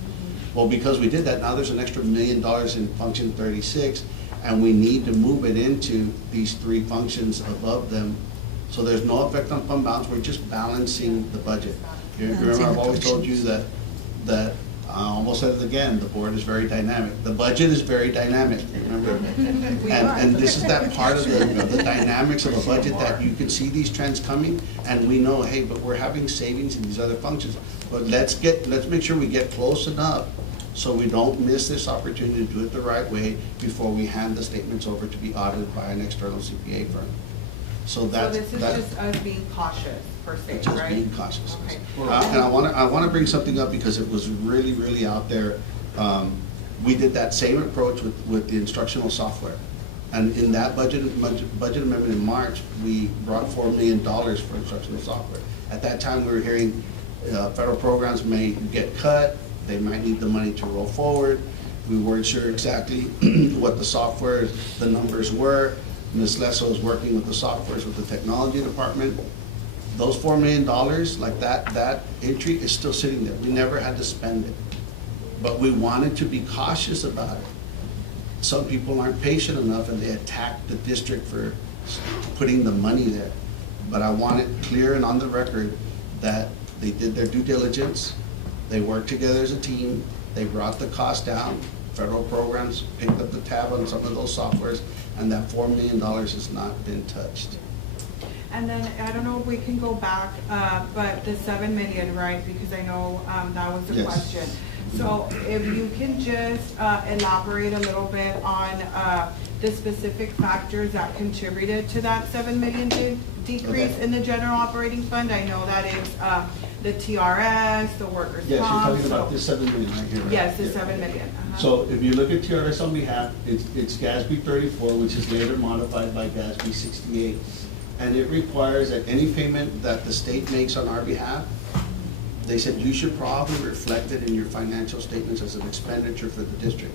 Well, because we did that, now there's an extra $1 million in function 36, and we need to move it into these 3 functions above them. So there's no effect on fund balance, we're just balancing the budget. You remember, I've always told you that I almost said it again, the board is very dynamic. The budget is very dynamic, remember? And this is that part of the dynamics of a budget that you can see these trends coming, and we know, hey, but we're having savings in these other functions. But let's make sure we get close enough so we don't miss this opportunity to do it the right way before we hand the statements over to be audited by an external CPA firm. So this is just us being cautious, per se, right? Just being cautious. Okay. And I want to bring something up because it was really, really out there. We did that same approach with the instructional software. And in that budget amendment in March, we brought $4 million for instructional software. At that time, we were hearing federal programs may get cut, they might need the money to roll forward. We weren't sure exactly what the software, the numbers were. Ms. Lesso is working with the softwares with the technology department. Those $4 million, like that entry is still sitting there. We never had to spend it. But we wanted to be cautious about it. Some people aren't patient enough and they attack the district for putting the money there. But I want it clear and on the record that they did their due diligence, they worked together as a team, they brought the cost down, federal programs picked up the tab on some of those softwares, and that $4 million has not been touched. And then, I don't know if we can go back, but the 7 million, right, because I know that was the question. So if you can just elaborate a little bit on the specific factors that contributed to that 7 million decrease in the general operating fund. I know that it's the TRS, the workers' comp. Yes, you're talking about this 7 million right here, right? Yes, the 7 million. So if you look at TRS on behalf, it's GASB 34, which is later modified by GASB 68. And it requires that any payment that the state makes on our behalf, they said you should probably reflect it in your financial statements as an expenditure for the district.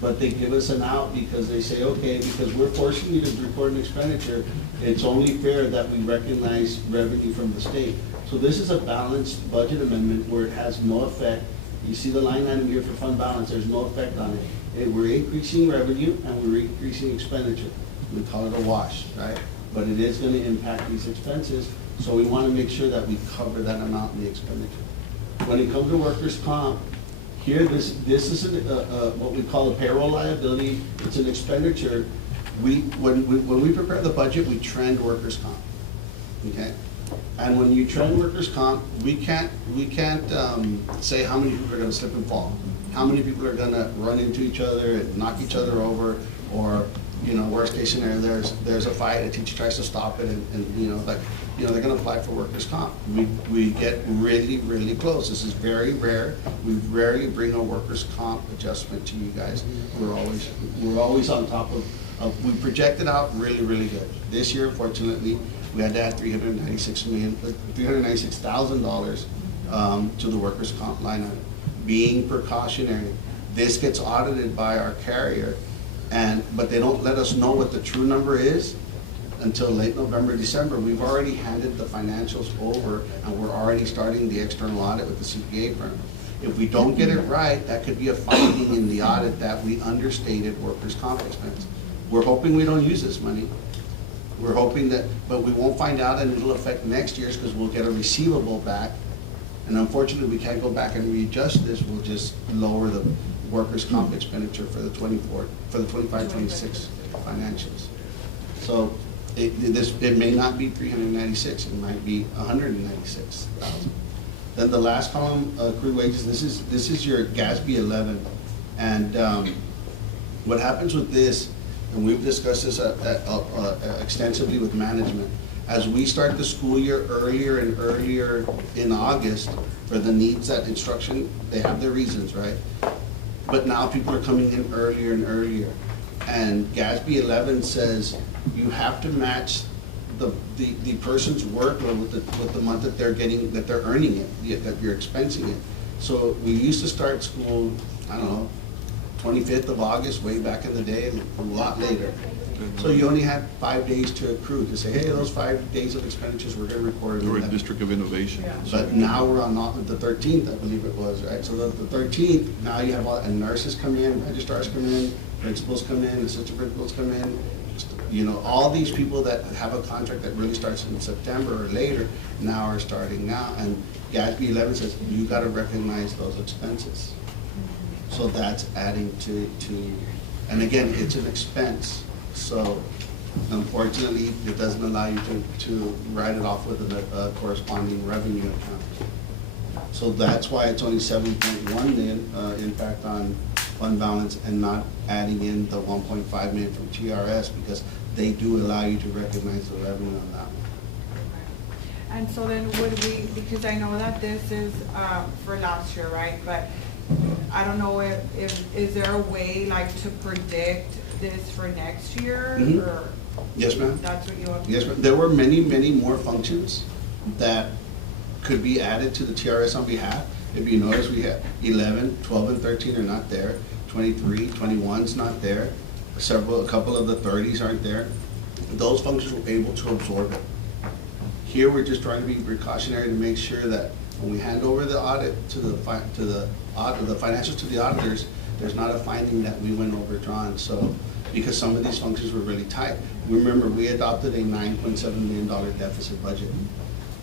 But they give us an out because they say, okay, because we're forcing you to report an expenditure, it's only fair that we recognize revenue from the state. So this is a balanced budget amendment where it has no effect. You see the line item here for fund balance, there's no effect on it. We're increasing revenue and we're increasing expenditure. We call it a wash, right? But it is going to impact these expenses, so we want to make sure that we cover that amount in the expenditure. When it comes to workers' comp, here this is what we call a payroll liability. It's an expenditure. When we prepare the budget, we trend workers' comp. Okay, and when you trend workers' comp, we can't say how many people are going to slip and fall, how many people are going to run into each other and knock each other over, or worst case scenario, there's a fight, a teacher tries to stop it, and they're going to apply for workers' comp. We get really, really close. This is very rare. We rarely bring a workers' comp adjustment to you guys. We're always on top of we project it out really, really good. This year, unfortunately, we had to add $396,000 to the workers' comp line item, being precautionary. This gets audited by our carrier. But they don't let us know what the true number is until late November, December. We've already handed the financials over and we're already starting the external audit with the CPA firm. If we don't get it right, that could be a finding in the audit that we understated workers' comp expense. We're hoping we don't use this money. We're hoping that, but we won't find out, and it'll affect next year's because we'll get a receivable back. And unfortunately, we can't go back and readjust this. We'll just lower the workers' comp expenditure for the 25-26 financials. So it may not be 396, it might be 196,000. Then the last column, accrued wages. This is your GASB 11, and what happens with this, and we've discussed this extensively with management. As we start the school year earlier and earlier in August for the needs that instruction, they have their reasons, right? but now people are coming in earlier and earlier. And GASB 11 says you have to match the person's workload with the month that they're getting, that they're earning it, that you're expensing it. So we used to start school, I don't know, 25th of August, way back in the day, a lot later. So you only had 5 days to accrue, to say, hey, those 5 days of expenditures, we're gonna record. We're a district of innovation. But now we're on the 13th, I believe it was, right? So the 13th, now you have all, and nurses come in, registrars come in, principals come in, assistant principals come in. You know, all these people that have a contract that really starts in September or later, now are starting now. And GASB 11 says, you gotta recognize those expenses. So that's adding to, and again, it's an expense. So unfortunately, it doesn't allow you to write it off with a corresponding revenue account. So that's why it's only 7.1 million impact on fund balance and not adding in the 1.5 million from TRS, because they do allow you to recognize the revenue on that one. And so then would we, because I know that this is for last year, right? But I don't know if is there a way like to predict this for next year? Mhm. Or Yes, ma'am. that's what you want? Yes, ma'am. There were many, many more functions that could be added to the TRS on behalf. If you notice, we have 11, 12, and 13 are not there. 23, 21's not there. A couple of the 30s aren't there. Those functions were able to absorb it. Here, we're just trying to be precautionary to make sure that when we hand over the audit to the financials to the auditors, there's not a finding that we went overdrawn. So, because some of these functions were really tight. Remember, we adopted a $9.7 million deficit budget.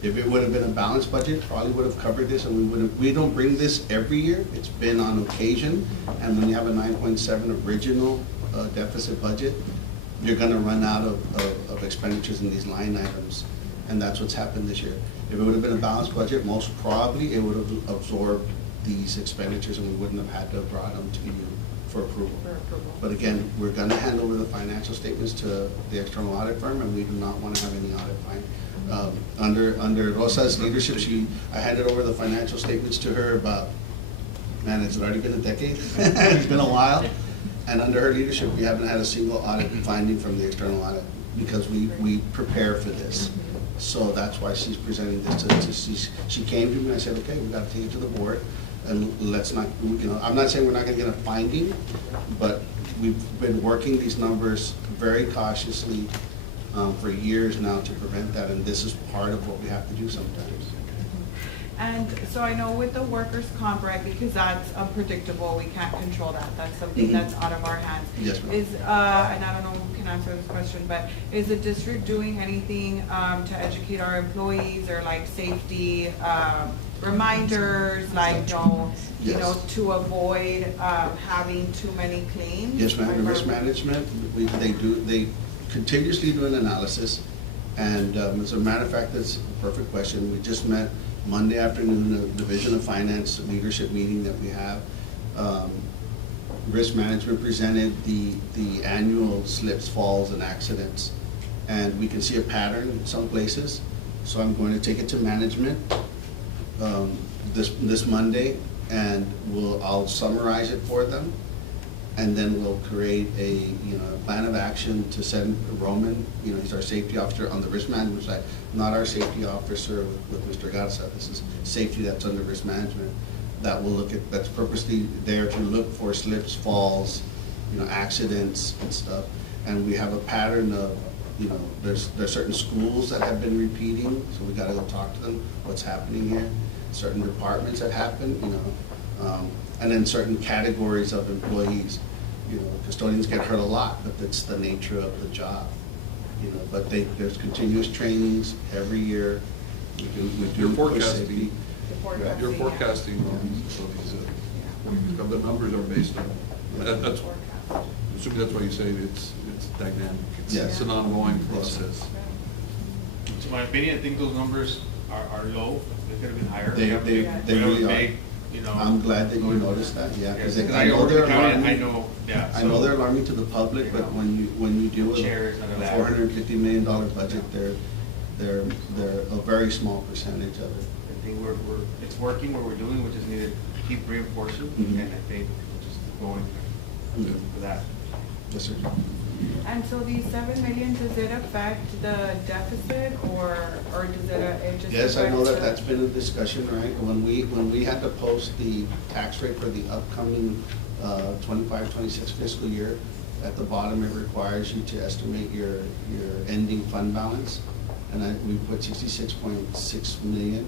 If it would have been a balanced budget, probably would have covered this, and we don't bring this every year. It's been on occasion, and when you have a 9.7 original deficit budget, you're gonna run out of expenditures in these line items, and that's what's happened this year. If it would have been a balanced budget, most probably it would have absorbed these expenditures, and we wouldn't have had to have brought them to you for approval. But again, we're gonna hand over the financial statements to the external audit firm, and we do not wanna have any audit fine. Under Rosa's leadership, I handed over the financial statements to her about, man, it's already been a decade. It's been a while. And under her leadership, we haven't had a single audit finding from the external audit, because we prepare for this. So that's why she's presenting this to she came to me and I said, okay, we gotta take it to the board, and let's not, I'm not saying we're not gonna get a finding, but we've been working these numbers very cautiously for years now to prevent that, and this is part of what we have to do sometimes. And so I know with the workers' comp, right, because that's unpredictable, we can't control that. That's something that's out of our hands. Yes, ma'am. And I don't know who can answer this question, but is the district doing anything to educate our employees, or like safety reminders, like Yes. to avoid having too many claims? Yes, ma'am, the risk management, they continuously do an analysis, and as a matter of fact, that's a perfect question. We just met Monday afternoon, the Division of Finance leadership meeting that we have. Risk management presented the annual slips, falls, and accidents, and we can see a pattern in some places. So I'm going to take it to management this Monday, and I'll summarize it for them, and then we'll create a plan of action to send Roman. He's our safety officer on the risk management side, not our safety officer with Mr. Garza. This is safety that's under risk management. That will that's purposely there to look for slips, falls, accidents and stuff. And we have a pattern of, there's certain schools that have been repeating, so we gotta go talk to them, what's happening here. Certain departments that happen, and then certain categories of employees. Custodians get hurt a lot, but that's the nature of the job. But there's continuous trainings every year. We do You're push safety. forecasting, you're forecasting so these, the numbers are based on, that's, assuming that's why you say it's dynamic. It's an ongoing process. In my opinion, I think those numbers are low. They could have been higher. They really are. I'm glad that you noticed that, because I know they're alarming. I know they're alarming to the public, but when you deal with a $450 million budget, they're a very small percentage of it. I think it's working what we're doing, which is needed to keep reinforcing, and I think going for that. Yes, sir. And so these 7 million, does it affect the deficit or does it just? Yes, I know affect that that's been a discussion, right? When we had to post the tax rate for the upcoming 25-26 fiscal year, at the bottom it requires you to estimate your ending fund balance. And we put 66.6 million.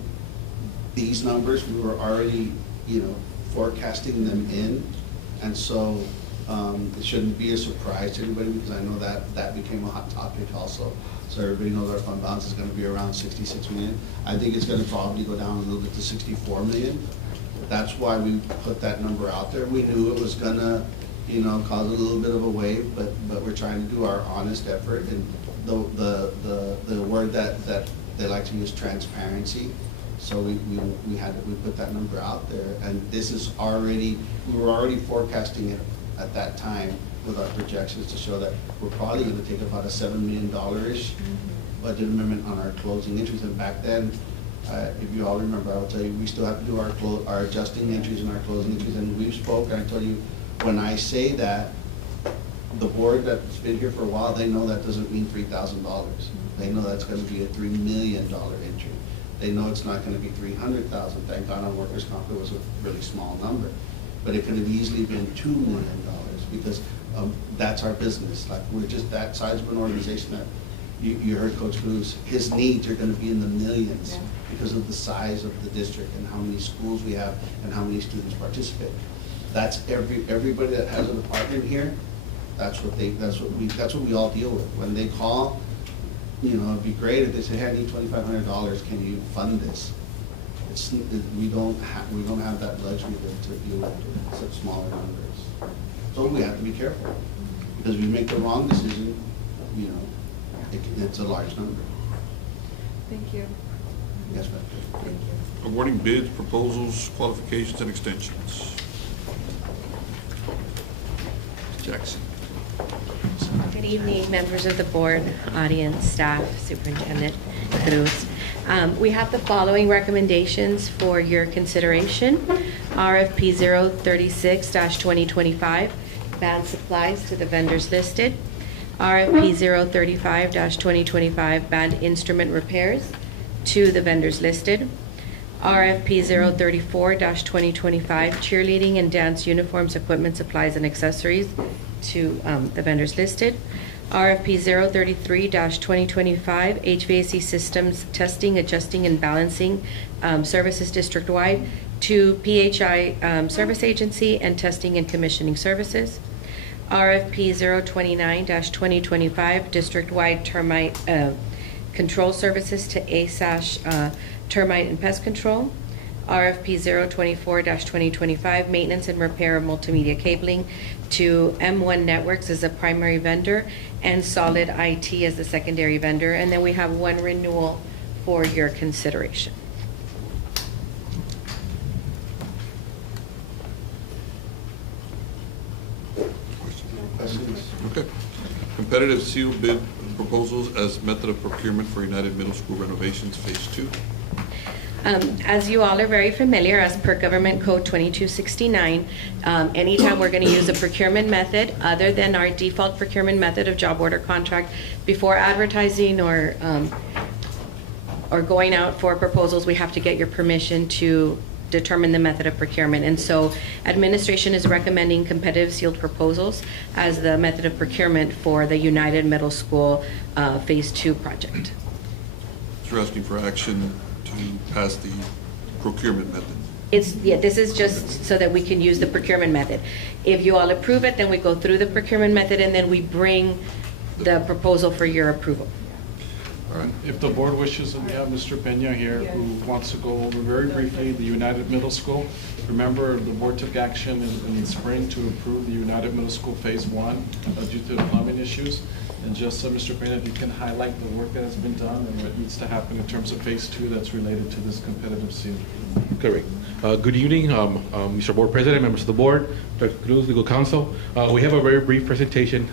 These numbers, we were already, forecasting them in. And so it shouldn't be a surprise to anybody because I know that became a hot topic also. So everybody knows our fund balance is going to be around 66 million. I think it's going to probably go down a little bit to 64 million. That's why we put that number out there. We knew it was going to, cause a little bit of a wave, but we're trying to do our honest effort. And the word that they like to use, transparency. So we put that number out there, and this is we were already forecasting it at that time with our projections to show that we're probably going to take about a $7 million-ish budget amendment on our closing entries. And back then, if you all remember, I'll tell you, we still have to do our adjusting entries and our closing entries. And we spoke, and I told you, when I say that, the board that's been here for a while, they know that doesn't mean $3,000. They know that's going to be a $3 million entry. They know it's not going to be $300,000. Thank God on workers' comp it was a really small number, but it could have easily been $2 million because that's our business. Like we're just that size of an organization that you heard Coach Cruz. His needs are going to be in the millions because of the size of the district and how many schools we have and how many students participate. That's everybody that has a department here. That's what we all deal with. When they call, it'd be great if they say, "Hey, I need $2,500. Can you fund this?" We don't have that luxury to deal with such smaller numbers. So we have to be careful because if we make the wrong decision, it's a large number. Thank you. Yes, ma'am. Thank you. Awarding bids, proposals, qualifications, and extensions. Jackson. Good evening, members of the board, audience, staff, Superintendent Cruz. We have the following recommendations for your consideration. RFP 036-2025, band supplies to the vendors listed. RFP 035-2025, band instrument repairs to the vendors listed. RFP 034-2025, cheerleading and dance uniforms, equipment, supplies, and accessories to the vendors listed. RFP 033-2025, HVAC systems testing, adjusting, and balancing services district-wide to PHI Service Agency and testing and commissioning services. RFP 029-2025, district-wide termite control services to ASASH termite and pest control. RFP 024-2025, maintenance and repair of multimedia cabling to M1 Networks as a primary vendor and Solid IT as the secondary vendor. And then we have one renewal for your consideration. Questions? Okay. Competitive seal bid proposals as method of procurement for United Middle School renovations, Phase 2. As you all are very familiar, as per Government Code 2269, anytime we're going to use a procurement method other than our default procurement method of job order contract, before advertising or going out for proposals, we have to get your permission to determine the method of procurement. And so administration is recommending competitive sealed proposals as the method of procurement for the United Middle School Phase 2 project. So you're asking for action to pass the procurement method? This is just so that we can use the procurement method. If you all approve it, then we go through the procurement method and then we bring the proposal for your approval. All right. If the board wishes, and we have Mr. Peña here who wants to go over very briefly the United Middle School. Remember, the board took action in the spring to approve the United Middle School Phase 1 due to the plumbing issues. And just so Mr. Peña, if you can highlight the work that has been done and what needs to happen in terms of Phase 2 that's related to this competitive seal. Correct. Good evening, Mr. Board President, members of the board, Dr. Cruz, legal counsel. We have a very brief presentation.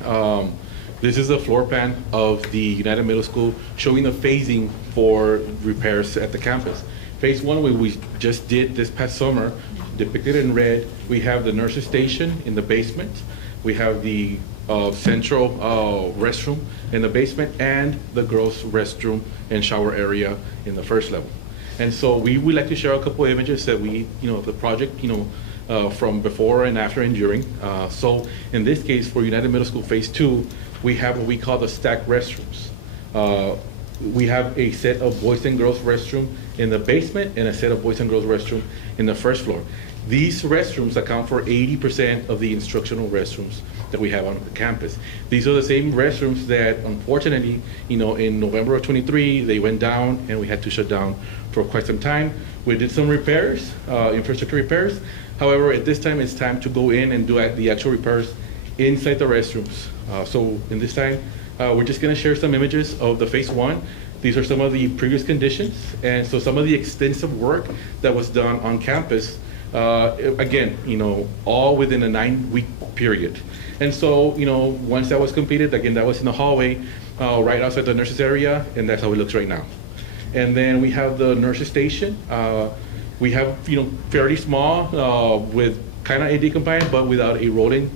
This is the floor plan of the United Middle School showing the phasing for repairs at the campus. Phase 1, we just did this past summer, depicted in red, we have the nurse's station in the basement. We have the central restroom in the basement and the girls' restroom and shower area in the first level. And so we would like to share a couple of images that we, of the project, from before and after and during. So in this case, for United Middle School Phase 2, we have what we call the stacked restrooms. We have a set of boys and girls restroom in the basement and a set of boys and girls restroom in the first floor. These restrooms account for 80% of the instructional restrooms that we have on the campus. These are the same restrooms that, unfortunately, in November of 23, they went down and we had to shut down for quite some time. We did some repairs, infrastructure repairs. However, at this time, it's time to go in and do the actual repairs inside the restrooms. So in this time, we're just gonna share some images of the Phase 1. These are some of the previous conditions, and so some of the extensive work that was done on campus, again, all within a 9-week period. And so, once that was completed, again, that was in the hallway, right outside the nurses area, and that's how it looks right now. And then we have the nurses station. We have, fairly small, with kind of AD compliant, but without a rolling,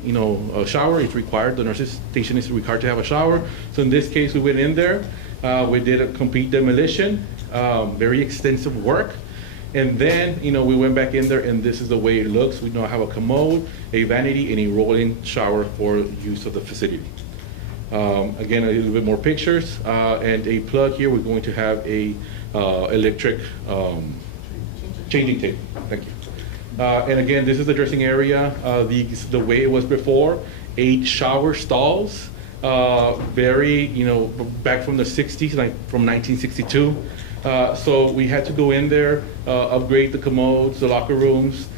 a shower. It's required. The nurses station is required to have a shower. So in this case, we went in there. We did a complete demolition, very extensive work. And then, we went back in there, and this is the way it looks. We now have a commode, a vanity, and a rolling shower for use of the facility. Again, a little bit more pictures, and a plug here. We're going to have a electric changing table. Thank you. And again, this is the dressing area. The way it was before, 8 shower stalls, very, back from the 60s, like from 1962. So we had to go in there, upgrade the commodes, the locker rooms,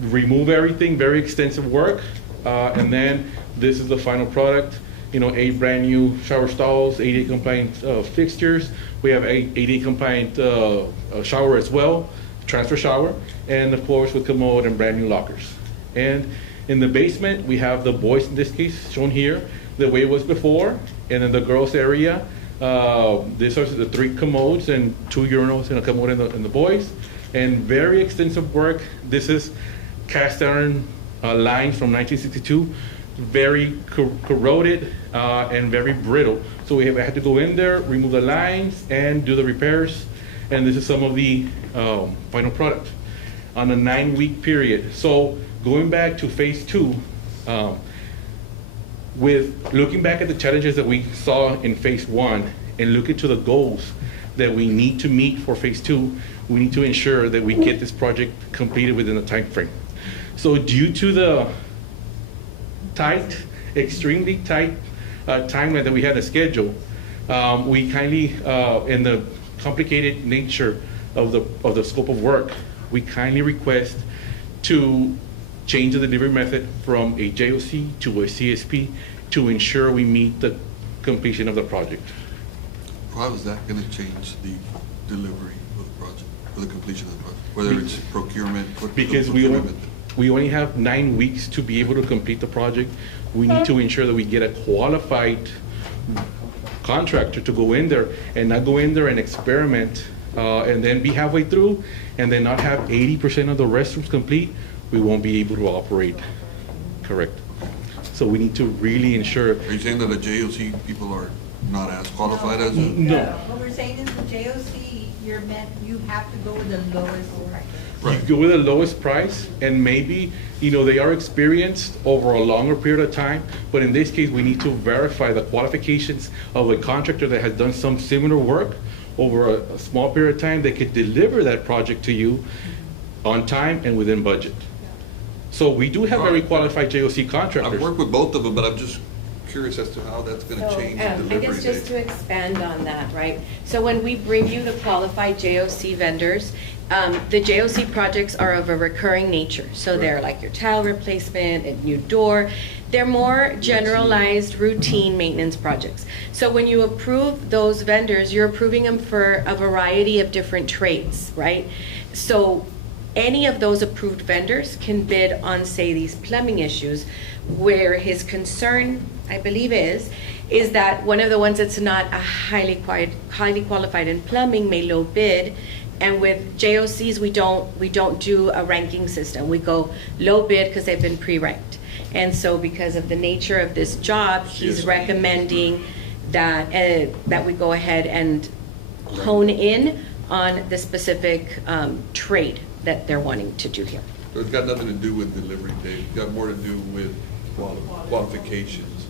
remove everything, very extensive work. And then this is the final product, 8 brand new shower stalls, ADA compliant fixtures. We have a ADA compliant shower as well, transfer shower, and of course with commode and brand new lockers. And in the basement, we have the boys, in this case, shown here, the way it was before, and in the girls area, these are the 3 commodes and 2 urinals and a commode in the boys, and very extensive work. This is cast iron lines from 1962, very corroded and very brittle. So we had to go in there, remove the lines, and do the repairs. And this is some of the final product on a 9-week period. So going back to Phase 2, with looking back at the challenges that we saw in Phase 1 and looking to the goals that we need to meet for Phase 2, we need to ensure that we get this project completed within the time frame. So due to the tight, extremely tight timeline that we had to schedule, we kindly, in the complicated nature of the scope of work, we kindly request to change the delivery method from a JOC to a CSP to ensure we meet the completion of the project. How is that going to change the delivery of the project, or the completion of the project? Whether it's procurement? Because we only have 9 weeks to be able to complete the project. We need to ensure that we get a qualified contractor to go in there and not go in there and experiment and then be halfway through and then not have 80% of the restrooms complete. We won't be able to operate correct. So we need to really ensure. Are you saying that the JOC people are not as qualified as? No. What we're saying is the JOC, you have to go with the lowest price. Right. You go with the lowest price, and maybe, they are experienced over a longer period of time, but in this case, we need to verify the qualifications of a contractor that has done some similar work over a small period of time that could deliver that project to you on time and within budget. So we do have very qualified JOC contractors. I've worked with both of them, but I'm just curious as to how that's going to change the delivery I guess just to expand on that, right? So when we bring you the qualified JOC vendors, the JOC projects are of a recurring nature. So they're like your tile replacement, a new door. They're more generalized routine maintenance projects. So when you approve those vendors, you're approving them for a variety of different trades, right? So any of those approved vendors can bid on, say, these plumbing issues, where his concern, I believe, is that one of the ones that's not a highly qualified in plumbing may low bid And with JOCs, we don't do a ranking system. We go low bid because they've been pre-ranked. And so because of the nature of this job, he's recommending that we go ahead and hone in on the specific trade that they're wanting to do here. So it's got nothing to do with delivery date, it's got more to do with qualifications.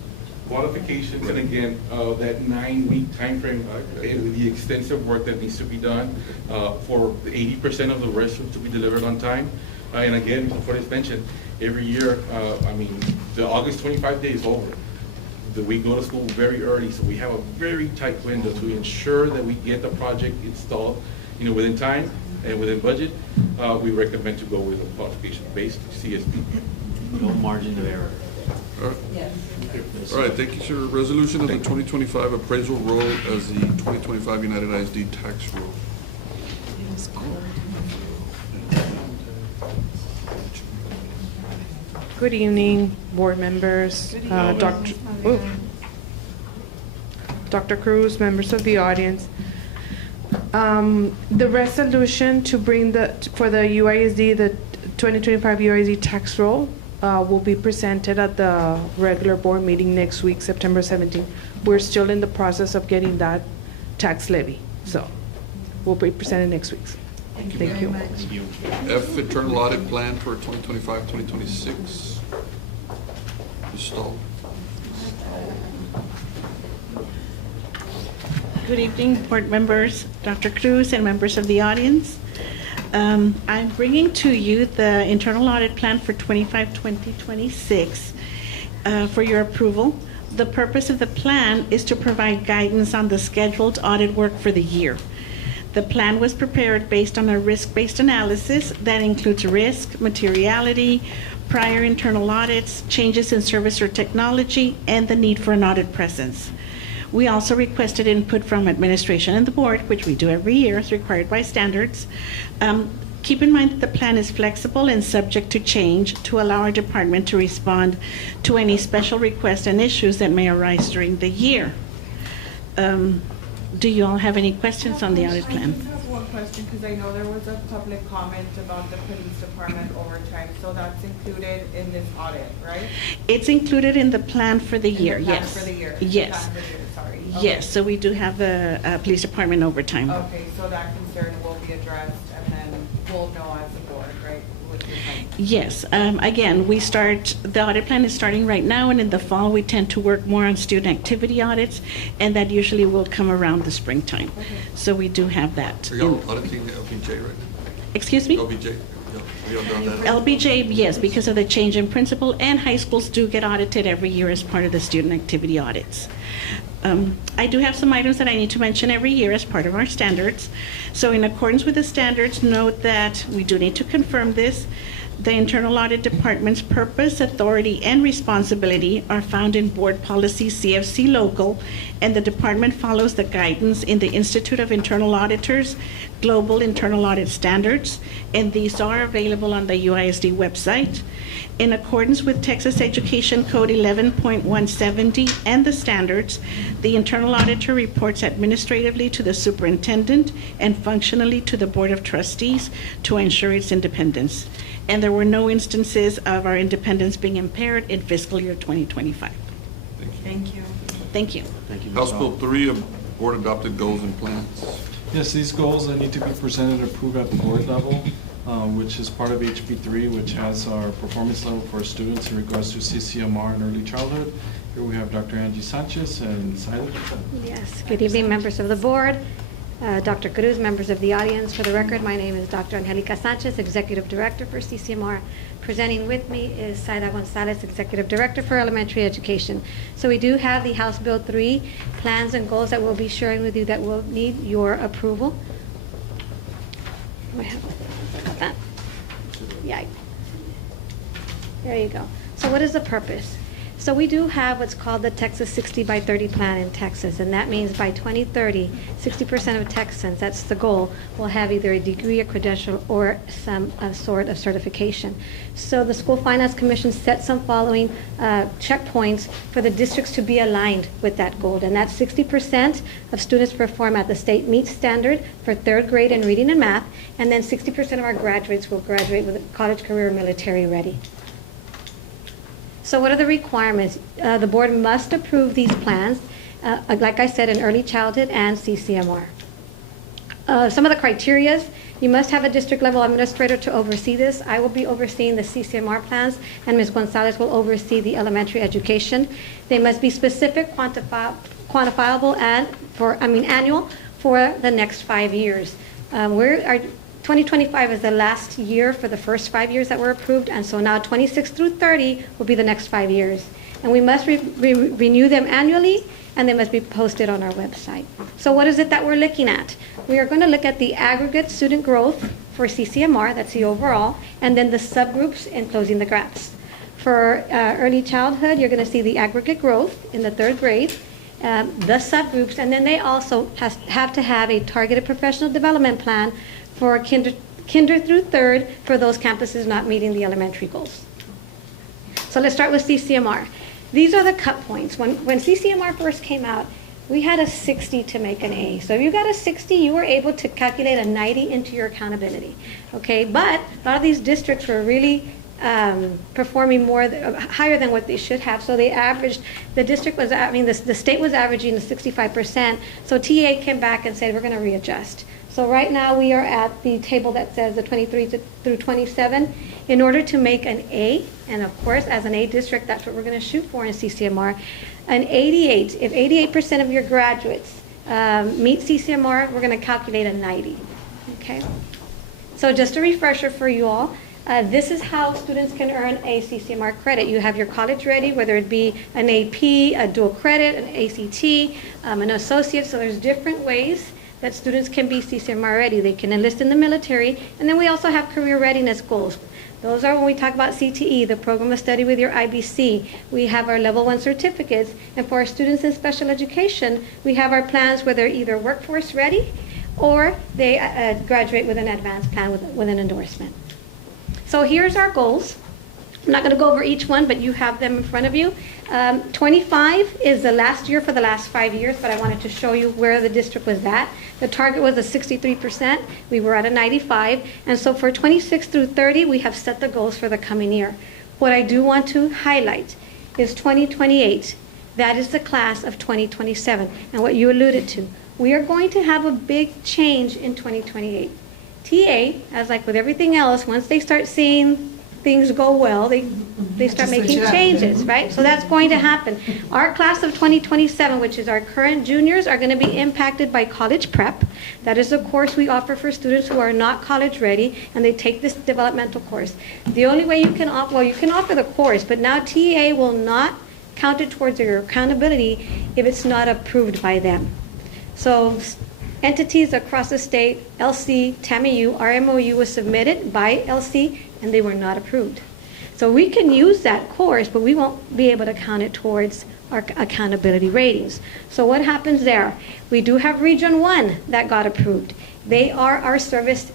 Qualifications, and again, that 9-week timeframe, and the extensive work that needs to be done for 80% of the restrooms to be delivered on time. And again, before this mentioned, every year, the August 25 days over. We go to school very early, so we have a very tight window to ensure that we get the project installed, within time and within budget. We recommend to go with a qualification-based CSP. No margin of error. All right. All right, thank you, sir. Resolution of the 2025 appraisal roll as the 2025 United ISD tax roll. Good evening, board members, Dr. Cruz, members of the audience. The resolution to bring for the UISD, the 2025 UISD tax roll, will be presented at the regular board meeting next week, September 17th. We're still in the process of getting that tax levy, so we'll be presented next week. Thank you. F, internal audit plan for 2025-2026. Ms. Stahl. Good evening, board members, Dr. Cruz, and members of the audience. I'm bringing to you the internal audit plan for 2025-2026 for your approval. The purpose of the plan is to provide guidance on the scheduled audit work for the year. The plan was prepared based on a risk-based analysis that includes risk, materiality, prior internal audits, changes in service or technology, and the need for an audit presence. We also requested input from administration and the board, which we do every year as required by standards. Keep in mind that the plan is flexible and subject to change to allow our department to respond to any special requests and issues that may arise during the year. Do you all have any questions on the audit plan? I just have one question, because I know there was a public comment about the police department overtime, so that's included in this audit, right? It's included in the plan for the year, In the plan yes. for the year. Yes. Plan for the year, sorry. Yes, so we do have the police department overtime. Okay, so that concern will be addressed, and then we'll know as a board, right? With your plan. Yes, again, the audit plan is starting right now, and in the fall, we tend to work more on student activity audits, and that usually will come around the springtime. Okay. So we do have that. Are y'all auditing LBJ right now? Excuse me? LBJ? Y'all done that? LBJ, yes, because of the change in principle, and high schools do get audited every year as part of the student activity audits. I do have some items that I need to mention every year as part of our standards. So in accordance with the standards, note that we do need to confirm this. The internal audit department's purpose, authority, and responsibility are found in board policy CFC local, and the department follows the guidance in the Institute of Internal Auditors Global Internal Audit Standards, and these are available on the UISD website. In accordance with Texas Education Code 11.170 and the standards, the internal auditor reports administratively to the superintendent and functionally to the Board of Trustees to ensure its independence. And there were no instances of our independence being impaired in fiscal year 2025. Thank you. Thank you. Thank you, Ms. House Stahl. Bill 3 of board adopted goals and plans. Yes, these goals need to be presented and approved at the board level, which is part of HB3, which has our performance level for our students in regards to CCMR and early childhood. Here we have Dr. Angie Sanchez and Saida. Yes, good evening, members of the board, Dr. Cruz, members of the audience. For the record, my name is Dr. Angelica Sanchez, Executive Director for CCMR. Presenting with me is Saida Gonzalez, Executive Director for Elementary Education. So we do have the House Bill 3 plans and goals that we'll be sharing with you that will need your approval. I have that. Yeah. There you go. So what is the purpose? So we do have what's called the Texas 60 by 30 plan in Texas, and that means by 2030, 60% of Texans, that's the goal, will have either a degree, a credential, or some sort of certification. So the School Finance Commission set some following checkpoints for the districts to be aligned with that goal, and that's 60% of students perform at the state meet standard for third grade in reading and math, and then 60% of our graduates will graduate with a college, career, or military ready. So what are the requirements? The board must approve these plans, like I said, in early childhood and CCMR. Some of the criterias, you must have a district level administrator to oversee this. I will be overseeing the CCMR plans, and Ms. Gonzalez will oversee the elementary education. They must be specific, quantifiable, and annual for the next 5 years. 2025 is the last year for the first 5 years that were approved, and so now 26 through 30 will be the next 5 years. And we must renew them annually, and they must be posted on our website. So what is it that we're looking at? We are going to look at the aggregate student growth for CCMR, that's the overall, and then the subgroups in closing the gaps. For early childhood, you're going to see the aggregate growth in the third grade, the subgroups, and then they also have to have a targeted professional development plan for kinder through third for those campuses not meeting the elementary goals. So let's start with CCMR. These are the cut points. When CCMR first came out, we had a 60 to make an A. So if you got a 60, you were able to calculate a 90 into your accountability. Okay, but a lot of these districts were really performing higher than what they should have. So they averaged, the state was averaging the 65%. So TA came back and said, we're going to readjust. So right now we are at the table that says the 23 through 27. In order to make an A, and of course as an A district, that's what we're going to shoot for in CCMR, an 88, if 88% of your graduates meet CCMR, we're going to calculate a 90, okay? So just a refresher for you all, this is how students can earn a CCMR credit. You have your college ready, whether it be an AP, a dual credit, an ACT, an associate, so there's different ways that students can be CCMR ready. They can enlist in the military, and then we also have career readiness goals. Those are when we talk about CTE, the program of study with your IBC. We have our level 1 certificates, and for our students in special education, we have our plans where they're either workforce ready or they graduate with an advanced plan with an endorsement. So here's our goals. I'm not going to go over each one, but you have them in front of you. 25 is the last year for the last 5 years, but I wanted to show you where the district was at. The target was a 63%. We were at a 95. And so for 26 through 30, we have set the goals for the coming year. What I do want to highlight is 2028. That is the class of 2027. And what you alluded to, we are going to have a big change in 2028. TA, as like with everything else, once they start seeing things go well, they start making changes, right? So that's going to happen. Our class of 2027, which is our current juniors, are going to be impacted by college prep. That is a course we offer for students who are not college ready, and they take this developmental course. The only way you can offer, well, you can offer the course, but now TA will not count it towards your accountability if it's not approved by them. So entities across the state, LC, TAMIU, our MOU was submitted by LC, and they were not approved. So we can use that course, but we won't be able to count it towards our accountability ratings. So what happens there? We do have Region 1 that got approved. They are our service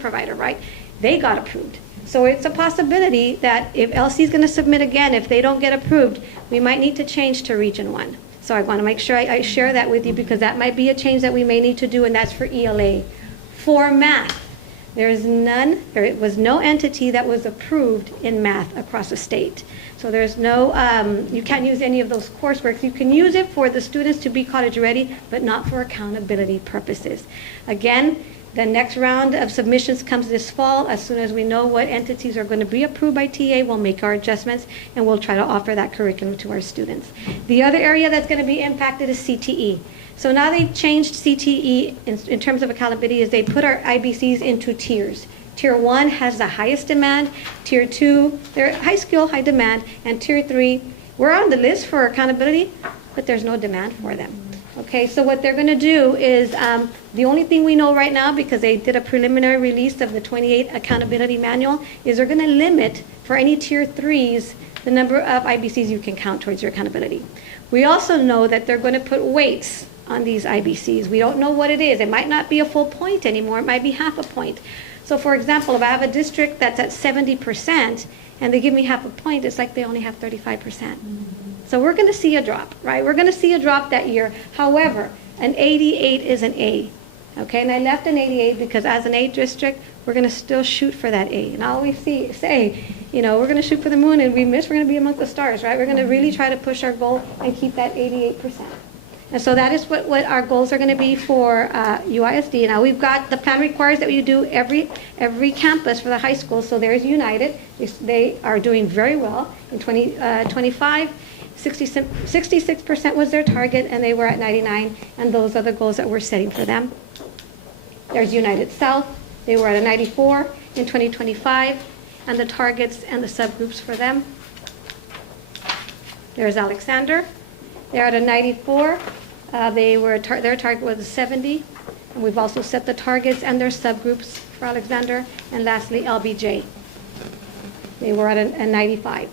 provider, right? They got approved. So it's a possibility that if LC is going to submit again, if they don't get approved, we might need to change to Region 1. So I want to make sure I share that with you, because that might be a change that we may need to do, and that's for ELA. For math, there was no entity that was approved in math across the state. So there's no, you can't use any of those coursework. You can use it for the students to be college ready, but not for accountability purposes. Again, the next round of submissions comes this fall. As soon as we know what entities are going to be approved by TA, we'll make our adjustments, and we'll try to offer that curriculum to our students. The other area that's going to be impacted is CTE. So now they've changed CTE in terms of accountability, is they put our IBCs into tiers. Tier 1 has the highest demand. Tier 2, they're high skill, high demand. And Tier 3, we're on the list for accountability, but there's no demand for them. Okay, so what they're going to do is, the only thing we know right now, because they did a preliminary release of the 28 accountability manual, is they're going to limit for any tier 3s, the number of IBCs you can count towards your accountability. We also know that they're going to put weights on these IBCs. We don't know what it is. It might not be a full point anymore. It might be half a point. So for example, if I have a district that's at 70% and they give me half a point, it's like they only have 35%. So we're going to see a drop, right? We're going to see a drop that year. However, an 88 is an A. Okay, and I left an 88 because as an A district, we're going to still shoot for that A. And I always say, you know, we're going to shoot for the moon, and we miss, we're going to be amongst the stars, right? We're going to really try to push our goal and keep that 88%. And so that is what our goals are going to be for UISD. Now we've got, the plan requires that we do every campus for the high school. So there's United. They are doing very well. In 2025, 66% was their target, and they were at 99, and those are the goals that we're setting for them. There's United South. They were at a 94 in 2025, and the targets and the subgroups for them. There's Alexander. They're at a 94. Their target was a 70. And we've also set the targets and their subgroups for Alexander. And lastly, LBJ. They were at a 95.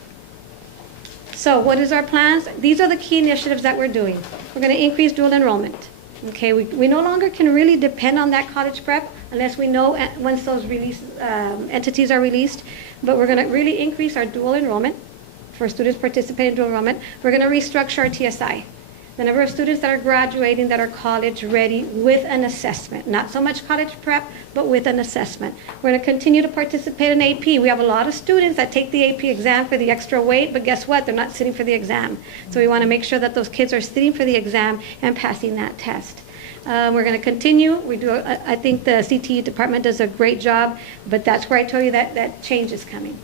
So what is our plans? These are the key initiatives that we're doing. We're going to increase dual enrollment. Okay, we no longer can really depend on that college prep unless we know once those entities are released. But we're going to really increase our dual enrollment for students participating in dual enrollment. We're going to restructure our TSI. The number of students that are graduating that are college ready with an assessment. Not so much college prep, but with an assessment. We're going to continue to participate in AP. We have a lot of students that take the AP exam for the extra weight, but guess what? They're not sitting for the exam. So we want to make sure that those kids are sitting for the exam and passing that test. We're going to continue. I think the CTE department does a great job, but that's where I told you that change is coming.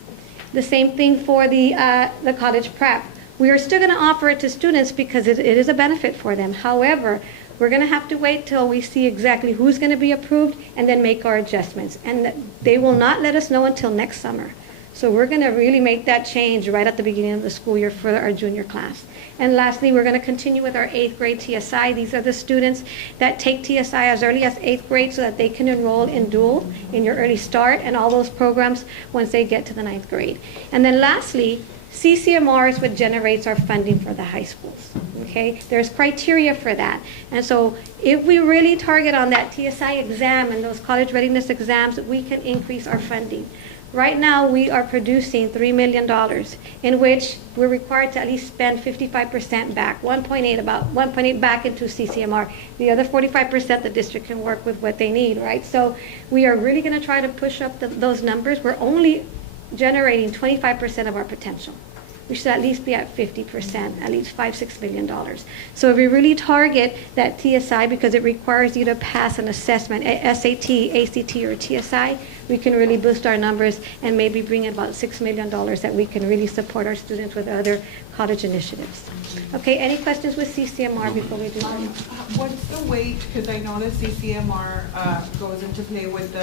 The same thing for the college prep. We are still going to offer it to students because it is a benefit for them. However, we're going to have to wait till we see exactly who's going to be approved and then make our adjustments. And they will not let us know until next summer. So we're going to really make that change right at the beginning of the school year for our junior class. And lastly, we're going to continue with our 8th grade TSI. These are the students that take TSI as early as 8th grade so that they can enroll in dual, in your early start, and all those programs once they get to the 9th grade. And then lastly, CCMR is what generates our funding for the high schools. Okay, there's criteria for that. And so if we really target on that TSI exam and those college readiness exams, we can increase our funding. Right now, we are producing $3 million, in which we're required to at least spend 55% back, 1.8 back into CCMR. The other 45%, the district can work with what they need, right? So we are really going to try to push up those numbers. We're only generating 25% of our potential. We should at least be at 50%, at least $5-6 million. So if we really target that TSI, because it requires you to pass an assessment, SAT, ACT, or TSI, we can really boost our numbers and maybe bring in about $6 million that we can really support our students with other college initiatives. Okay, any questions with CCMR before we do that? What's the weight? Because I know the CCMR goes into play with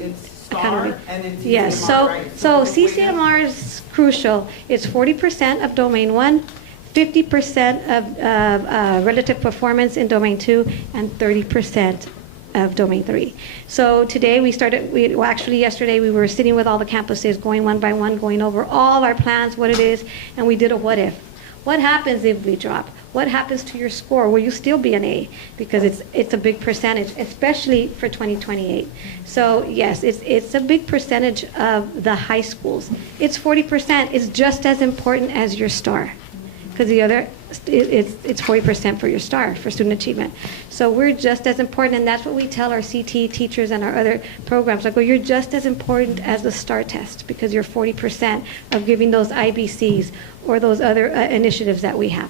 it's STAR and it's CCMR, yes, right? So CCMR is crucial. It's 40% of Domain 1, 50% of relative performance in Domain 2, and 30% of Domain 3. So today yesterday we were sitting with all the campuses, going one by one, going over all our plans, what it is, and we did a what if. What happens if we drop? What happens to your score? Will you still be an A? Because it's a big percentage, especially for 2028. So yes, it's a big percentage of the high schools. It's 40%. It's just as important as your STAR. Because the other, it's 40% for your STAR, for student achievement. So we're just as important, and that's what we tell our CT teachers and our other programs. Like, well, you're just as important as the STAR test, because you're 40% of giving those IBCs or those other initiatives that we have.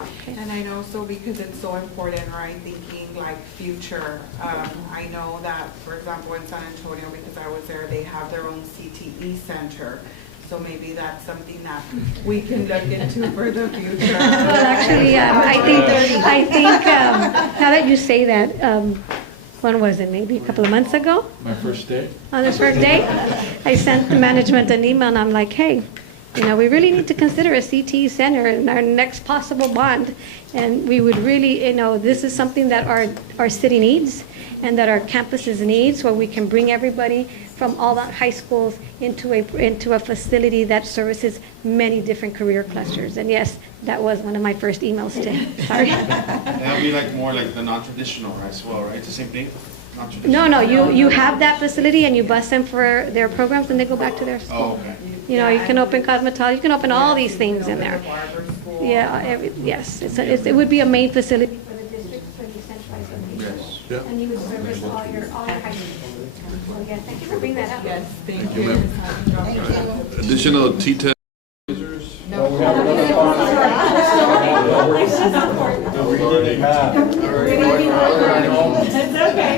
Okay. And I know, so because it's so important, right, thinking like future, I know that, for example, in San Antonio, because I was there, they have their own CTE center. So maybe that's something that we can look into for the future. Well, actually, I think now that you say that, when was it? Maybe a couple of months ago? My first day. On the first day, I sent the management an email, and I'm like, hey, we really need to consider a CTE center in our next possible bond. And we would really, this is something that our city needs and that our campuses need, so we can bring everybody from all the high schools into a facility that services many different career clusters. And yes, that was one of my first emails to him. Sorry. That would be like more like the non-traditional as well, right? It's the same thing? Non-traditional? No, you have that facility and you bus them for their programs and they go back to their school. Oh, okay. You know, you can open cosmetology, you can open all these things in there. Yeah, yes, it would be a main facility for the district for the centralized location. Yeah. And you would service all your high schools. So again, thank you for bringing that up. Yes, Thank you, ma'am. Additional T10. It's okay.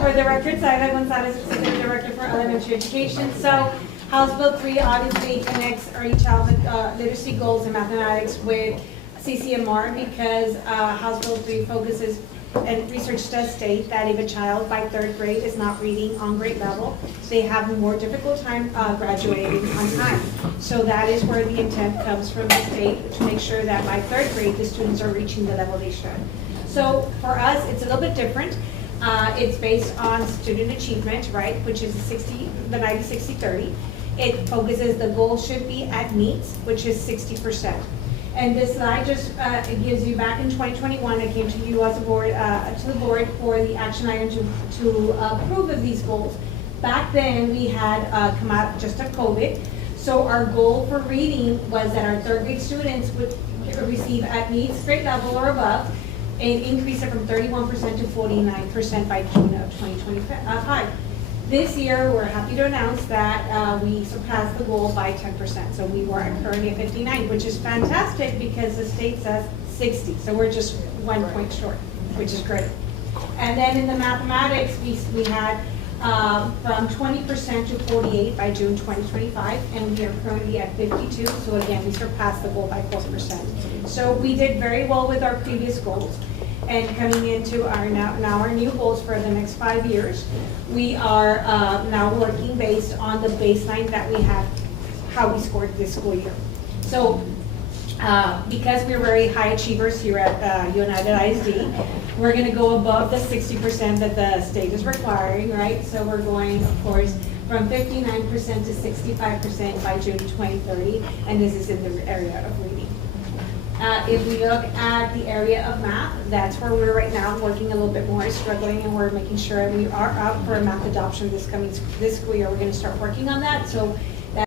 For the record, Saida Gonzalez, Assistant Director for Elementary Education. So, House Bill 3 obviously connects early childhood literacy goals in mathematics with CCMR because House Bill 3 focuses, and research does state that if a child by 3rd grade is not reading on grade level, they have a more difficult time graduating on time. So that is where the intent comes from the state to make sure that by 3rd grade, the students are reaching the level they should. So for us, it's a little bit different. It's based on student achievement, right, which is the 90-60-30. It focuses, the goal should be at needs, which is 60%. And this slide just it gives you, back in 2021, I came to you as a board, to the board for the action item to approve of these goals. Back then, we had come out just of COVID. So our goal for reading was that our 3rd grade students would receive at needs grade level or above, and increase it from 31% to 49% by June of 2025. This year, we're happy to announce that we surpassed the goal by 10%. So we were currently at 59, which is fantastic because the state says 60. So we're just 1 point short, which is great. And then in the mathematics, we had from 20% to 48 by June 2025, and we are currently at 52. So again, we surpassed the goal by 4%. So we did very well with our previous goals. And coming into our now our new goals for the next 5 years, we are now working based on the baseline that we have, how we scored this school year. So because we're very high achievers here at United ISD, we're going to go above the 60% that the state is requiring, right? So we're going, of course, from 59% to 65% by June 2030, and this is in the area of reading. If we look at the area of math, that's where we're right now working a little bit more, struggling, and we're making sure we are out for a math adoption this school year. We're going to start working on that. So that's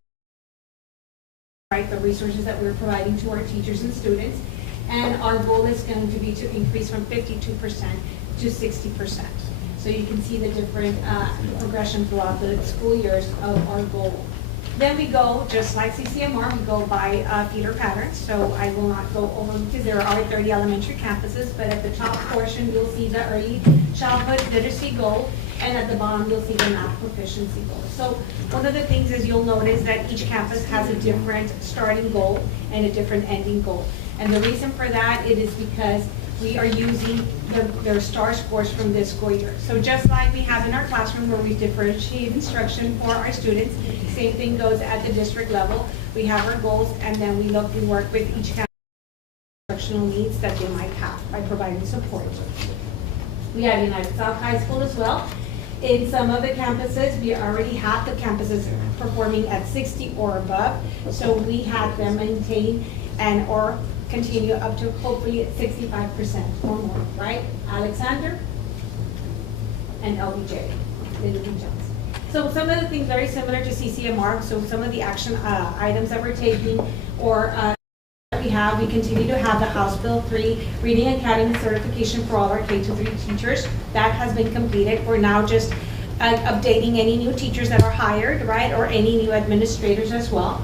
right, the resources that we're providing to our teachers and students. And our goal is going to be to increase from 52% to 60%. So you can see the different progression throughout the school years of our goal. Then we go, just like CCMR, we go by feeder patterns. So I will not go over because there are 30 elementary campuses, but at the top portion, you'll see the early childhood literacy goal, and at the bottom, you'll see the math proficiency goal. So one of the things is you'll notice that each campus has a different starting goal and a different ending goal. And the reason for that, it is because we are using their STAR scores from this school year. So just like we have in our classroom where we differentiate instruction for our students, same thing goes at the district level. We have our goals, and then we work with each campus instructional needs that they might have by providing support. We have United South High School as well. In some of the campuses, we already have the campuses performing at 60 or above. So we have them maintain and or continue up to hopefully at 65% or more, right? Alexander and LBJ, Lyndon Johnson. So some of the things very similar to CCMR. So some of the action items that we're taking or we continue to have the House Bill 3 Reading Academy certification for all our K-3 teachers. That has been completed. We're now just updating any new teachers that are hired, right, or any new administrators as well.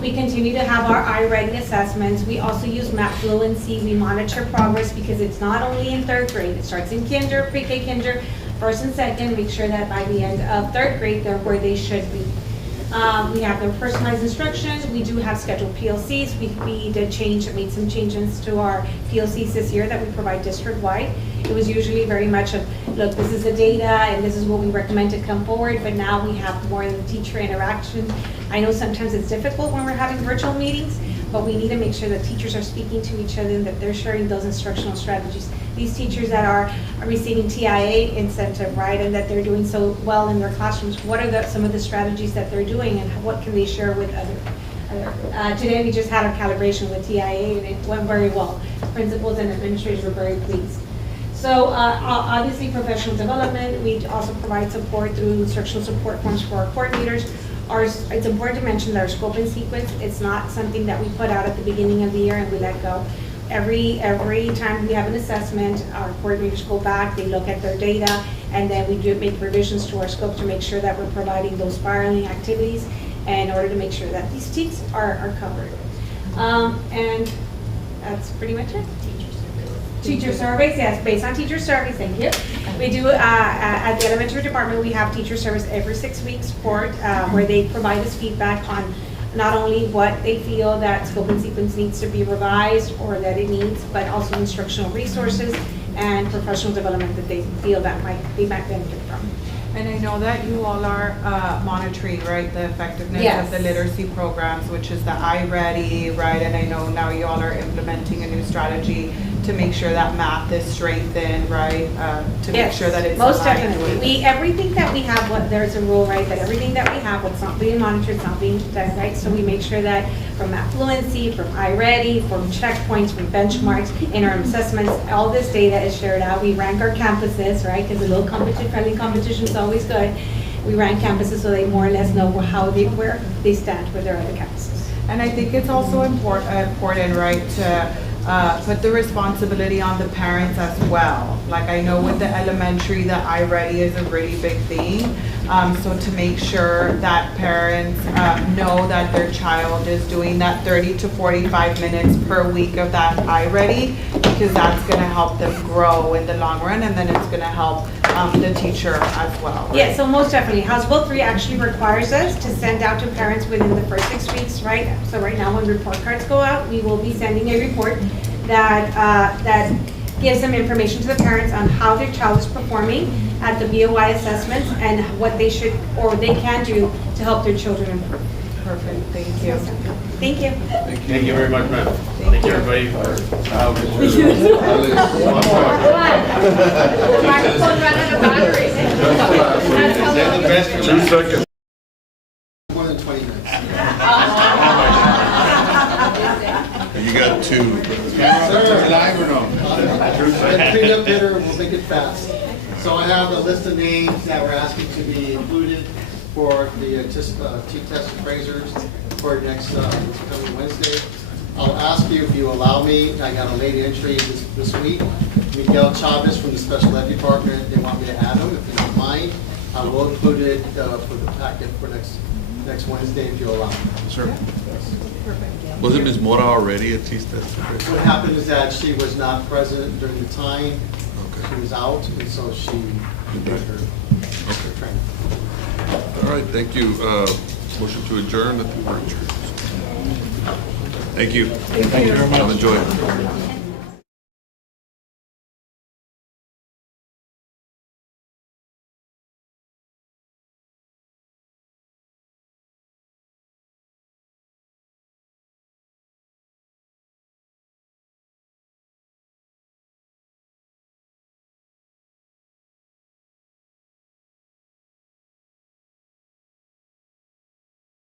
We continue to have our iReady assessments. We also use Map Fluency. We monitor progress because it's not only in 3rd grade. It starts in kinder, pre-K kinder, 1st and 2nd. Make sure that by the end of 3rd grade, they're where they should be. We have the personalized instruction. We do have scheduled PLCs. We made some changes to our PLCs this year that we provide district-wide. It was usually very much of, look, this is the data and this is what we recommend to come forward, but now we have more of the teacher interaction. I know sometimes it's difficult when we're having virtual meetings, but we need to make sure that teachers are speaking to each other and that they're sharing those instructional strategies. these teachers that are receiving TIA incentive, right, and that they're doing so well in their classrooms, what are some of the strategies that they're doing and what can they share with other? Today we just had our calibration with TIA and it went very well. Principals and administrators were very pleased. So obviously professional development, we also provide support through instructional support forms for our coordinators. It's important to mention that our scope and sequence, it's not something that we put out at the beginning of the year and we let go. Every time we have an assessment, our coordinators go back, they look at their data, and then we do make revisions to our scope to make sure that we're providing those spiraling activities in order to make sure that these TEKS are covered. And that's pretty much it. Teacher surveys, yes, based on teacher surveys, thank you. We do, at the elementary department, we have teacher surveys every 6 weeks where they provide us feedback on not only what they feel that scope and sequence needs to be revised or that it needs, but also instructional resources and professional development that they feel that they might benefit from. And I know that you all are monitoring, right, the effectiveness Yes. of the literacy programs, which is the iReady, right? And I know now you all are implementing a new strategy to make sure that math is strengthened, right? To make sure that it's most aligned definitely. with- Everything that we have, there's a rule, right, that everything that we have, what's not being monitored, is not being done, right? So we make sure that from math fluency, from iReady, from checkpoints, from benchmarks, interim assessments, all this data is shared out. We rank our campuses, right, because a little friendly competition is always good. We rank campuses so they more or less know where they stand with their other campuses. And I think it's also important, right, to put the responsibility on the parents as well. Like I know with the elementary, the iReady is a really big thing. So to make sure that parents know that their child is doing that 30 to 45 minutes per week of that iReady, because that's going to help them grow in the long run, and then it's going to help the teacher as well. Right? Yeah, so most definitely. House Bill 3 actually requires us to send out to parents within the first 6 weeks, right? So right now when report cards go out, we will be sending a report that gives them information to the parents on how their child is performing at the BOI assessments and what they should or they can do to help their children improve. Perfect, thank you. Thank you. Thank you very much, ma'am. Thank you, everybody, for Microphone ran out of batteries. 2 seconds. More than 20 minutes. You got 2. Live or no? Clean up hitter, we'll make it fast. So I have a list of names that we're asking to be included for the T-test appraisers for next coming Wednesday. I'll ask you if you allow me. I got a late entry this week. Miguel Chavez from the Special Ed Department. They want me to add him if you don't mind. I will include it for the packet for next Wednesday if you allow me. Sure. Wasn't Ms. Mora already at T-Test? What happened is that she was not present during the time. She was out, and so she did her training. All right, thank you. Motion to adjourn. Thank you. Thank you very much. Enjoy.